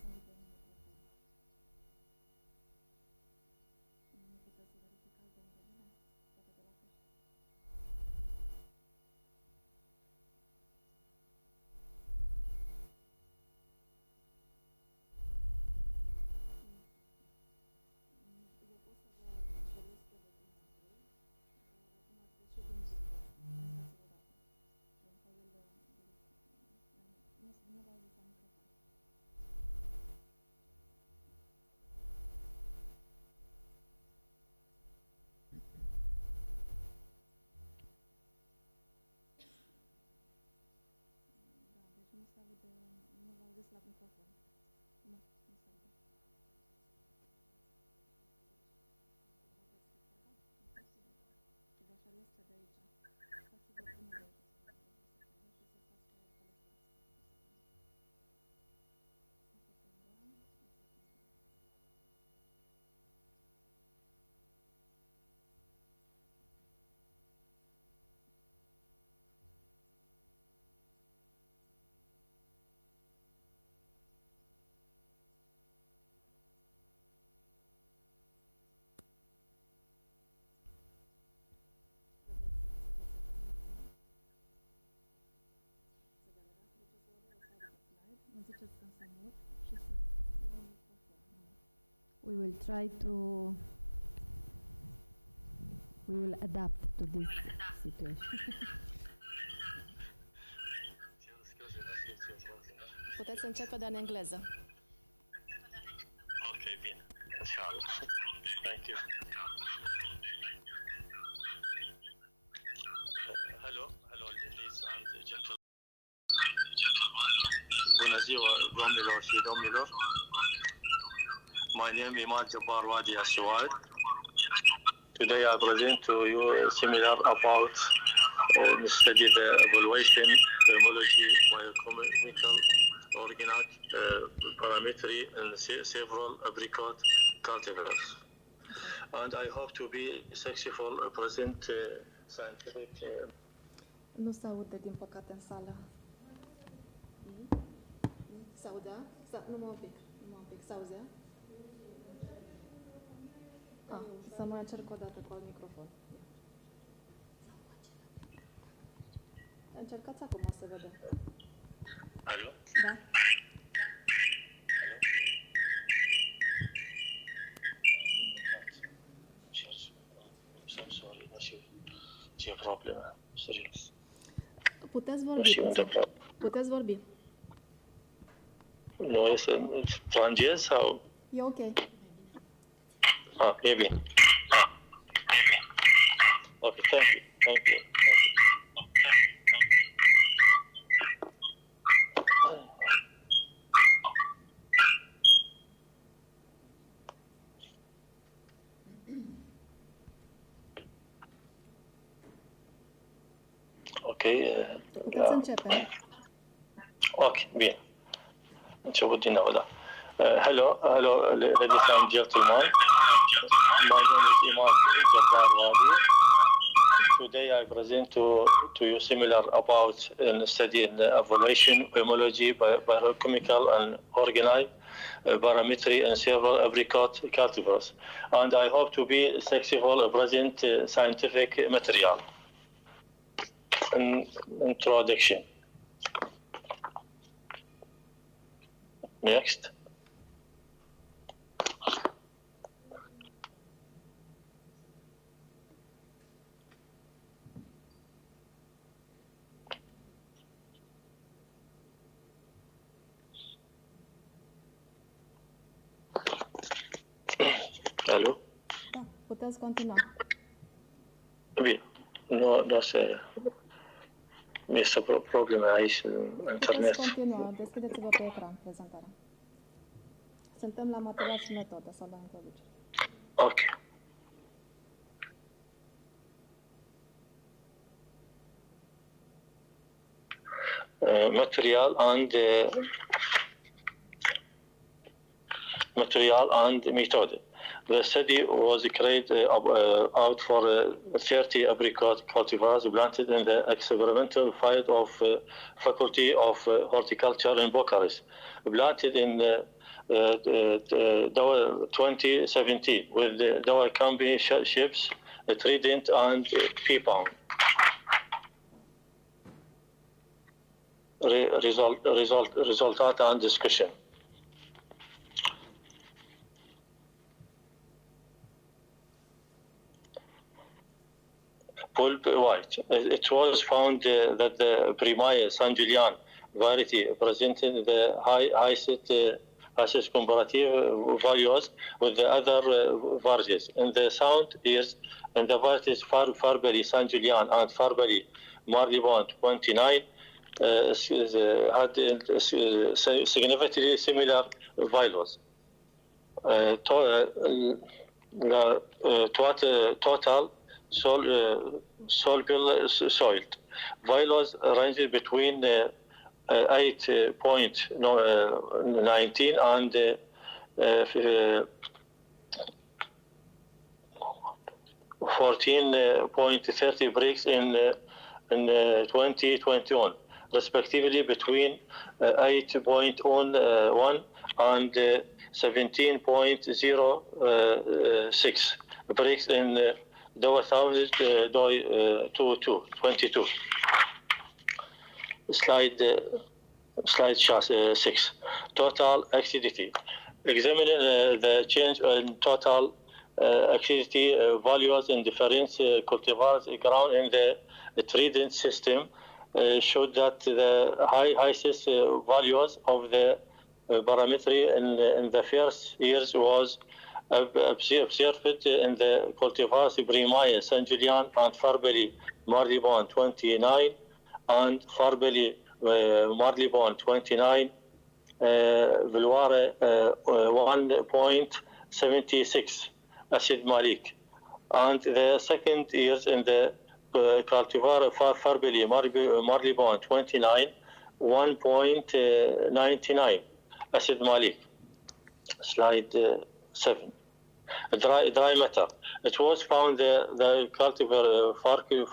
Nu vă auziți la microfon. Nu se aude. Așa este de aici. Stați-vă până de aici. Și să stați pe telefon. O secundă. Îmi ziceți când să mut și să iau microfonul. We will try to. We will adapt to this situation. Puteți începe de în engleză. Ok, bine. Inshallah. Thank you. hello, ladies and gentlemen. Bună ziua, domnilor și domnilor. My name is Imad Jabbar Wadi Aswad. Today I present to you seminar about study the evaluation, thermology, biochemical, organic, parametry, and several apricot cultivars. And I hope to be successful present scientific. Nu se aude, din păcate, în sală. Se audea? Numai un pic. Se auzea? Să mai încerc o dată cu alt microfon. Încercați acum, se vede. Alo? Da. Sorry, nu știu ce problemă, serios. Puteți vorbi puțin. Puteți vorbi. Nu este francez sau? E ok. E bine. Ok, thank you. Ok. Puteți începe. Ok, bine. Început din nou, da. Hello, ladies and gentlemen. My name is Imad Jabbar Wadi. Today I present to you seminar about study in evaluation, biology, biochemical and organic, parametry and several apricot cultivars. And I hope to be successful present scientific material. Introduction. Next. Alo? Da, puteți continua. Bine. Nu se... Mi este probleme aici în internet. Puteți continua. Deschideți-vă pe ecran prezentarea. Suntem la material și metodă sau la introducere. Ok. Material and method. The study was carried out for 30 apricot cultivars planted in the experimental field of Faculty of Horticulture in Bucharest, planted in 2017 with the Dawa Cambi ships, Trident and P-Pound. Resultat and discussion. Pulp white. It was found that the Primaya San Julian variety presented the highest comparative values with the other varieties. In the sound ears, and the varieties Farberi San Julian and Farberi Marlibon 29 had significantly similar values. Total soluble soil values ranged between 8.19 and 14.30 bricks in 2021, respectively between 8.1 and 17.06 bricks in 2022. Slide 6. Total acidity. Examining the change in total acidity values in different cultivars ground in the Trident system showed that the highest values of the parametry in the first years was observed in the cultivars Brimaya, San Julian, and Farbeli Marlibon 29, and Farbeli Marlibon 29, Vilware 1.76 acid malic. And the second years in the cultivar Farbeli Marlibon 29, 1.99 acid malic. Slide 7. Dry matter. It was found the cultivar Farclo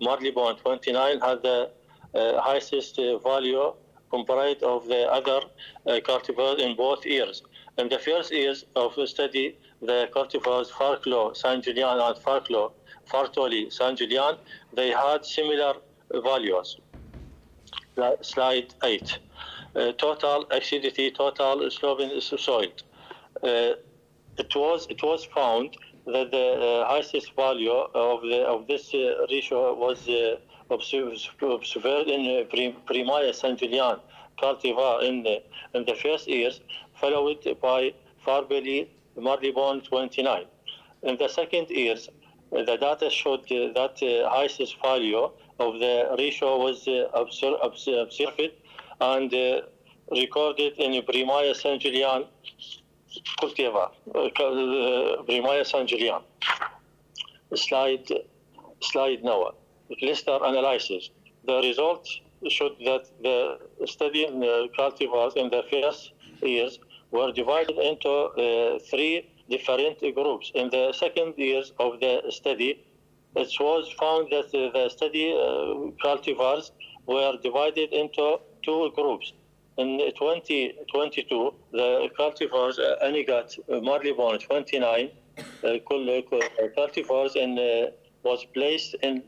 Marlibon 29 had the highest value compared of the other cultivars in both years. In the first years of the study, the cultivars Farclo San Julian and Farclo Fartoli San Julian, they had similar values. Slide 8. Total acidity, total sloven soil. It was found that the highest value of this ratio was observed in Primaya San Julian cultivar in the first years, followed by Farbeli Marlibon 29. In the second years, the data showed that highest value of the ratio was observed and recorded in Primaya San Julian cultivar, Primaya San Julian. Slide now. Cluster analysis. The results showed that the study cultivars in the first years were divided into 3 different groups. In the second years of the study, it was found that the study cultivars were divided into 2 groups. In 2022, the cultivars Anigat Marlibon 29 cultivars was placed in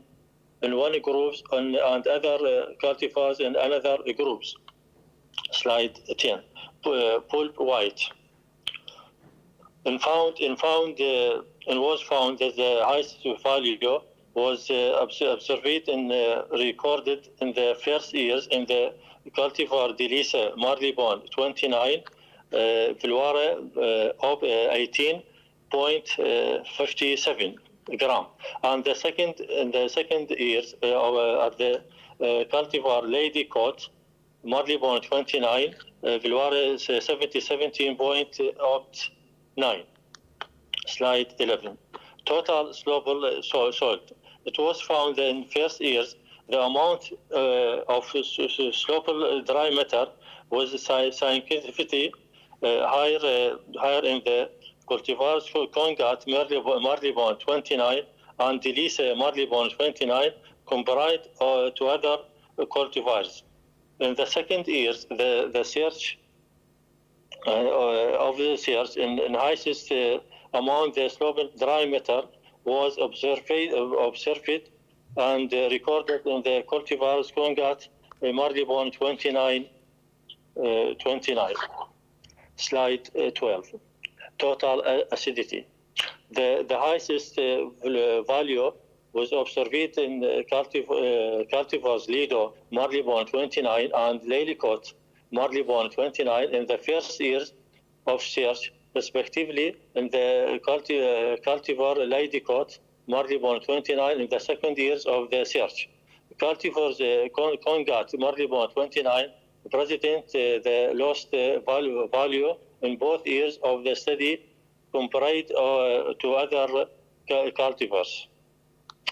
one group and other cultivars in another groups. Slide 10. Pulp white. And was found that the highest value was observed and recorded in the first years in the cultivar Delisa Marlibon 29, Vilware of 18.57 gram. And the second years of the cultivar Lady Coat Marlibon 29, Vilware 17.9. Slide 11. Total soluble salt. It was found in first years the amount of soluble dry matter was scientifically higher in the cultivars Kongat Marlibon 29 and Delisa Marlibon 29 compared to other cultivars. In the second years, the search of the search in highest amount the soluble dry matter was observed and recorded in the cultivars Kongat Marlibon 29. Slide 12. Total acidity. The highest value was observed in cultivars Lido Marlibon 29 and Lelycott Marlibon 29 in the first years of search, respectively, in the cultivar Lydicott Marlibon 29 in the second years of the search. Cultivars Kongat Marlibon 29 present the lost value in both years of the study compared to other cultivars.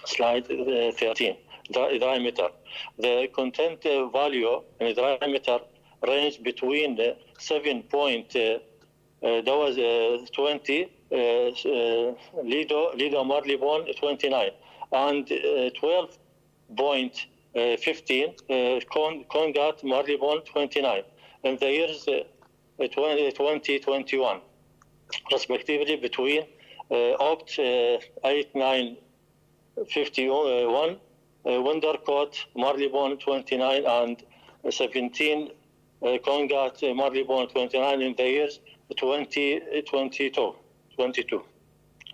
Slide 13. Dry matter. The content value in dry matter range between 7.20 Lido Marlibon 29 and 12.15 Kongat Marlibon 29 in the years 2021, respectively between Opt 8951 Wondercoat Marlibon 29 and 17 Kongat Marlibon 29 in the years 2022.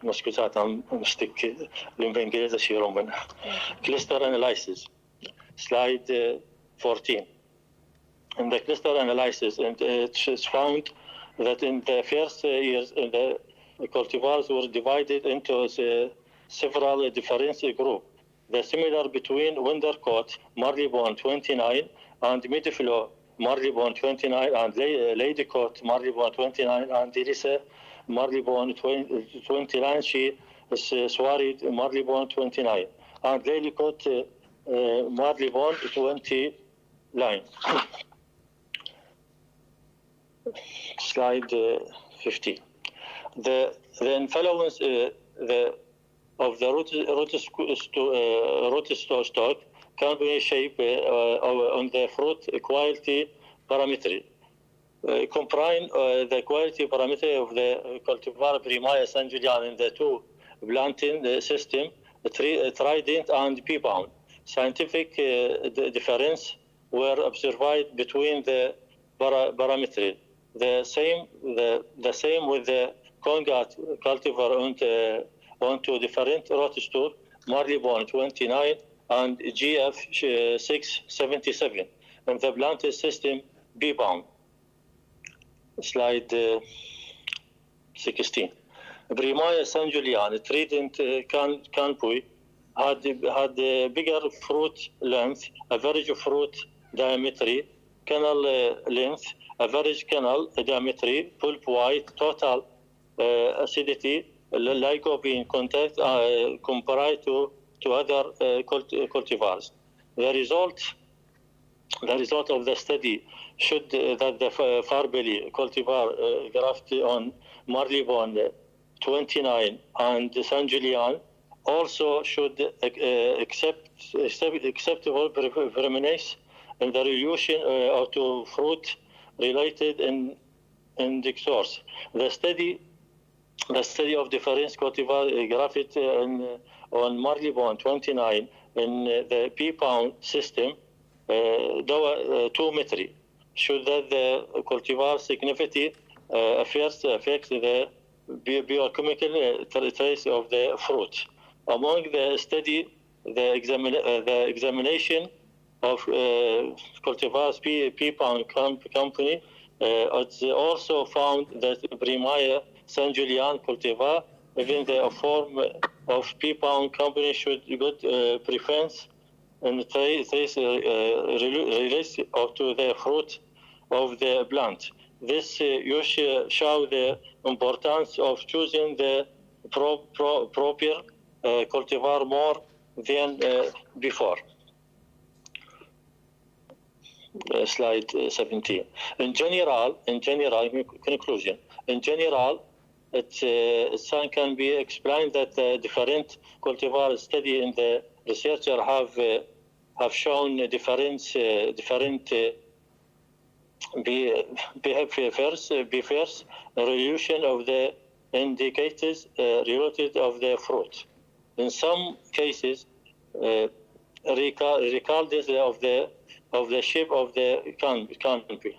مسكوتات عم نستك بالانجليزي شي رومان. Cluster analysis. Slide 14. In the cluster analysis, it is found that in the first years, the cultivars were divided into several different groups. The similar between Wintercourt, Marleybourne 29, and Midflow, Marleybourne 29, and Ladycourt, Marleybourne 29, and Elisa, Marleybourne 29, she is Swarid, Marleybourne 29, and Ladycourt, Marleybourne 29. Slide 50. The influence of the root stock can be shaped on the fruit quality parameter. Combine the quality parameter of the cultivar Primaya San Giuliano in the two planting system, Trident and P-bound. Scientific difference were observed between the parameters. The same with the Congat cultivar onto different root stock, Marleybourne 29 and GF 677, and the planted system B-bound. Slide 16. Primaya San Giuliano Trident Canpui had a bigger fruit length, average fruit diameter, canal length, average canal diameter, pulp white, total acidity, lycopene content compared to other cultivars. The result of the study showed that the Farbeli cultivar grafted on Marleybourne 29 and San Giuliano also showed acceptable predominance in the resolution to fruit-related indicators. The study of different cultivar grafted on Marleybourne 29 in the P-pound system, 2 metri, showed that the cultivar significantly affects the biochemical trace of the fruit. Among the study, the examination of cultivars P-pound company, it's also found that Primaya San Giuliano cultivar, even the form of P-pound company, showed good preference and trace release to the fruit of the plant. This shows the importance of choosing the proper cultivar more than before. Slide 17. In general, conclusion. In general, it can be explained that different cultivar study in the researcher have shown different behaviors, resolution of the indicators related of the fruit. In some cases, regardless of the shape of the canopy,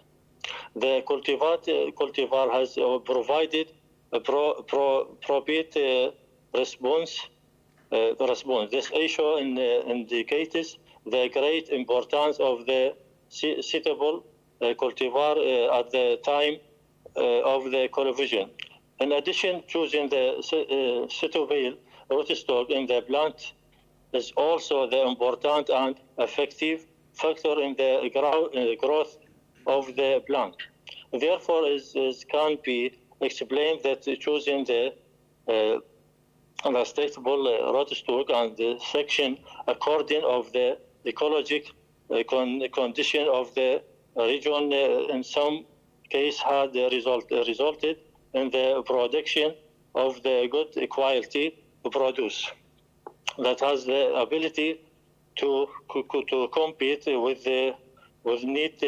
the cultivar has provided a appropriate response. This issue indicates the great importance of the suitable cultivar at the time of the cultivation. In addition, choosing the suitable rootstock in the plant is also the important and effective factor in the growth of the plant. Therefore, it can be explained that choosing the suitable rootstock and the section according of the ecologic condition of the region in some case had resulted in the production of the good quality produce that has the ability to compete with neat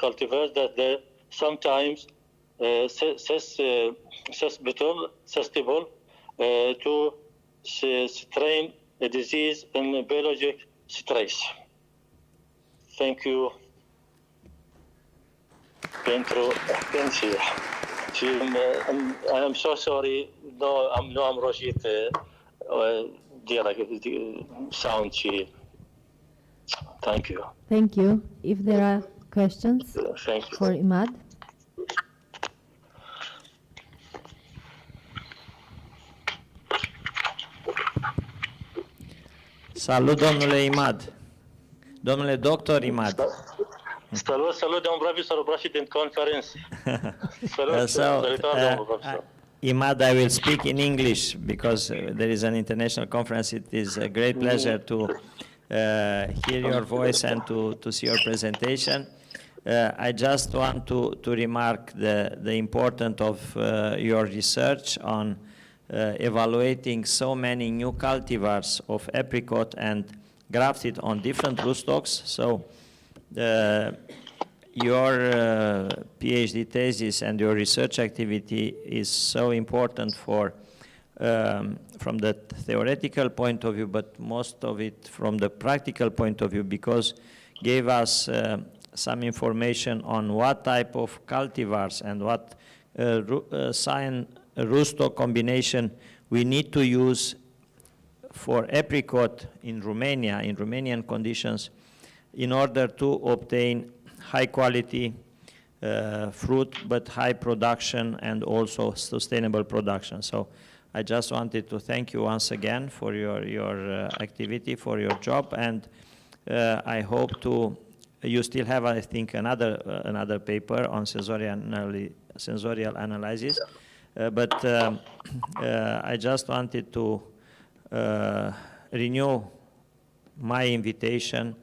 cultivars that sometimes susceptible to strain a disease in biologic stress. Thank you. I am so sorry. No, I'm Rojit. Sound. Thank you. Thank you. If there are questions Thank you for Imad. Salut, domnule Imad. Domnule doctor Imad. Salut, domnul profesor, president conference. Salut, salutare, domnul profesor. Imad, I will speak in English because there is an international conference. It is a great pleasure to hear your voice and to see your presentation. I just want to remark the importance of your research on evaluating so many new cultivars of apricot and grafted on different rootstocks. So your PhD thesis and your research activity is so important for from the theoretical point of view, but most of it from the practical point of view, because gave us some information on what type of cultivars and what rootstock combination we need to use for apricot in Romania, in Romanian conditions, in order to obtain high quality fruit, but high production and also sustainable production. So I just wanted to thank you once again for your activity, for your job, and I hope you still have, I think, another paper on sensorial analysis, but I just wanted to renew my invitation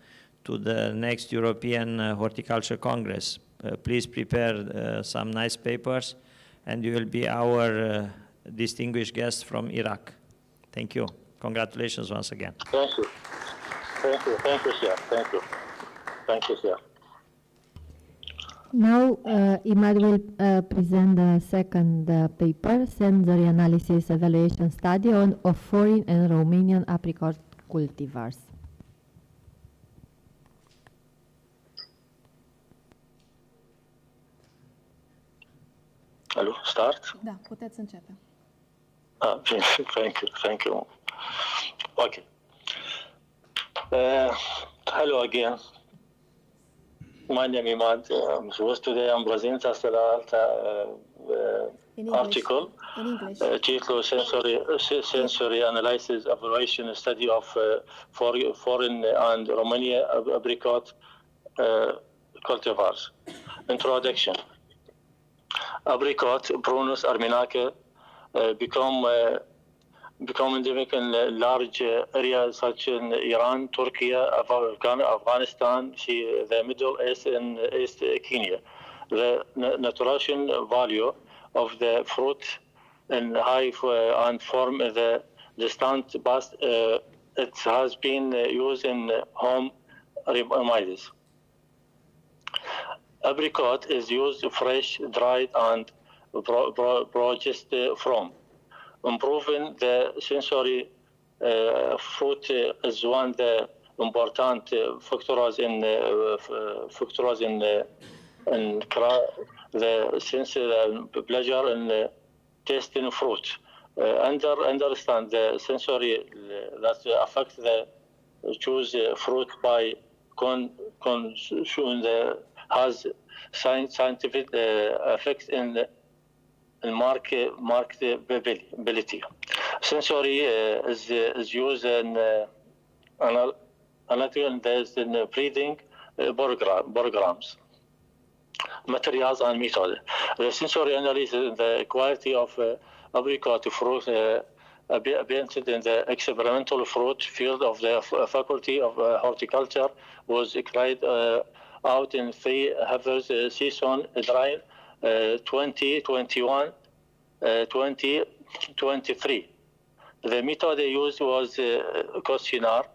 to the next European Horticulture Congress. Please prepare some nice papers, and you will be our distinguished guest from Iraq. Thank you. Congratulations once again. Thank you. Thank you. Thank you, sir. Thank you. Thank you, sir. Now, Imad will present the second paper, Sensory Analysis Evaluation Study of Foreign and Romanian Apricot Cultivars. Alo, start? Da, puteți începe. Thank you. Okay. Hello again. My name is Imad. Today I'm presenting an article. In English. Title Sensory Analysis Evaluation Study of Foreign and Romanian Apricot Cultivars. Introduction. Apricot, Prunus armeniaca, become endemic in large areas such as Iran, Turkey, Afghanistan, the Middle East, and East Kenya. The nutrition value of the fruit and high and form the distant past, it has been used in home remedies. Apricot is used fresh, dried, and processed from. Improving the sensory fruit is one of the important factors in the sense pleasure in tasting fruit. Understand the sensory that affect the choose fruit by consumption has scientific effects in marketability. Sensory is used in analytical in breeding programs, materials and methods. The sensory analysis, the quality of apricot fruit patented in the experimental fruit field of the Faculty of Horticulture was carried out in 3 harvest season, dry 2021, 2023. The method used was questionnaire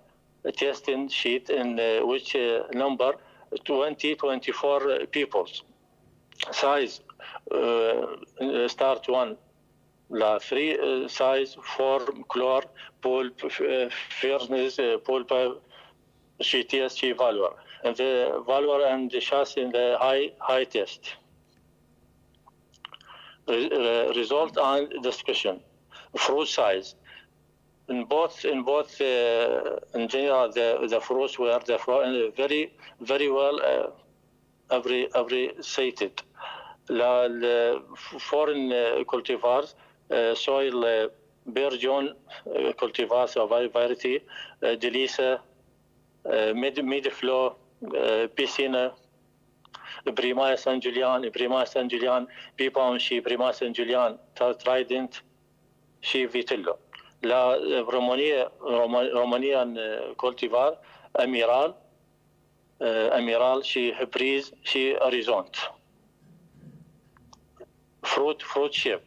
testing sheet in which number 24 people. Size start 1, la 3 size 4 color pulp fairness pulp GTS value and the value and the chassis in the high test. Result and discussion. Fruit size. In general, the fruits were very well appreciated. The foreign cultivars, soil Bergeon cultivars of variety, Delisa, Midflow, Piscina, Primaya San Julian, Pipaunshi, Primaya San Julian, Trident, Shi Vitello. La Romanian cultivar, Amiral, Shi Breeze, Shi Horizont. Fruit shape.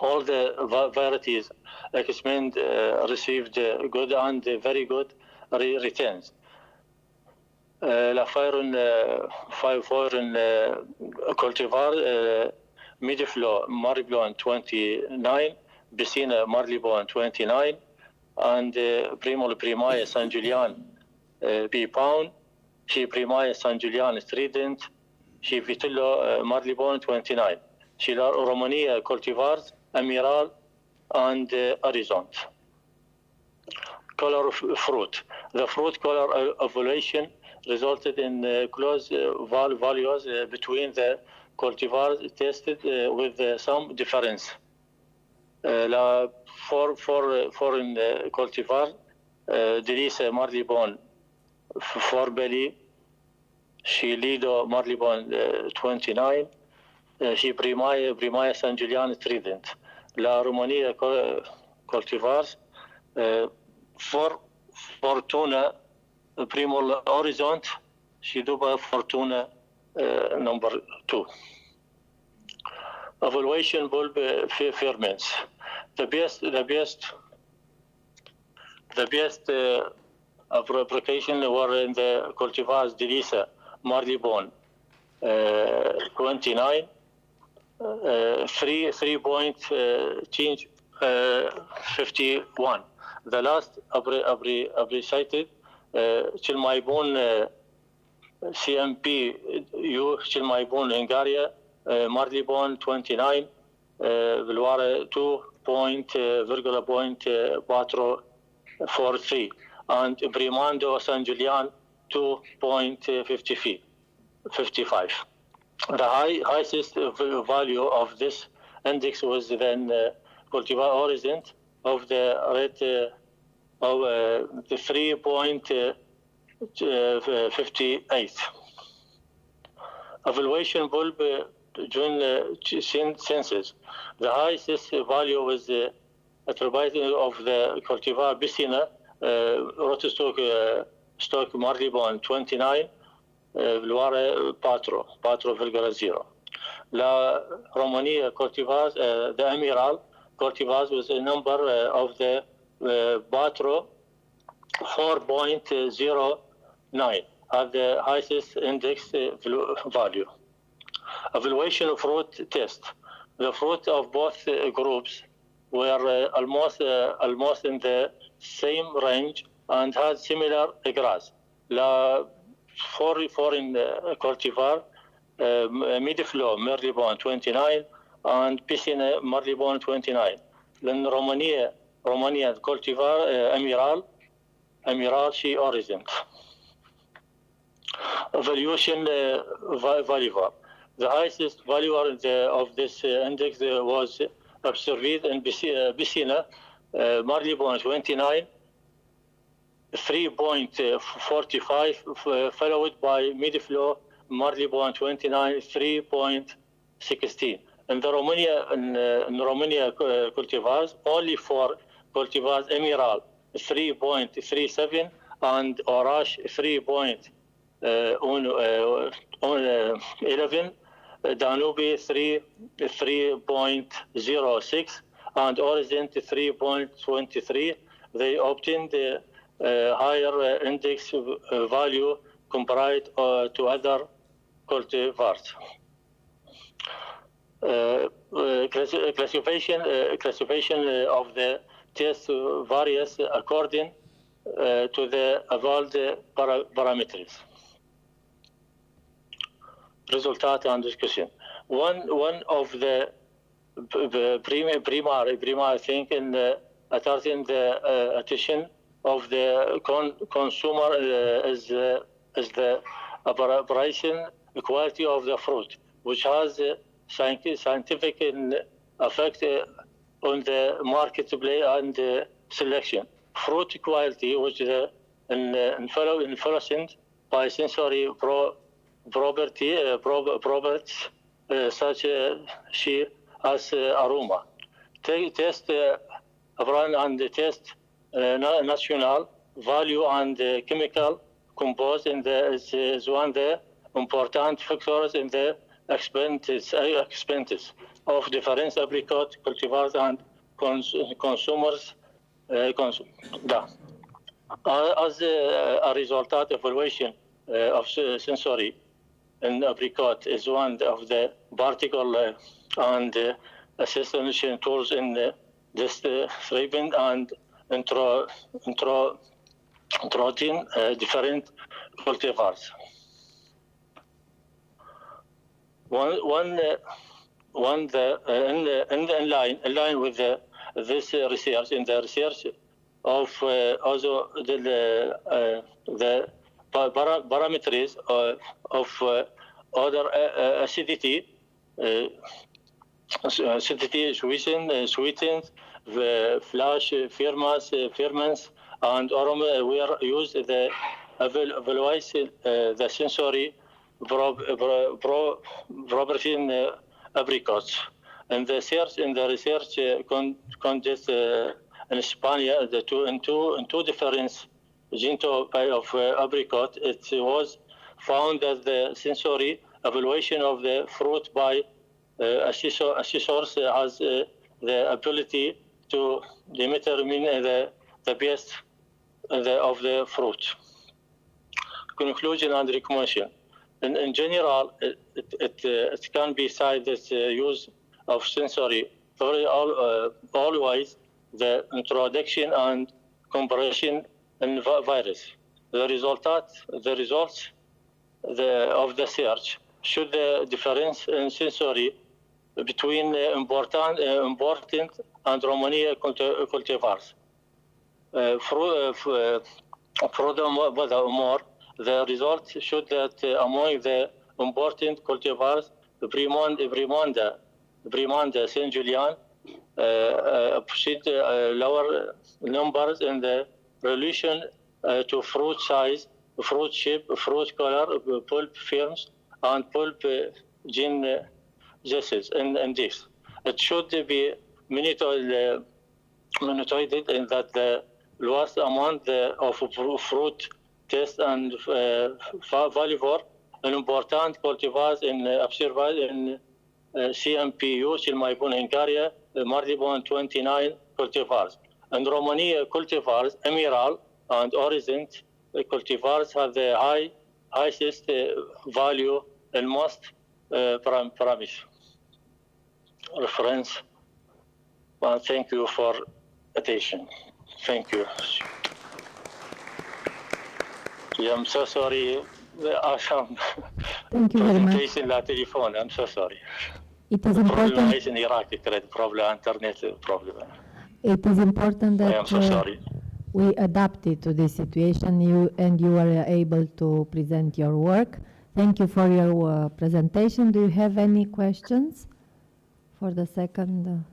All the varieties examined received good and very good returns. La foreign cultivar Midflow Maribelon 29, Piscina Maribelon 29, and Primaya San Julian B Pound, Shi Primaya San Julian Trident, Shi Vitello Maribelon 29. Shi la Romania cultivars Amiral and Horizont. Color of fruit. The fruit color evaluation resulted in close values between the cultivars tested with some difference. La foreign cultivar, Delisa Maribelon 4 belly, Shi Lido Maribelon 29, Shi Primaya San Julian Trident. La Romania cultivars Fortuna Primul Horizont, și după Fortuna number 2. Evaluation bulb ferments. The best application were in the cultivars Delisa Maribelon 29, 3.51. The last appreciated Chilmaibun CMP U Chilmaibun Hungaria Maribelon 29 Veloare 2.443 and Brimando San Julian 2.55. The highest value of this index was then cultivar horizon of the rate of the 3.58. Evaluation bulb June census. The highest value was attributed of the cultivar Piscina, Rotostock stock Maribelon 29, Veloare 4.0. La Romania cultivars, the Amiral cultivars was a number of the Batro 4.09 at the highest index value. Evaluation of fruit test. The fruit of both groups were almost in the same range and had similar grass. La foreign cultivar Midflow Maribelon 29 and Piscina Maribelon 29. Then Romania cultivar Amiral Shi Horizont. Evaluation value. The highest value of this index was observed in Piscina Maribelon 29, 3.45, followed by Midflow Maribelon 29, 3.16. In the Romania cultivars, only for cultivars Amiral 3.37 and Orash 3.11, Danube 3.06 and Horizont 3.23. They obtained higher index value compared to other cultivars. Classification of the test varies according to the evolved parameters. Resultat and discussion. One of the primary thing in attracting the attention of the consumer is the operation quality of the fruit, which has scientific effect on the marketplace and selection. Fruit quality, which is influenced by sensory properties such as aroma. Taste brand and taste national value and chemical composed in the is one of the important factors in the expenses of different apricot cultivars and consumers. As a result, evaluation of sensory in apricot is one of the particular and assessment tools in describing and introducing different cultivars. In line with this research, in the research of also the parameters of other acidity, sweetened, flash, ferments, and aroma were used to evaluate the sensory property in apricots. And the research conducted in Spain, in two different genotypes of apricot, it was found that the sensory evaluation of the fruit by assessors has the ability to determine the best of the fruit. Conclusion and recommendation. In general, it can be cited as use of sensory always the introduction and comparison in virus. The results of the search show the difference in sensory between important and Romania cultivars. Furthermore, the results showed that among the important cultivars, Brimanda Saint Julian achieved lower numbers in the relation to fruit size, fruit shape, fruit color, pulp films, and pulp genesis in this. It should be monitored in that the lowest amount of fruit test and value an important cultivars in observed in CMPU, Silmaibun Hungaria, Mardibon 29 cultivars. And Romania cultivars, Emerald and Horizont cultivars have the highest value in most parameters. Reference. Well, thank you for attention. Thank you. Yeah, I'm so sorry. Thank you very much. Telephone. I'm so sorry. It is important. In Iraq, problem, internet problem. It is important that I am so sorry. we adapted to this situation. You were able to present your work. Thank you for your presentation. Do you have any questions for the second?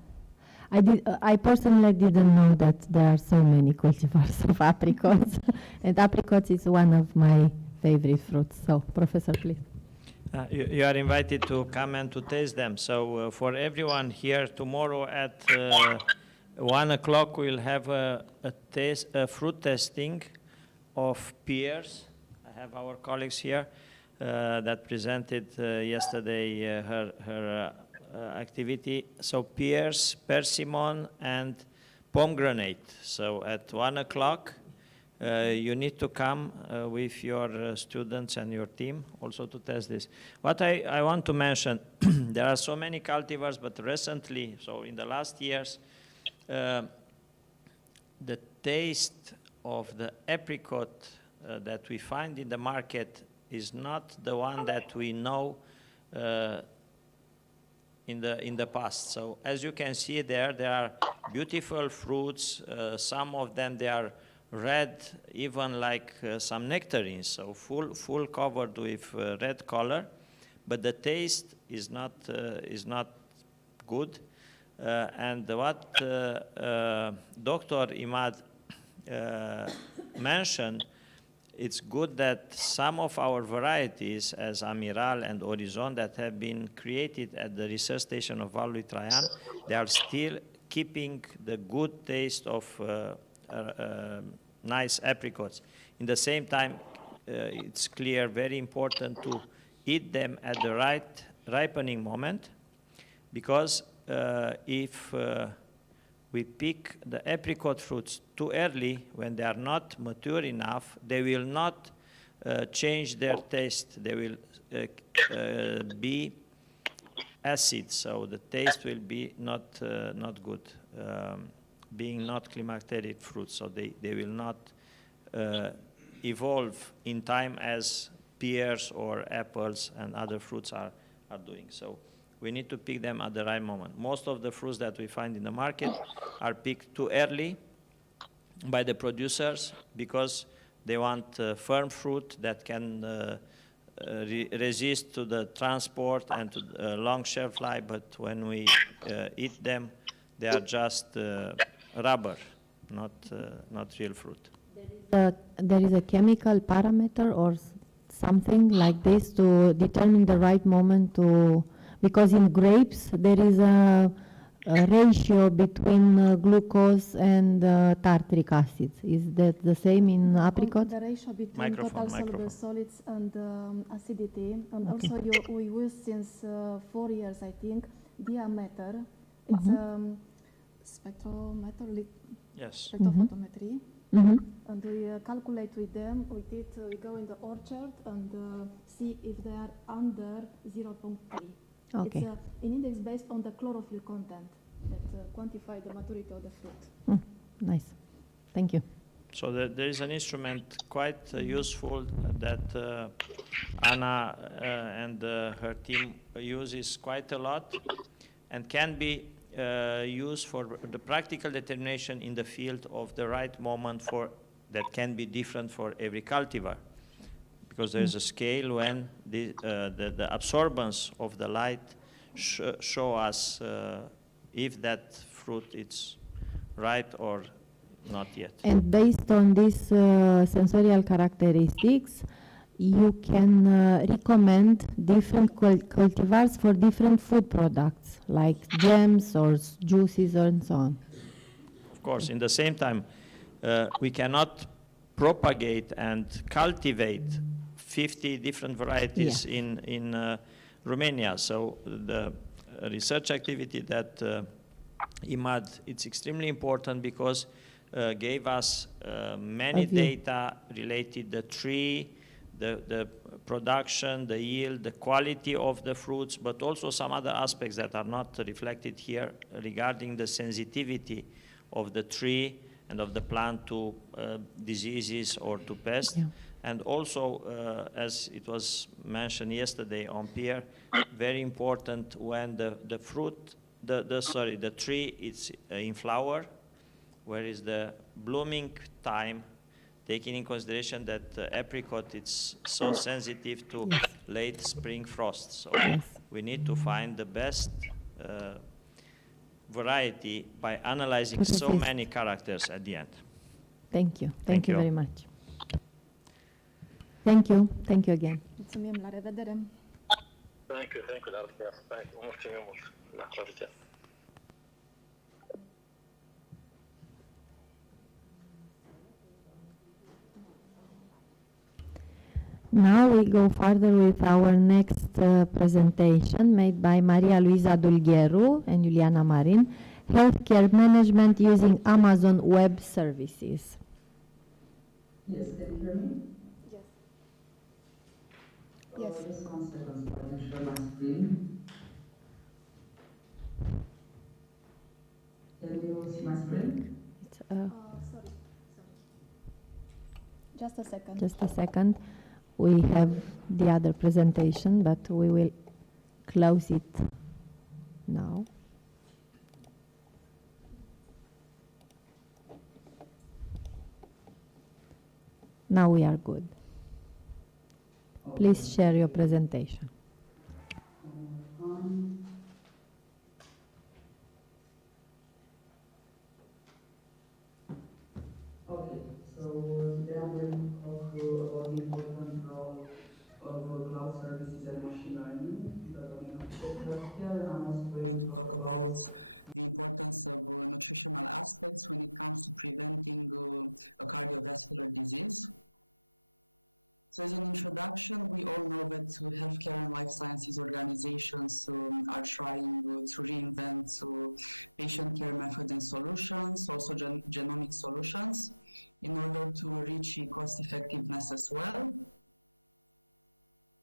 I personally didn't know that there are so many cultivars of apricots, and apricots is one of my favorite fruits. So, Professor, please. You are invited to come and to taste them. So for everyone here, tomorrow at 1 o'clock we'll have a fruit testing of pears. I have our colleagues here that presented yesterday her activity. So pears, persimmon, and pomegranate. So at 1 o'clock, you need to come with your students and your team also to test this. What I want to mention, there are so many cultivars, but recently, so in the last years, the taste of the apricot that we find in the market is not the one that we know in the past. So as you can see there are beautiful fruits. Some of them, they are red, even like some nectarines, so full covered with red color, but the taste is not good. And what Dr. Imad mentioned, it's good that some of our varieties, as Amiral and Horizon, that have been created at the research station of Val Traian, they are still keeping the good taste of nice apricots. In the same time, it's clear, very important to eat them at the right ripening moment, because if we pick the apricot fruits too early, when they are not mature enough, they will not change their taste. They will be acid, so the taste will be not good, being not climacteric fruits, so they will not evolve in time as pears or apples and other fruits are doing. So we need to pick them at the right moment. Most of the fruits that we find in the market are picked too early by the producers because they want firm fruit that can resist to the transport and to long shelf life, but when we eat them, they are just rubber, not real fruit. There is a chemical parameter or something like this to determine the right moment to, because in grapes there is a ratio between glucose and tartaric acid. Is that the same in apricot? The ratio between total soluble solids and acidity, and Okay. also we use since 4 years, I think, diameter. It's spectrometer, yes, spectrophotometry. Mm-hmm. And we calculate with them. With it, we go in the orchard and see if they are under 0.3. Okay. It's an index based on the chlorophyll content that quantify the maturity of the fruit. Nice. Thank you. So there is an instrument quite useful that Anna and her team uses quite a lot and can be used for the practical determination in the field of the right moment for that can be different for every cultivar, because there is a scale when the absorbance of the light show us if that fruit is ripe or not yet. And based on these sensorial characteristics, you can recommend different cultivars for different food products, like jams or juices and so on. Of course, in the same time, we cannot propagate and cultivate 50 different varieties in Romania. So the research activity that Imad, it's extremely important because gave us many data related to the tree, the production, the yield, the quality of the fruits, but also some other aspects that are not reflected here regarding the sensitivity of the tree and of the plant to diseases or to pests. Yeah. And also, as it was mentioned yesterday on pear, very important when the fruit, the tree is in flower, where is the blooming time, taking in consideration that apricot it's so sensitive to late spring frost. So we need to find the best variety by analyzing so many characters at the end. Thank you. Thank you very much. Thank you. Thank you again. Mulțumim, la revedere. Thank you, la revedere. Thank you, mulțumim mult. La revedere. Now we go further with our next presentation made by Maria Luisa Dulgheru and Iuliana Marin, Healthcare Management using Amazon Web Services. Yes, can you hear me? Yes. Yes. Just 1 second so I can share my screen. Can you see my screen? Sorry. Just a second. Just a second. We have the other presentation, but we will close it now. Now we are good. Please share your presentation. Okay, so today I'm going to talk about the important role of cloud services and machine learning in the domain of healthcare, and I'm also going to talk about the importance of nutritional aspects when it comes to preventing a cardiovascular disease. So as an introduction, we all know that healthcare and life sciences organizations are trying to reinvent patient care methods and solutions, also genomic solutions, in order to reach cost effectiveness as well.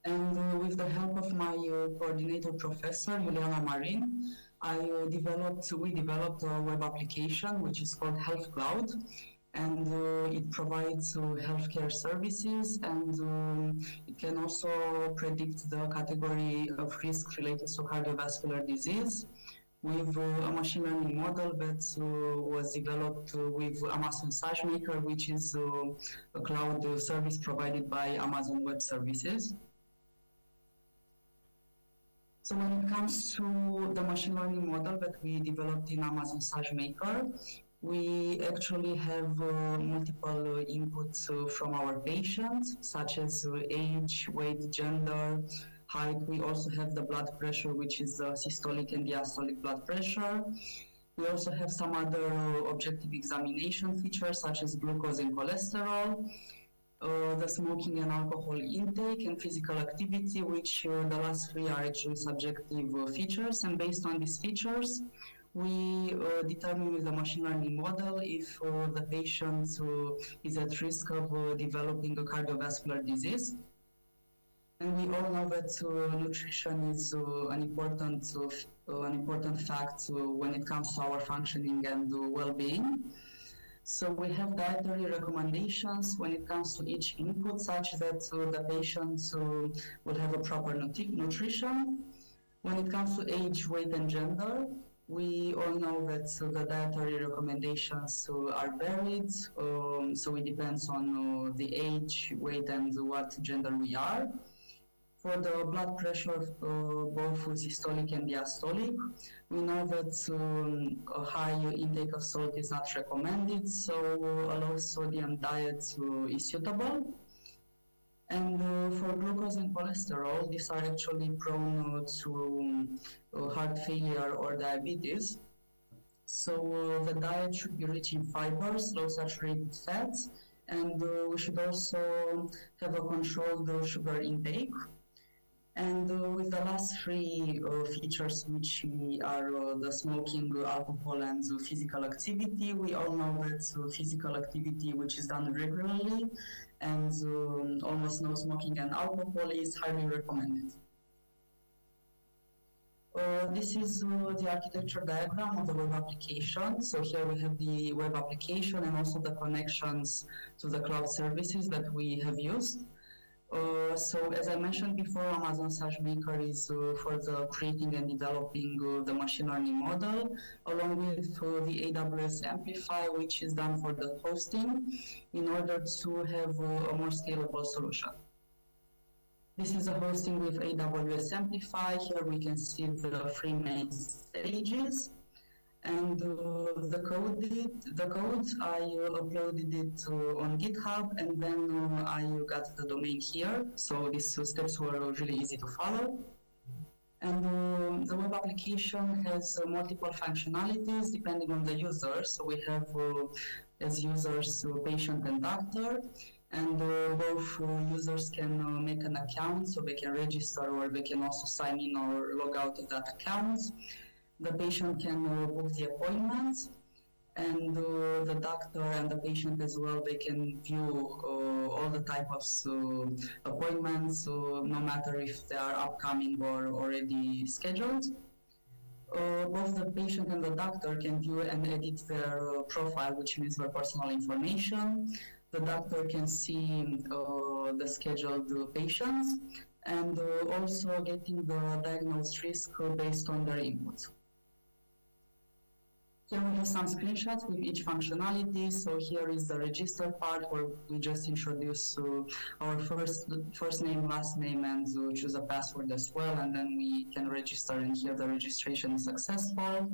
And with the help of my coordinator professor, Juliana Marin, we developed a web application which is called Health Cloud. And it provides healthcare services, and it can also predict the category of risk related to cardiovascular disease with a machine learning model that was developed with Amazon SageMaker, which is a cloud service provided by Amazon Web Services. So when it comes to the machine learning model that we developed in Amazon SageMaker, we actually have multiple inputs from our patients, such as age, weight, gender, height. We also have the blood pressure, which is systolic and diastolic blood pressure. We also have some other objective examination features, such as glucose and cholesterol, the smoking and alcohol intake, and physical activity, which the last three are actually subjective features. And based on these features, we determine with the machine learning model if the patient is at risk of developing a cardiovascular disease. And we all know that nutrition is an important fact when it comes to our functioning and well-being. So we have dietary recommendations when it comes to each input, such that the patient will have a proper nutrition. When it comes to age, weight, and gender, we all know that the dietary recommendations are varied, so it depends on the age, weight, and what gender we are. For the blood pressure, both systolic and diastolic, we know that a high intake of salt is not recommended, so a low sodium diet is suitable. And for glucose and cholesterol, these are actually prone to heart failure or diabetes. So the diet should be rich in fibers, low saturated fats, and we should also have a controlled sugar intake. And with the last three features, which are the smoking, alcohol, and physical activity, we all know that physical activity which is done regularly and almost no smoking and alcohol is highly recommended. This is the architecture diagram of the web application. So here we have the web application and also the connections to the cloud services that we have used. So as I mentioned before, Amazon SageMaker is for the creating and developing the machine learning model, along with the AWS Amplify, which is done for the hosting in order to have a more scalable solution. This is a hosting with AWS Amplify. Here we can see the three main stages. And the code, I uploaded it on GitHub, and then I got the domain here. So these steps were really easy to follow. And the web application has multiple functionalities depending on the user. So we have as users patient and doctor, and both users can make an account, so they can register, or they can also sign in or log out of that account. The patient can book the appointments, and the doctor and the patient as well, they can view all the type of appointments, no matter if they are upcoming or already scheduled. Both the patient and the doctor can view and edit their profile, which means their personal information. The doctor can see the scheduled patients, and also getting the diagnosed risk based on their inputs. Here we have some screenshots with each functionality. So here is the register part, where we just introduce our first name, last name, and choose a password as well, and then we can register, and here the registration is successful.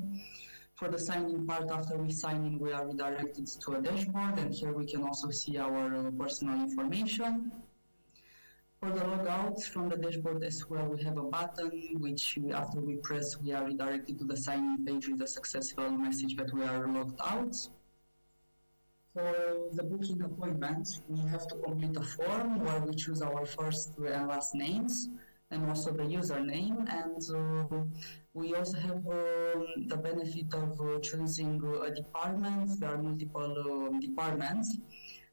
For the sign-in part, after we sign in, we are redirected to a dashboard, and here we can also see our personal information. For the logout from the dashboard as well, we have a button which after we press, we are redirected to the sign-in page with a successful message that we are logged out. For the booking appointment, we have to complete a form where we choose our first and last names and also the username, and we also have the benefit of choosing a department. There are multiple departments,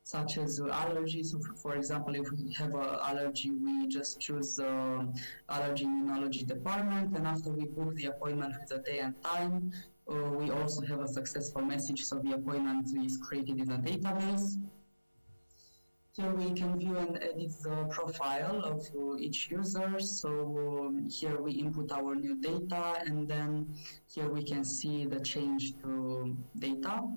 such as allergies. So for example, if we have an allergy, we just choose the allergy immunology department, and after we book the appointment with the day and time, we also have a successful message, so the appointment is created in a database. Here we can view and edit the profile of each user. So here we input our new data, and then here we can see the change to data.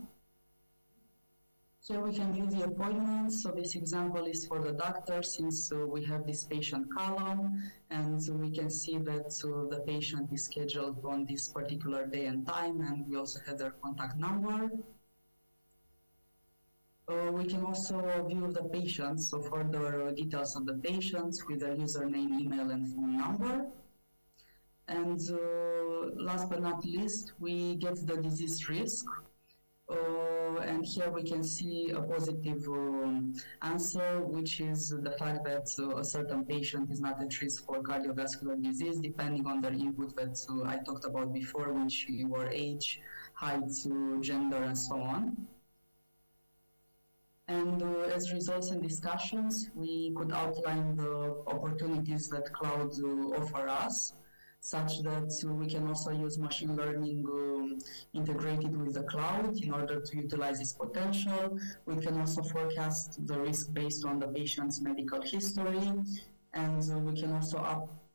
Here we can view the appointments. So this example is for the doctor, since we have this patient column, and we can see that the patient is scheduled on this particular day and time, and we also have their contact number. We can also view the patients, so further details of the patients with their username, email, and phone number. And last but not least, we get the disease risk. And here we can see a positive answer, which is the fact that a certain patient is not at risk for cardiovascular disease, depending on their input that I talked about before, which were age, height, gender, and so on. And as results and discussions, we could outline the opportunities that cloud offer us, such that we can also use machine learning integrated with the cloud in order to utilize its potential. We can also forecast the risk based on the patient's medical history, and we can also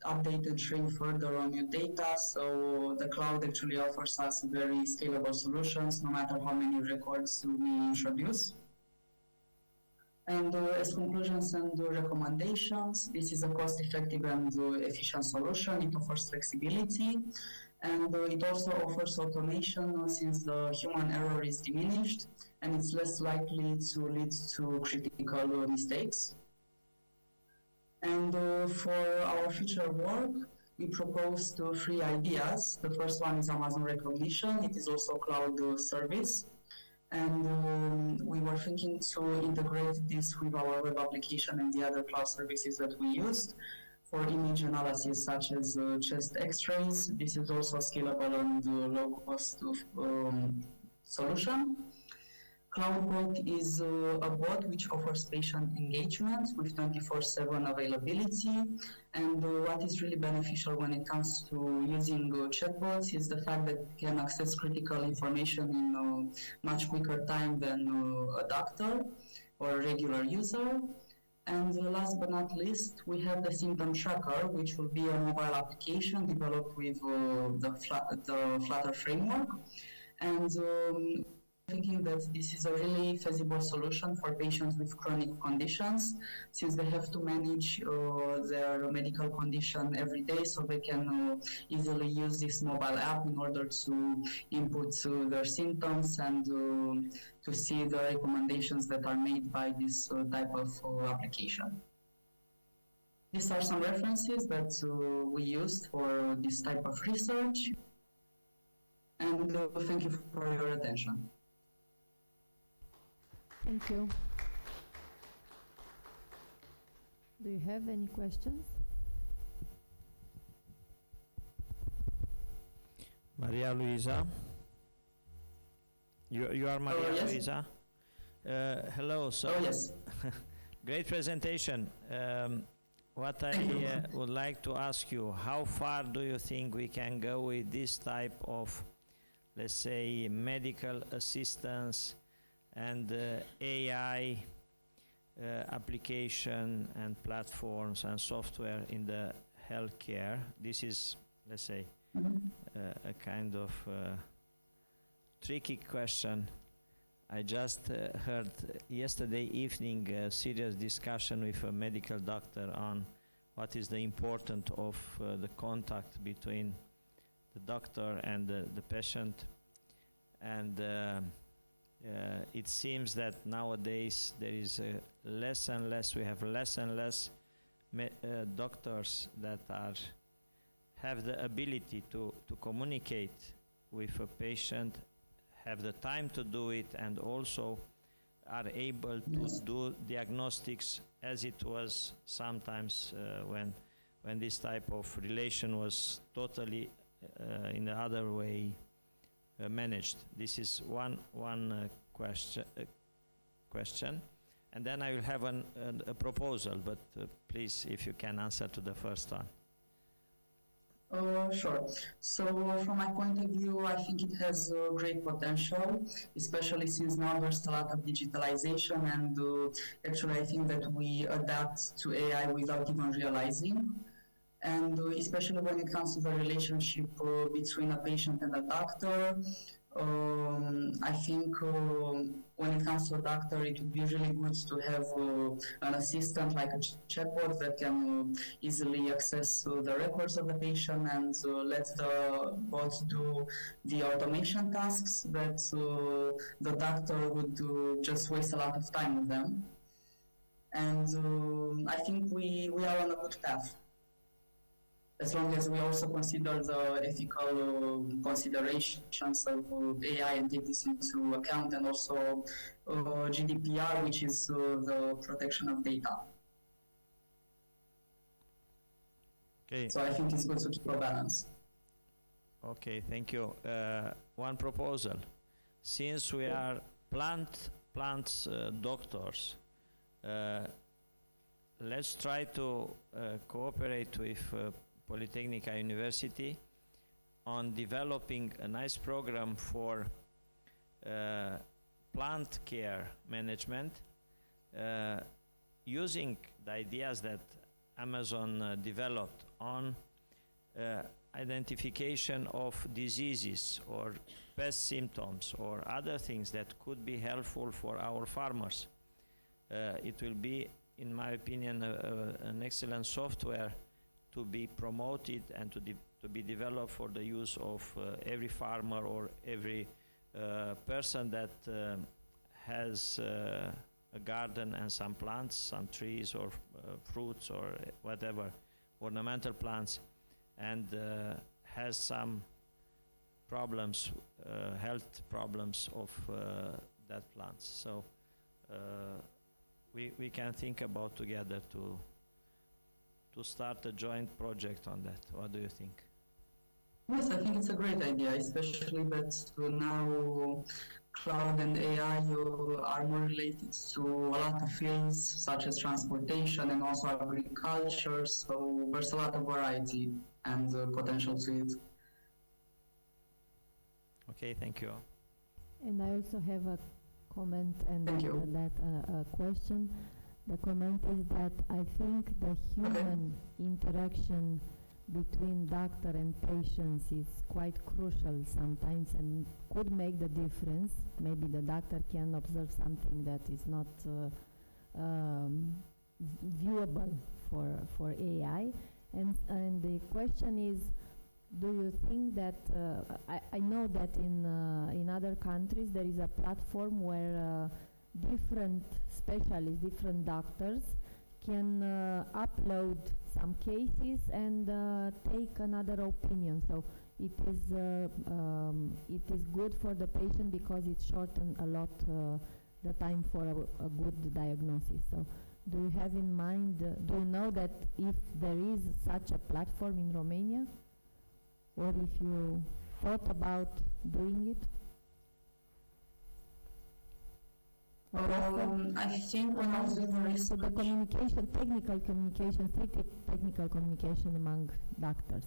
update and train further on new data. So the cloud actually offers us very scalable solutions, no matter how many records we introduce. And as conclusions and recommendations, this is a cost-effective and efficient solution. It offers flexibility, and it also offers automation, since the human error is diminished, and it's less likely to lead to critical mistakes. And for our future work, we proposed 3 ideas. The first one is Amazon Recognition. It is also a cloud service. And we were thinking to integrate this with our web application and the other cloud services that we used for image analysis, such as chest x-rays. This is also scalable and low-cost solution. CloudBot is a bot which offers patient engagement with 24/7 availability. And what is really beneficial when it comes to using chatbots is the fact that it can access critical information in a much quicker time than a doctor or a regular user. And last but not least, we have the symptom tracker, which will be a mobile application developed with the Flutter framework. And thinking that this is a really feasible solution for patients with chronic conditions, since they have to manage their medical condition every day, so they can easily use this mobile app in order to input their symptoms and to see the recommendations that are made by this type of application. These are some references that we used for this type of research, and thank you for your attention. Thank you. Do you have any questions? Maria Luisa? You are Maria yes. Luisa? Hello. So yes. Great presentation. What I would like to ask you, how far do you think we can go with this type of, let's say, medical assistance and AI application and platforms and software in the healthcare? This is, let's say, a kind of tricky question. I just heard yesterday evening a serious discussion with a medical doctor on what is the importance of the contact between the doctor and the patient. and it seems that nowadays there is less and less, we have less and less doctors that have the ability to communicate with a patient, have the time to do it, and also are able to do diagnostics as it was sometimes when this type of relation was totally in the other way managed. This is one question, and then I will have a proposal, but please, if you can answer to the first one. Sure. So from my point of view, I think it has great potential, especially since now there's a lot of digitalization, and actually I think that we adapt to AI without even realizing. And especially when it comes to the relationship between a patient and a doctor, I think when it comes to a doctor, it would be really good to have an assistant like a chatbot that can easily access the records of the patient and let the bot do the automation tasks that the doctor would just waste a lot of time with them. And I think we are on a good path, as long as we also consider the ethical considerations of AI and take this into account, and also GDPR, which is the protection of data. Okay. So I think it's good to keep a balance. Okay, thank you. One proposal. Since we are plants doctors, let's try to cooperate with Polytechnica University on developing a nice program for plant care management, using the ideas that Amazon developed on identification of diseases or pest symptoms or other things that could be helpful for our farmers. It will be, in my opinion, an excellent software to be promoted and to be developed for the use of every farmer or every person that has a garden and some plants, some trees or fruits or whatever, ornamental plants, and has some problems, health problems of that plants. So we can think about together to start a joint project on that. What do you think? Yes, I think it's a great idea, especially that now cloud and AI are more related to a lot of fields such as transportation and also agriculture, so there's a lot of variety and potential to it. Okay, thank you. And I also have a comment and a question. The comment is that I think the human interaction between doctor and patients is quite crucial sometimes and could make the difference. Maybe the doctor can observe something that is not viewable for AI. And the question is, do you think that, I know that in other countries there is a platform where different specialists, different doctors can upload some cases and take another opinion. So it is good for the patient because it shortens a lot the time for a good diagnosis. So do you have in mind, do you know that if there is such a platform in Romania, or if you thought about doing it? I think when I was doing the research, the communication, technical communication, strictly technical communication among doctors.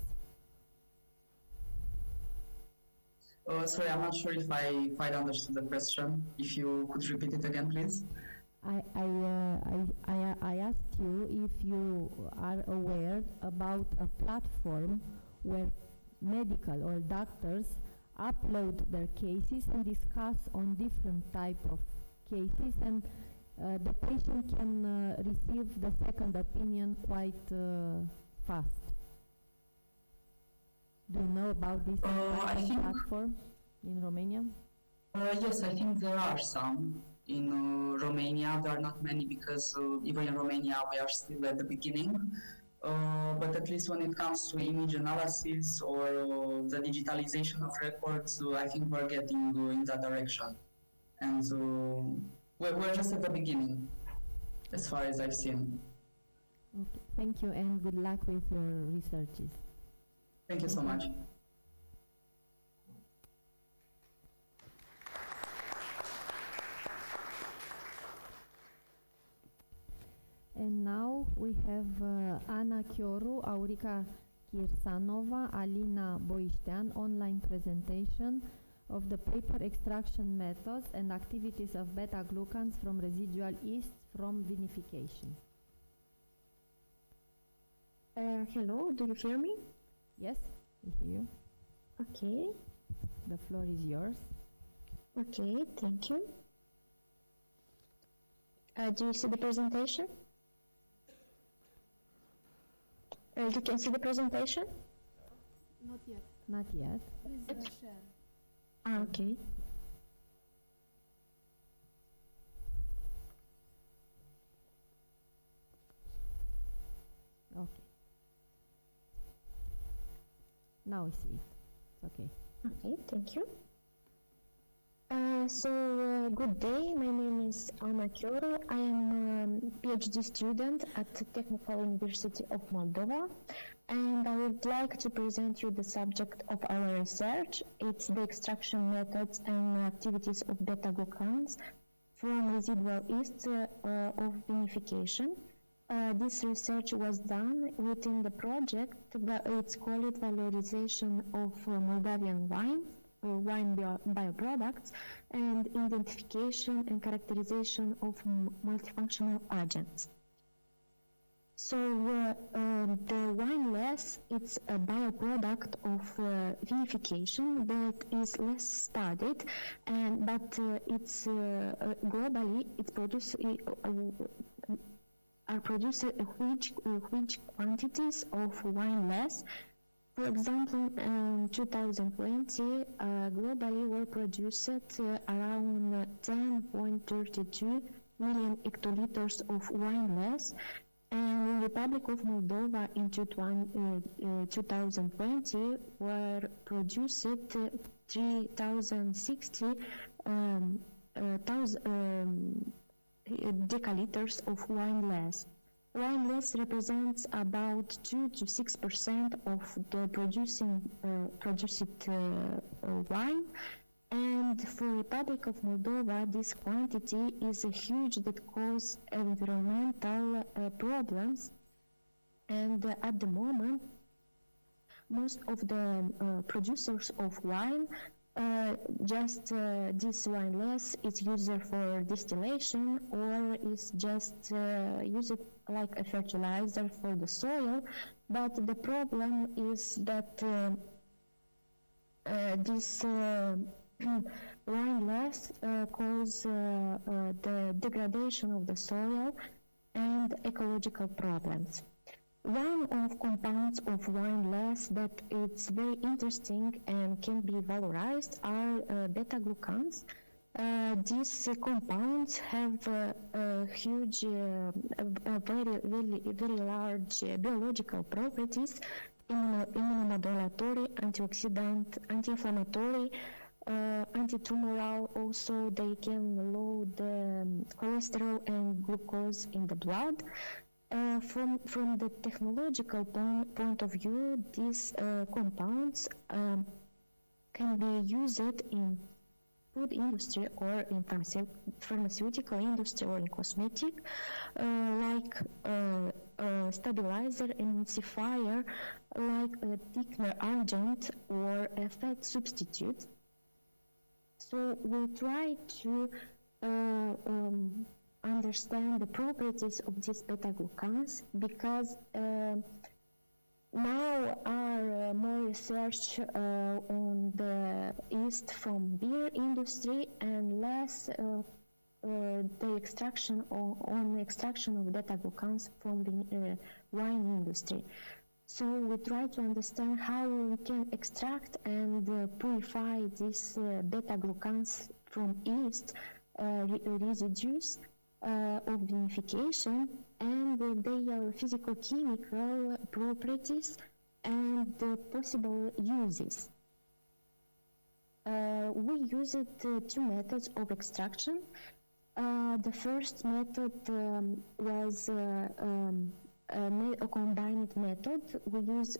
Sorry, I'm not sure if I quite understood the question. If you could repeat it again, please. I asked you if you are aware about a platform where medical or doctors upload their cases and discuss on different type of cases, and the patient can receive the second opinion quite fast. Do you know about this platform in Romania? Yes, I think there are some. In Romania, there are not many because even in Romania we are still at the beginning. But at least when it comes to image analysis or the digitalization of records, I think we're getting in that direction. And we're just at the beginning, as far as I've seen. Okay, thank you and good luck with your researches. Thank you so much. And now we have Ana Chioru, Aurica Kirsanova, Alina Boiștean online presentation of the paper extraction methods and activities of beta-glucans from residual yeast from vinification. Hello, do you hear me? Yes, we hear you. Okay. The floor is yours. Okay, thank you. Do you see the presentation? You can see the presentation? Not yet. Not yet. Please share. Okay. Okay. Now I see it. It's okay. Okay, thank you. Good day. My name is Ana Chioru. I am a PhD student at the Technical University of Moldova, and I would like to present you the subject of our research. It's the extraction methods and activities of beta-glucans from residual yeast of vinification. This research was done within the project, but it's called Valorization of Moldavian wine, or wine bioproducts, and identification and characterization of multifunctional agents. So the wineless, it's a bioproduct of vinification that is less studied, but it's globally it's produced. Are produced huge quantities of wineless. For example, in 2020, globally were produced around 10.32 million hectoliters of wineless, and in the Republic of Moldova in 2020 were produced 3,060 decaliters of wineless. Wineless represents about 2 to 6% of the produced wine, and for Republic of Moldova, this quantity is huge that cause environmental problems. And at the moment, most of the producers of wine just this wineless is used for distillation or is just used like a fertilizer for the soil. But the problem is that this wineless cause the degradation of the soil and ecological problems. One of compounds of wineless that it's very interesting and can be valorized are beta-glucans. These compounds have huge, very large biological properties: immunomodulatory, antioxidant, anti-inflammatory, antitumoral. Also, they can load cholesterol and glucose in the blood. From the technological point of view, these compounds can be used in food industry or in pharmaceutical industry or in cosmetic, like stabilizer, emulsifier, like a thickener agent or a fat substitute. So we try to understand the properties of these beta-glucans, because now are more research on the yeast from beer industry and less the extraction on the extraction of beta-glucans from the wine industry. So we try to understand how we can extract and purify these beta-glucans from yeast residues of vinification and their physical-chemical properties and possible uses. We used two methods of extraction. The first method was a combined method. We use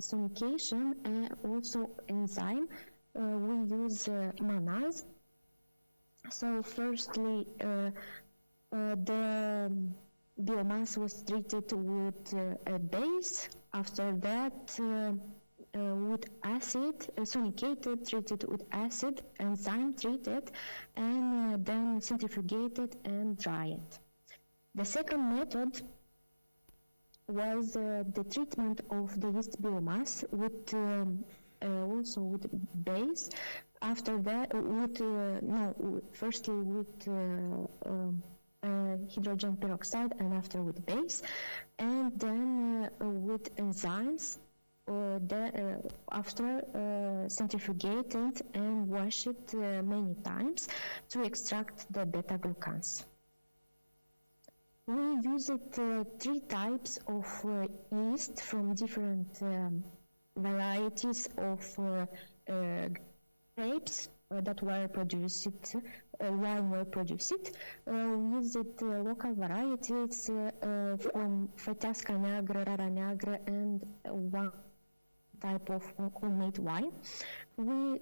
sonication and also enzyme. We use manaz. So firstly, the biomass was treated with a base. After that, with acid, sonicated, treated with acid, enzyme treated, and then centrifugated and dried. The second method was the treatment of the yeast biomass with also with base. After that, firstly with hydrogen peroxide, and after with base, and then with enzymes. After centrifugated and washed many times to extract the beta-glucans. We used three types of yeast from different varieties of grapes that were produced, wine were produced. We used local varieties from Feteasca Neagră, Rara Neagră, and one type of homemade wine. We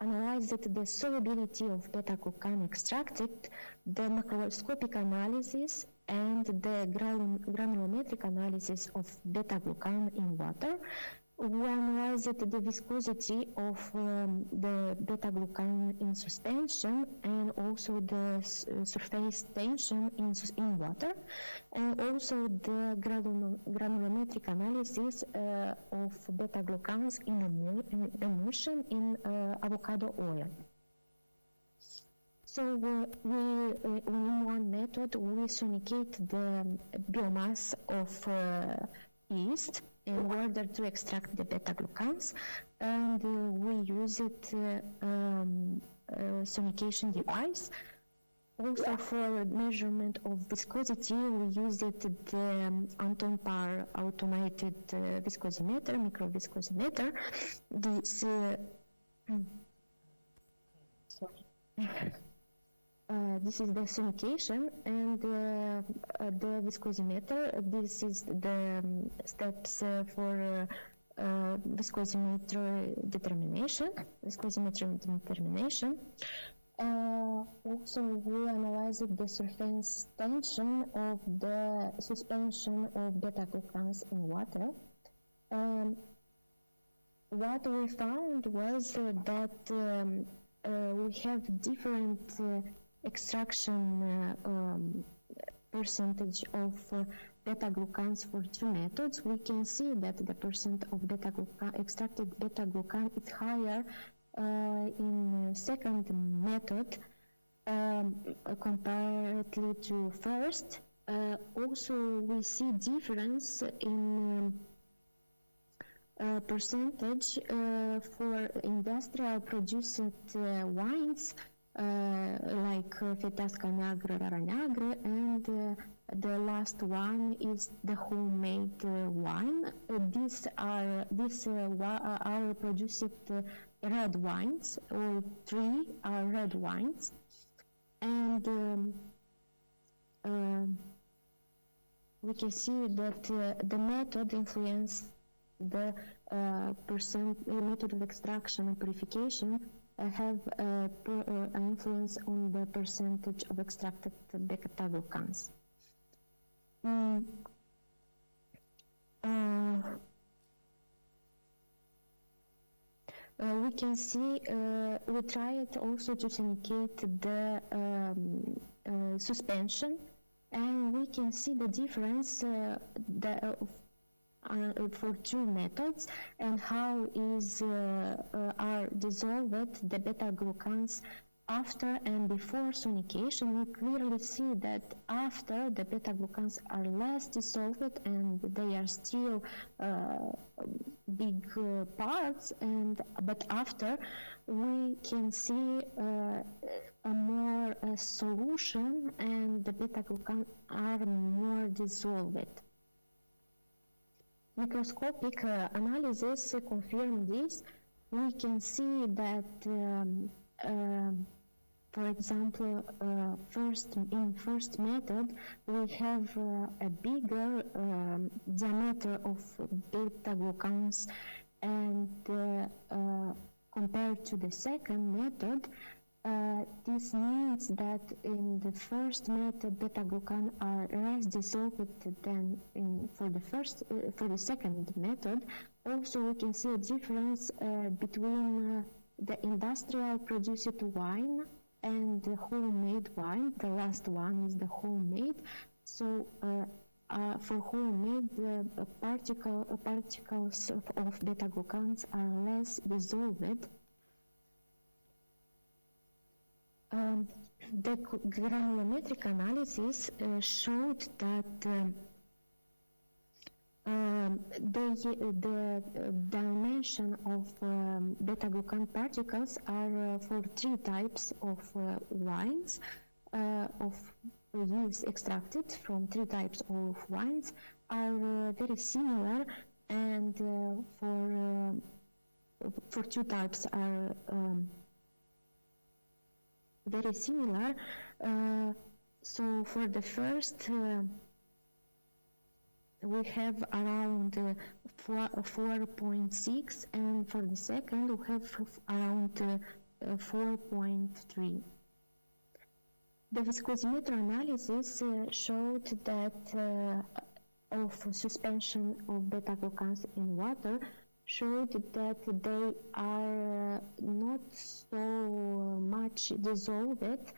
analyzed the solubility of beta-glucan extracted, the macroscopic analysis, and the granulometric analysis of beta-glucan in water. We analyzed the viscosity of the beta-glucan in suspension and also the surface tension in water, and also the granulometric analysis of beta-glucans in emulsion in avocado oil. So in one method, we sonicate the biomass of yeast in order to extract the beta-glucans, and we use it sonication device. Also for measurement of viscosity, we used the Anton Par automated viscosimeter, microviscosimeter. This this is the sonication and the viscosimeter. This is the steps for viscosimeter determination. Also, we analyzed the surface tension of the suspension of beta-glucans in water. What we found was that we have different extraction percentage of beta-glucans for two methods. We can see that the percent of extracted beta-glucan is higher in second method comparatively to first. Also, we see difference in percentage for industrial produced wines like Feteasca Neagră, Rara Neagră, and the last one is the homemade wine. These are produced red wines. All three are red wines, and we can see that the method influences the method of extraction and purification have an influence on the percentage of extracted beta-glucans. We can see, we tried also to sonicate the suspension, and we can see the difference for two methods and how are dissolved the beta-glucans after and before sonication. We clearly see that after, the beta-glucans are less dissolved and they are still big parts, but after we can see a more solution, and the beta-glucan are more dissolved. Microscopic analysis confirm this. We can see that, for example, in first method, we have a bigger diameter of beta-glucans, and compared to the second method, this means that in the first method, beta-glucan are less dissolved than for the second method. Also, we can see a difference between the industrial produced wine and the homemade wine. The last one is the homemade. So for homemade, the particles of beta-glucans are less dissolved. The granulometric analysis showed that the dimension of beta-glucan particles are for 3 types of wines, of yeast extracted from 3 types of wines, are very similar, and for 2 types are very similar. So for the first, we have around 4.6, and for the second, we have around 4.3. The viscosimeter analysis showed that of suspension of beta-glucans in water, showed that they are not so much dissolved,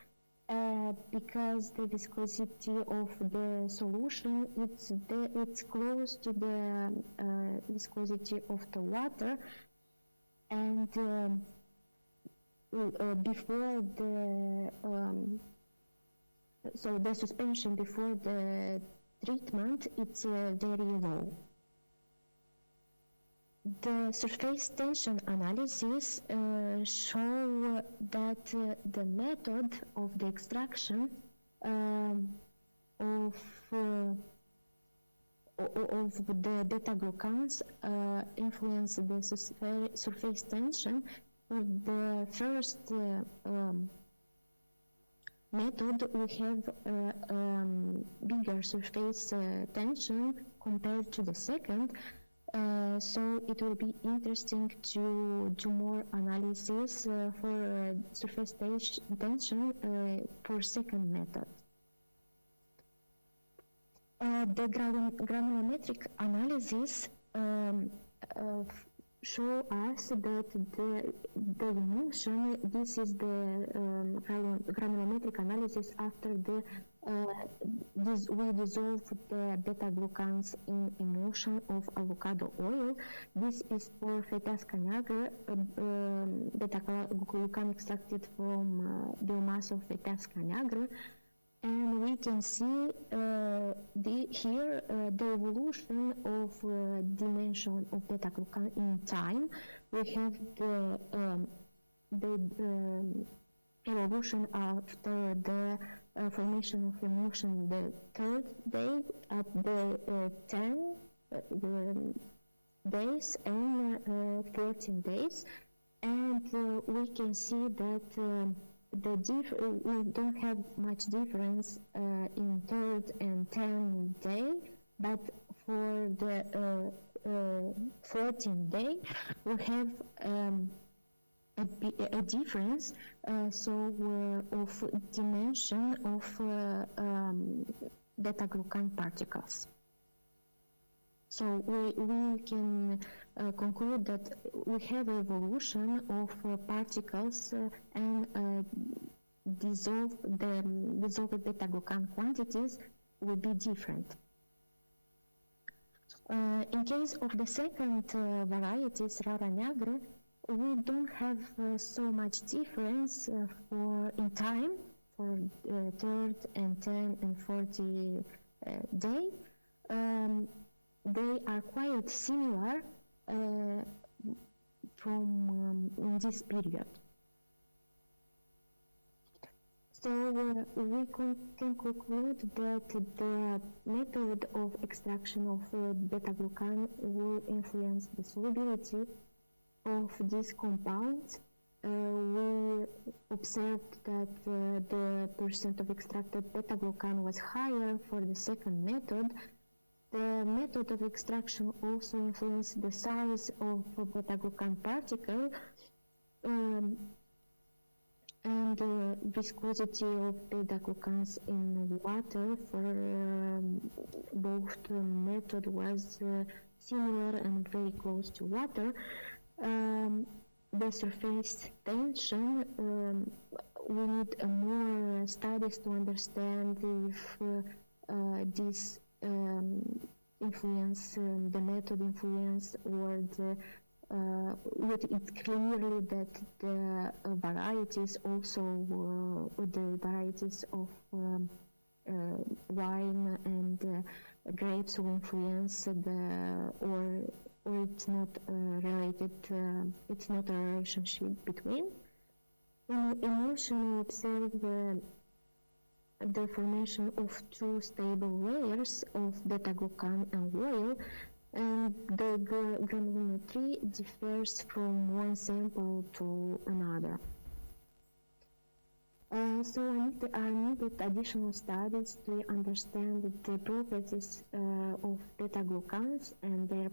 because the viscosity of the solution it's close to the viscosity of the water, and before the so the suspension before the treatment, it's very low. The surface tension analysis show that the method of the extraction of the beta-glucans influence the surface tension. For the first method, we have bigger surface tension compared to the second. So it will be interesting to do more analysis for surface tension for second method. The granulometric analysis show us that the emulsion, this is the granulometric analysis after the we dissolve the beta-glucans in emulsion of avocado oil. This is for Phytasca nigra, beta-glucan extracted from biomass of Phytasca nigra. And we can see here the evolution of dimension of beta-glucan in time. We have the evolution after the formation of emulsion the 3rd day at the 10 days and 14 days, and we can see that we don't have much difference in 3rd and 10th day, but for the 14th day we have a difference of dimension of beta-glucan particles. So we can conclude that we have evolution of particles and dissolved beta-glucan quantities will be different. In case of the second varieties, Rara nigra, we don't have so much difference in time for 3rd and 10 and 40 day. They are quite similar, from in this period. So we can conclude that the method of extraction of beta-glucan will influence the solubility of these compounds. We observed that the percent of extracted beta-glucan was higher for the second method. The method of extraction also influenced the size of beta-glucan particle and the viscosity of beta-glucans in water for both method was similar and very close to water. The surface tension, we need more studies to understand if this influence, the method influence, or it's clearly that the varieties also, the varieties of wine and grapes will influence or it's not related, it's not a relationship between. In emulsion, we observe the formation of two stable layers of beta-glucan and oil, and the granulometry differs from one sample to another. So I needed additional studies to understand the properties of beta-glucans and their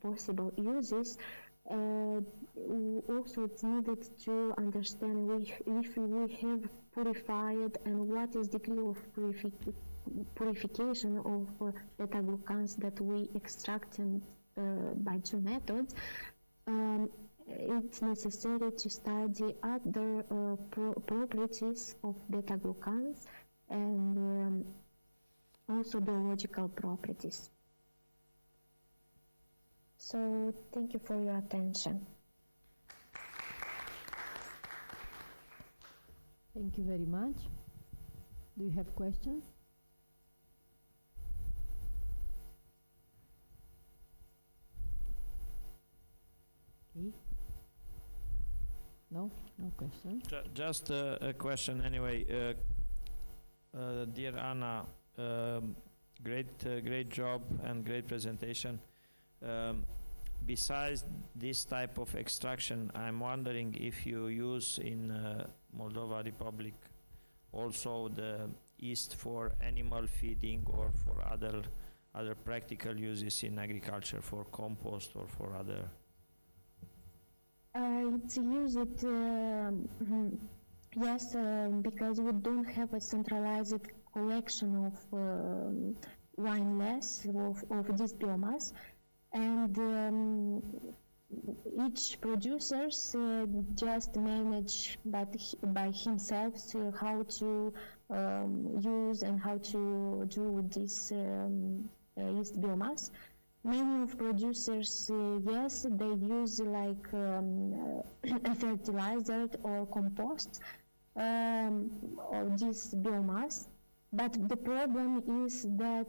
possible uses. Also, it's needed to understand if we have purified and what is the degree of purification of beta-glucans that we extracted by two methods. It's necessary to study other properties of beta-glucans and also biological properties. So thank you for your attention. Thank you very much. Do you have questions? Okay. No question. Just a question anyway. Dear Anna, great job and great presentation. Besides this type of extraction, I'm wondering if you use in Moldova Republic also the yeast for animal feeding or for other practical uses in agriculture, for compost or for other. It's used, yes, because we don't have a centralized collection of wineless of this biomass, and each producer just manage by himself how to use and how to do this yeast biomass. Many of producers, yes, they use like a fertilizer or compost or this biomass, but the problem is that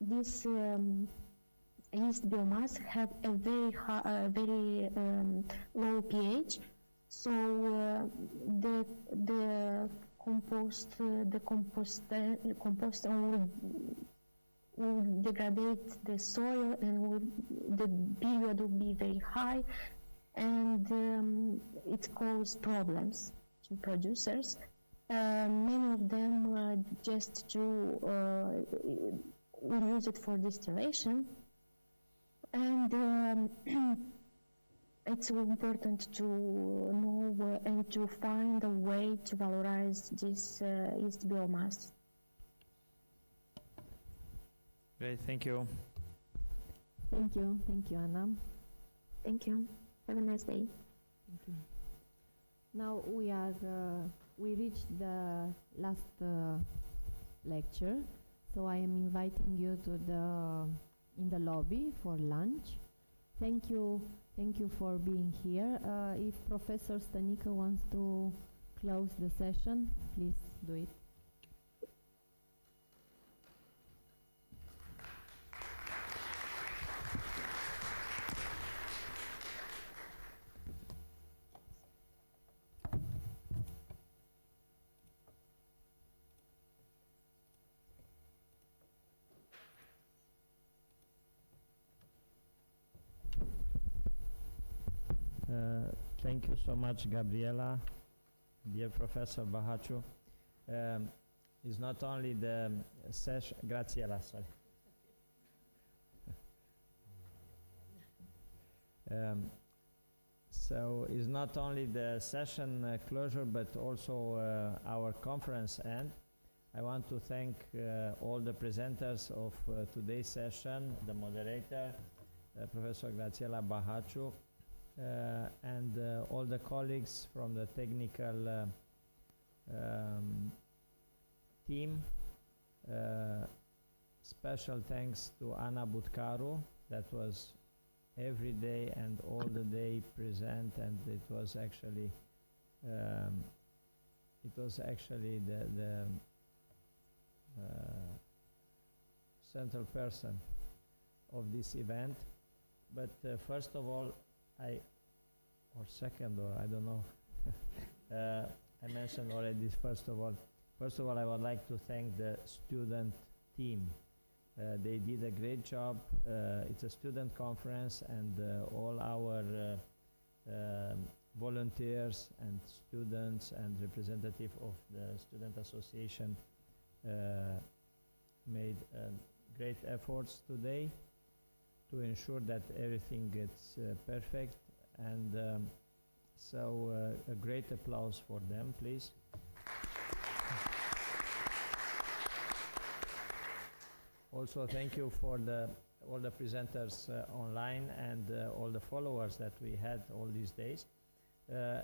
this yeast biomass have a very low pH, so the compost will degrade the soil, and the period will be very high, and it causes problems to producers. Many of them just will use it for distillation, and it's important to know and to find a way to valorize this yeast biomass. Great, thank you. Thank you, Anna. Thank you. Have a nice day. Thank you. Now we reached the last lecture, so I am inviting you to in the lobby for lunch. Thank you for being here. If Professor Stanica wants to close the session, please do it. Thank you so much, Gabriela, dear Professor Bahaciu. It's not only the session, Graziella, sorry. So it's not only the session closure, but also our conference end. I want to thank all the presenters of today's session, the moderator, Professor Graziella Bahaciu, and all the colleagues from the technical team. Special thanks to Anna Butcaru, that was every day and all the day present, and it was actually the central person of this event. But first of all, I don't know, I mentioned already first of all, I would like to thank the student team. They did a great job. It's a student conference, and all our volunteers and students and representative of the student association made great efforts today to ensure that everything gets perfect, and so a great applause for them, please. Also, thank you for all the presenters online and all the followers that we had all these days.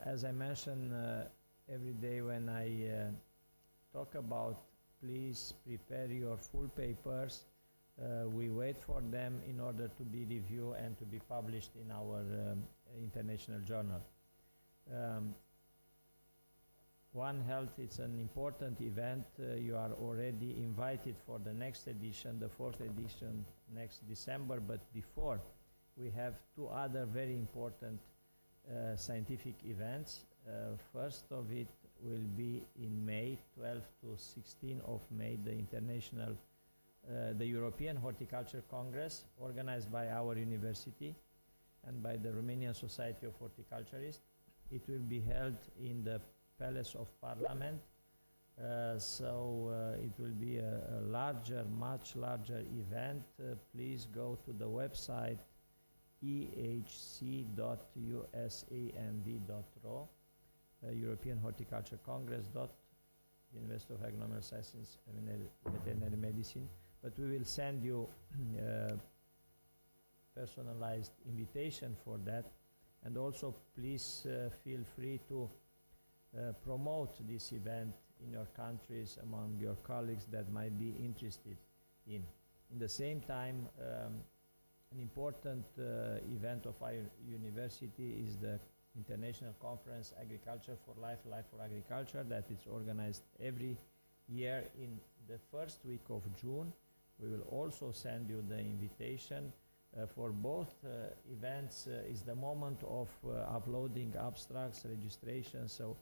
As I mentioned every day when I talk about, please prepare your full papers. We wait for them in order to be reviewed and to be published in our international journal. One Health is an important event. You are already invited for the next edition, the 4th edition, next December. But before, we have two other very important scientific events. First of it will be in May, 12 to 16 of May, the European Horticulture Congress, organized by our university and by the Romanian Society of Horticulturists. It will be held in the Palace of Parliament, so it will be a much larger event. Please go to the website ehc.usamv.ro, European Horticulture Congress, University of Agronomical Sciences and Veterinary Medicine. But we will send you personalized invitation for that, and also please feel free to promote this event in your countries among your colleagues that might be interested in. In the same time, an important event of our university is the International Conference Agriculture for Life, Life for Agriculture, that is organized every year in the first week of June. We will also send you the invitation. For both events is the moment of uploading abstracts, registration, so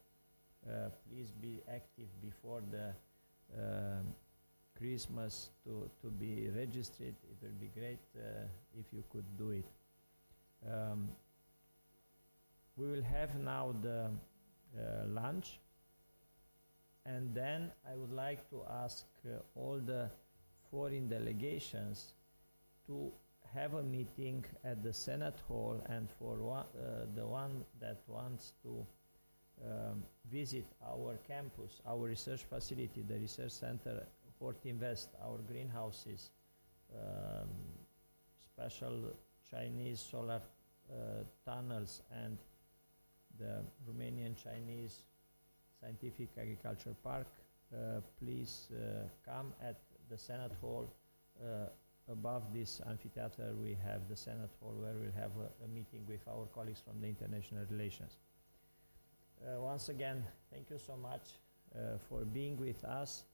please be active before the Christmas to be registered. It will be great if you could do it. We will have now the lunch, and then I would like to ask all the foreign delegations to have a meeting at the Senate Hall, and for the one that wants to visit our campus, our research facility, the research center, Hortinvest, our greenhouses, special Chinese solar tunnels, and the Romanian Chinese Scientific Agriculture Park, please come at the Senate Hall. Above this amphitheater we have the Senate Hall, where we'll have a meeting with our colleagues from the international relations. Once again, thank you so much for being with us,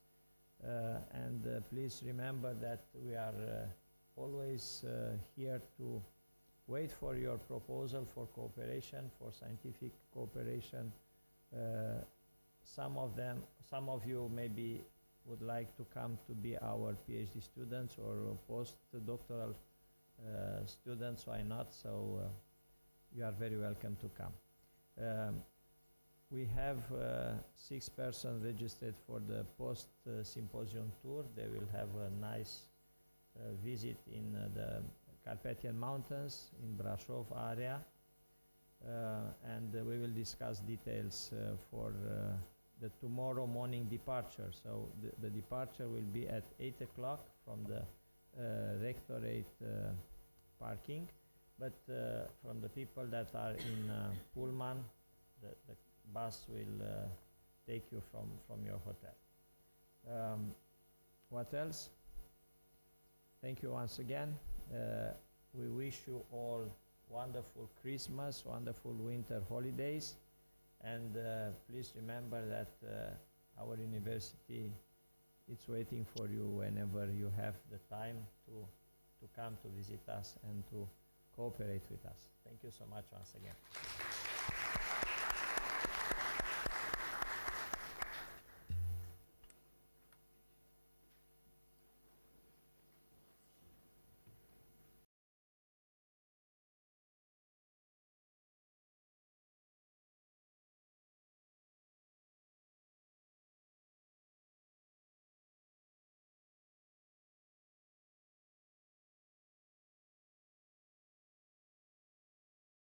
and please remember that we are always here to wait for your proposal for cooperation, for scientific cooperation. Some of you maybe would like to come to be our PhD students or postdoctoral students, why not? So you are very welcome to come. We have 6 persons registered for the post-symposium tour. They will have a nice visit in the Carpathian Mountains in Brasov area. And we will discuss details for the tomorrow morning departure. So the departure will be at 8 o'clock from the rectorate parking. But from the people that are in Pullman, the bus will take you from your hotel. What else? Thank you once again. We wish you all wonderful Christmas, wonderful winter holidays, and please remember that our university is waiting for you whenever you have the time to come to visit us and to cooperate with us. Thank you so much once again.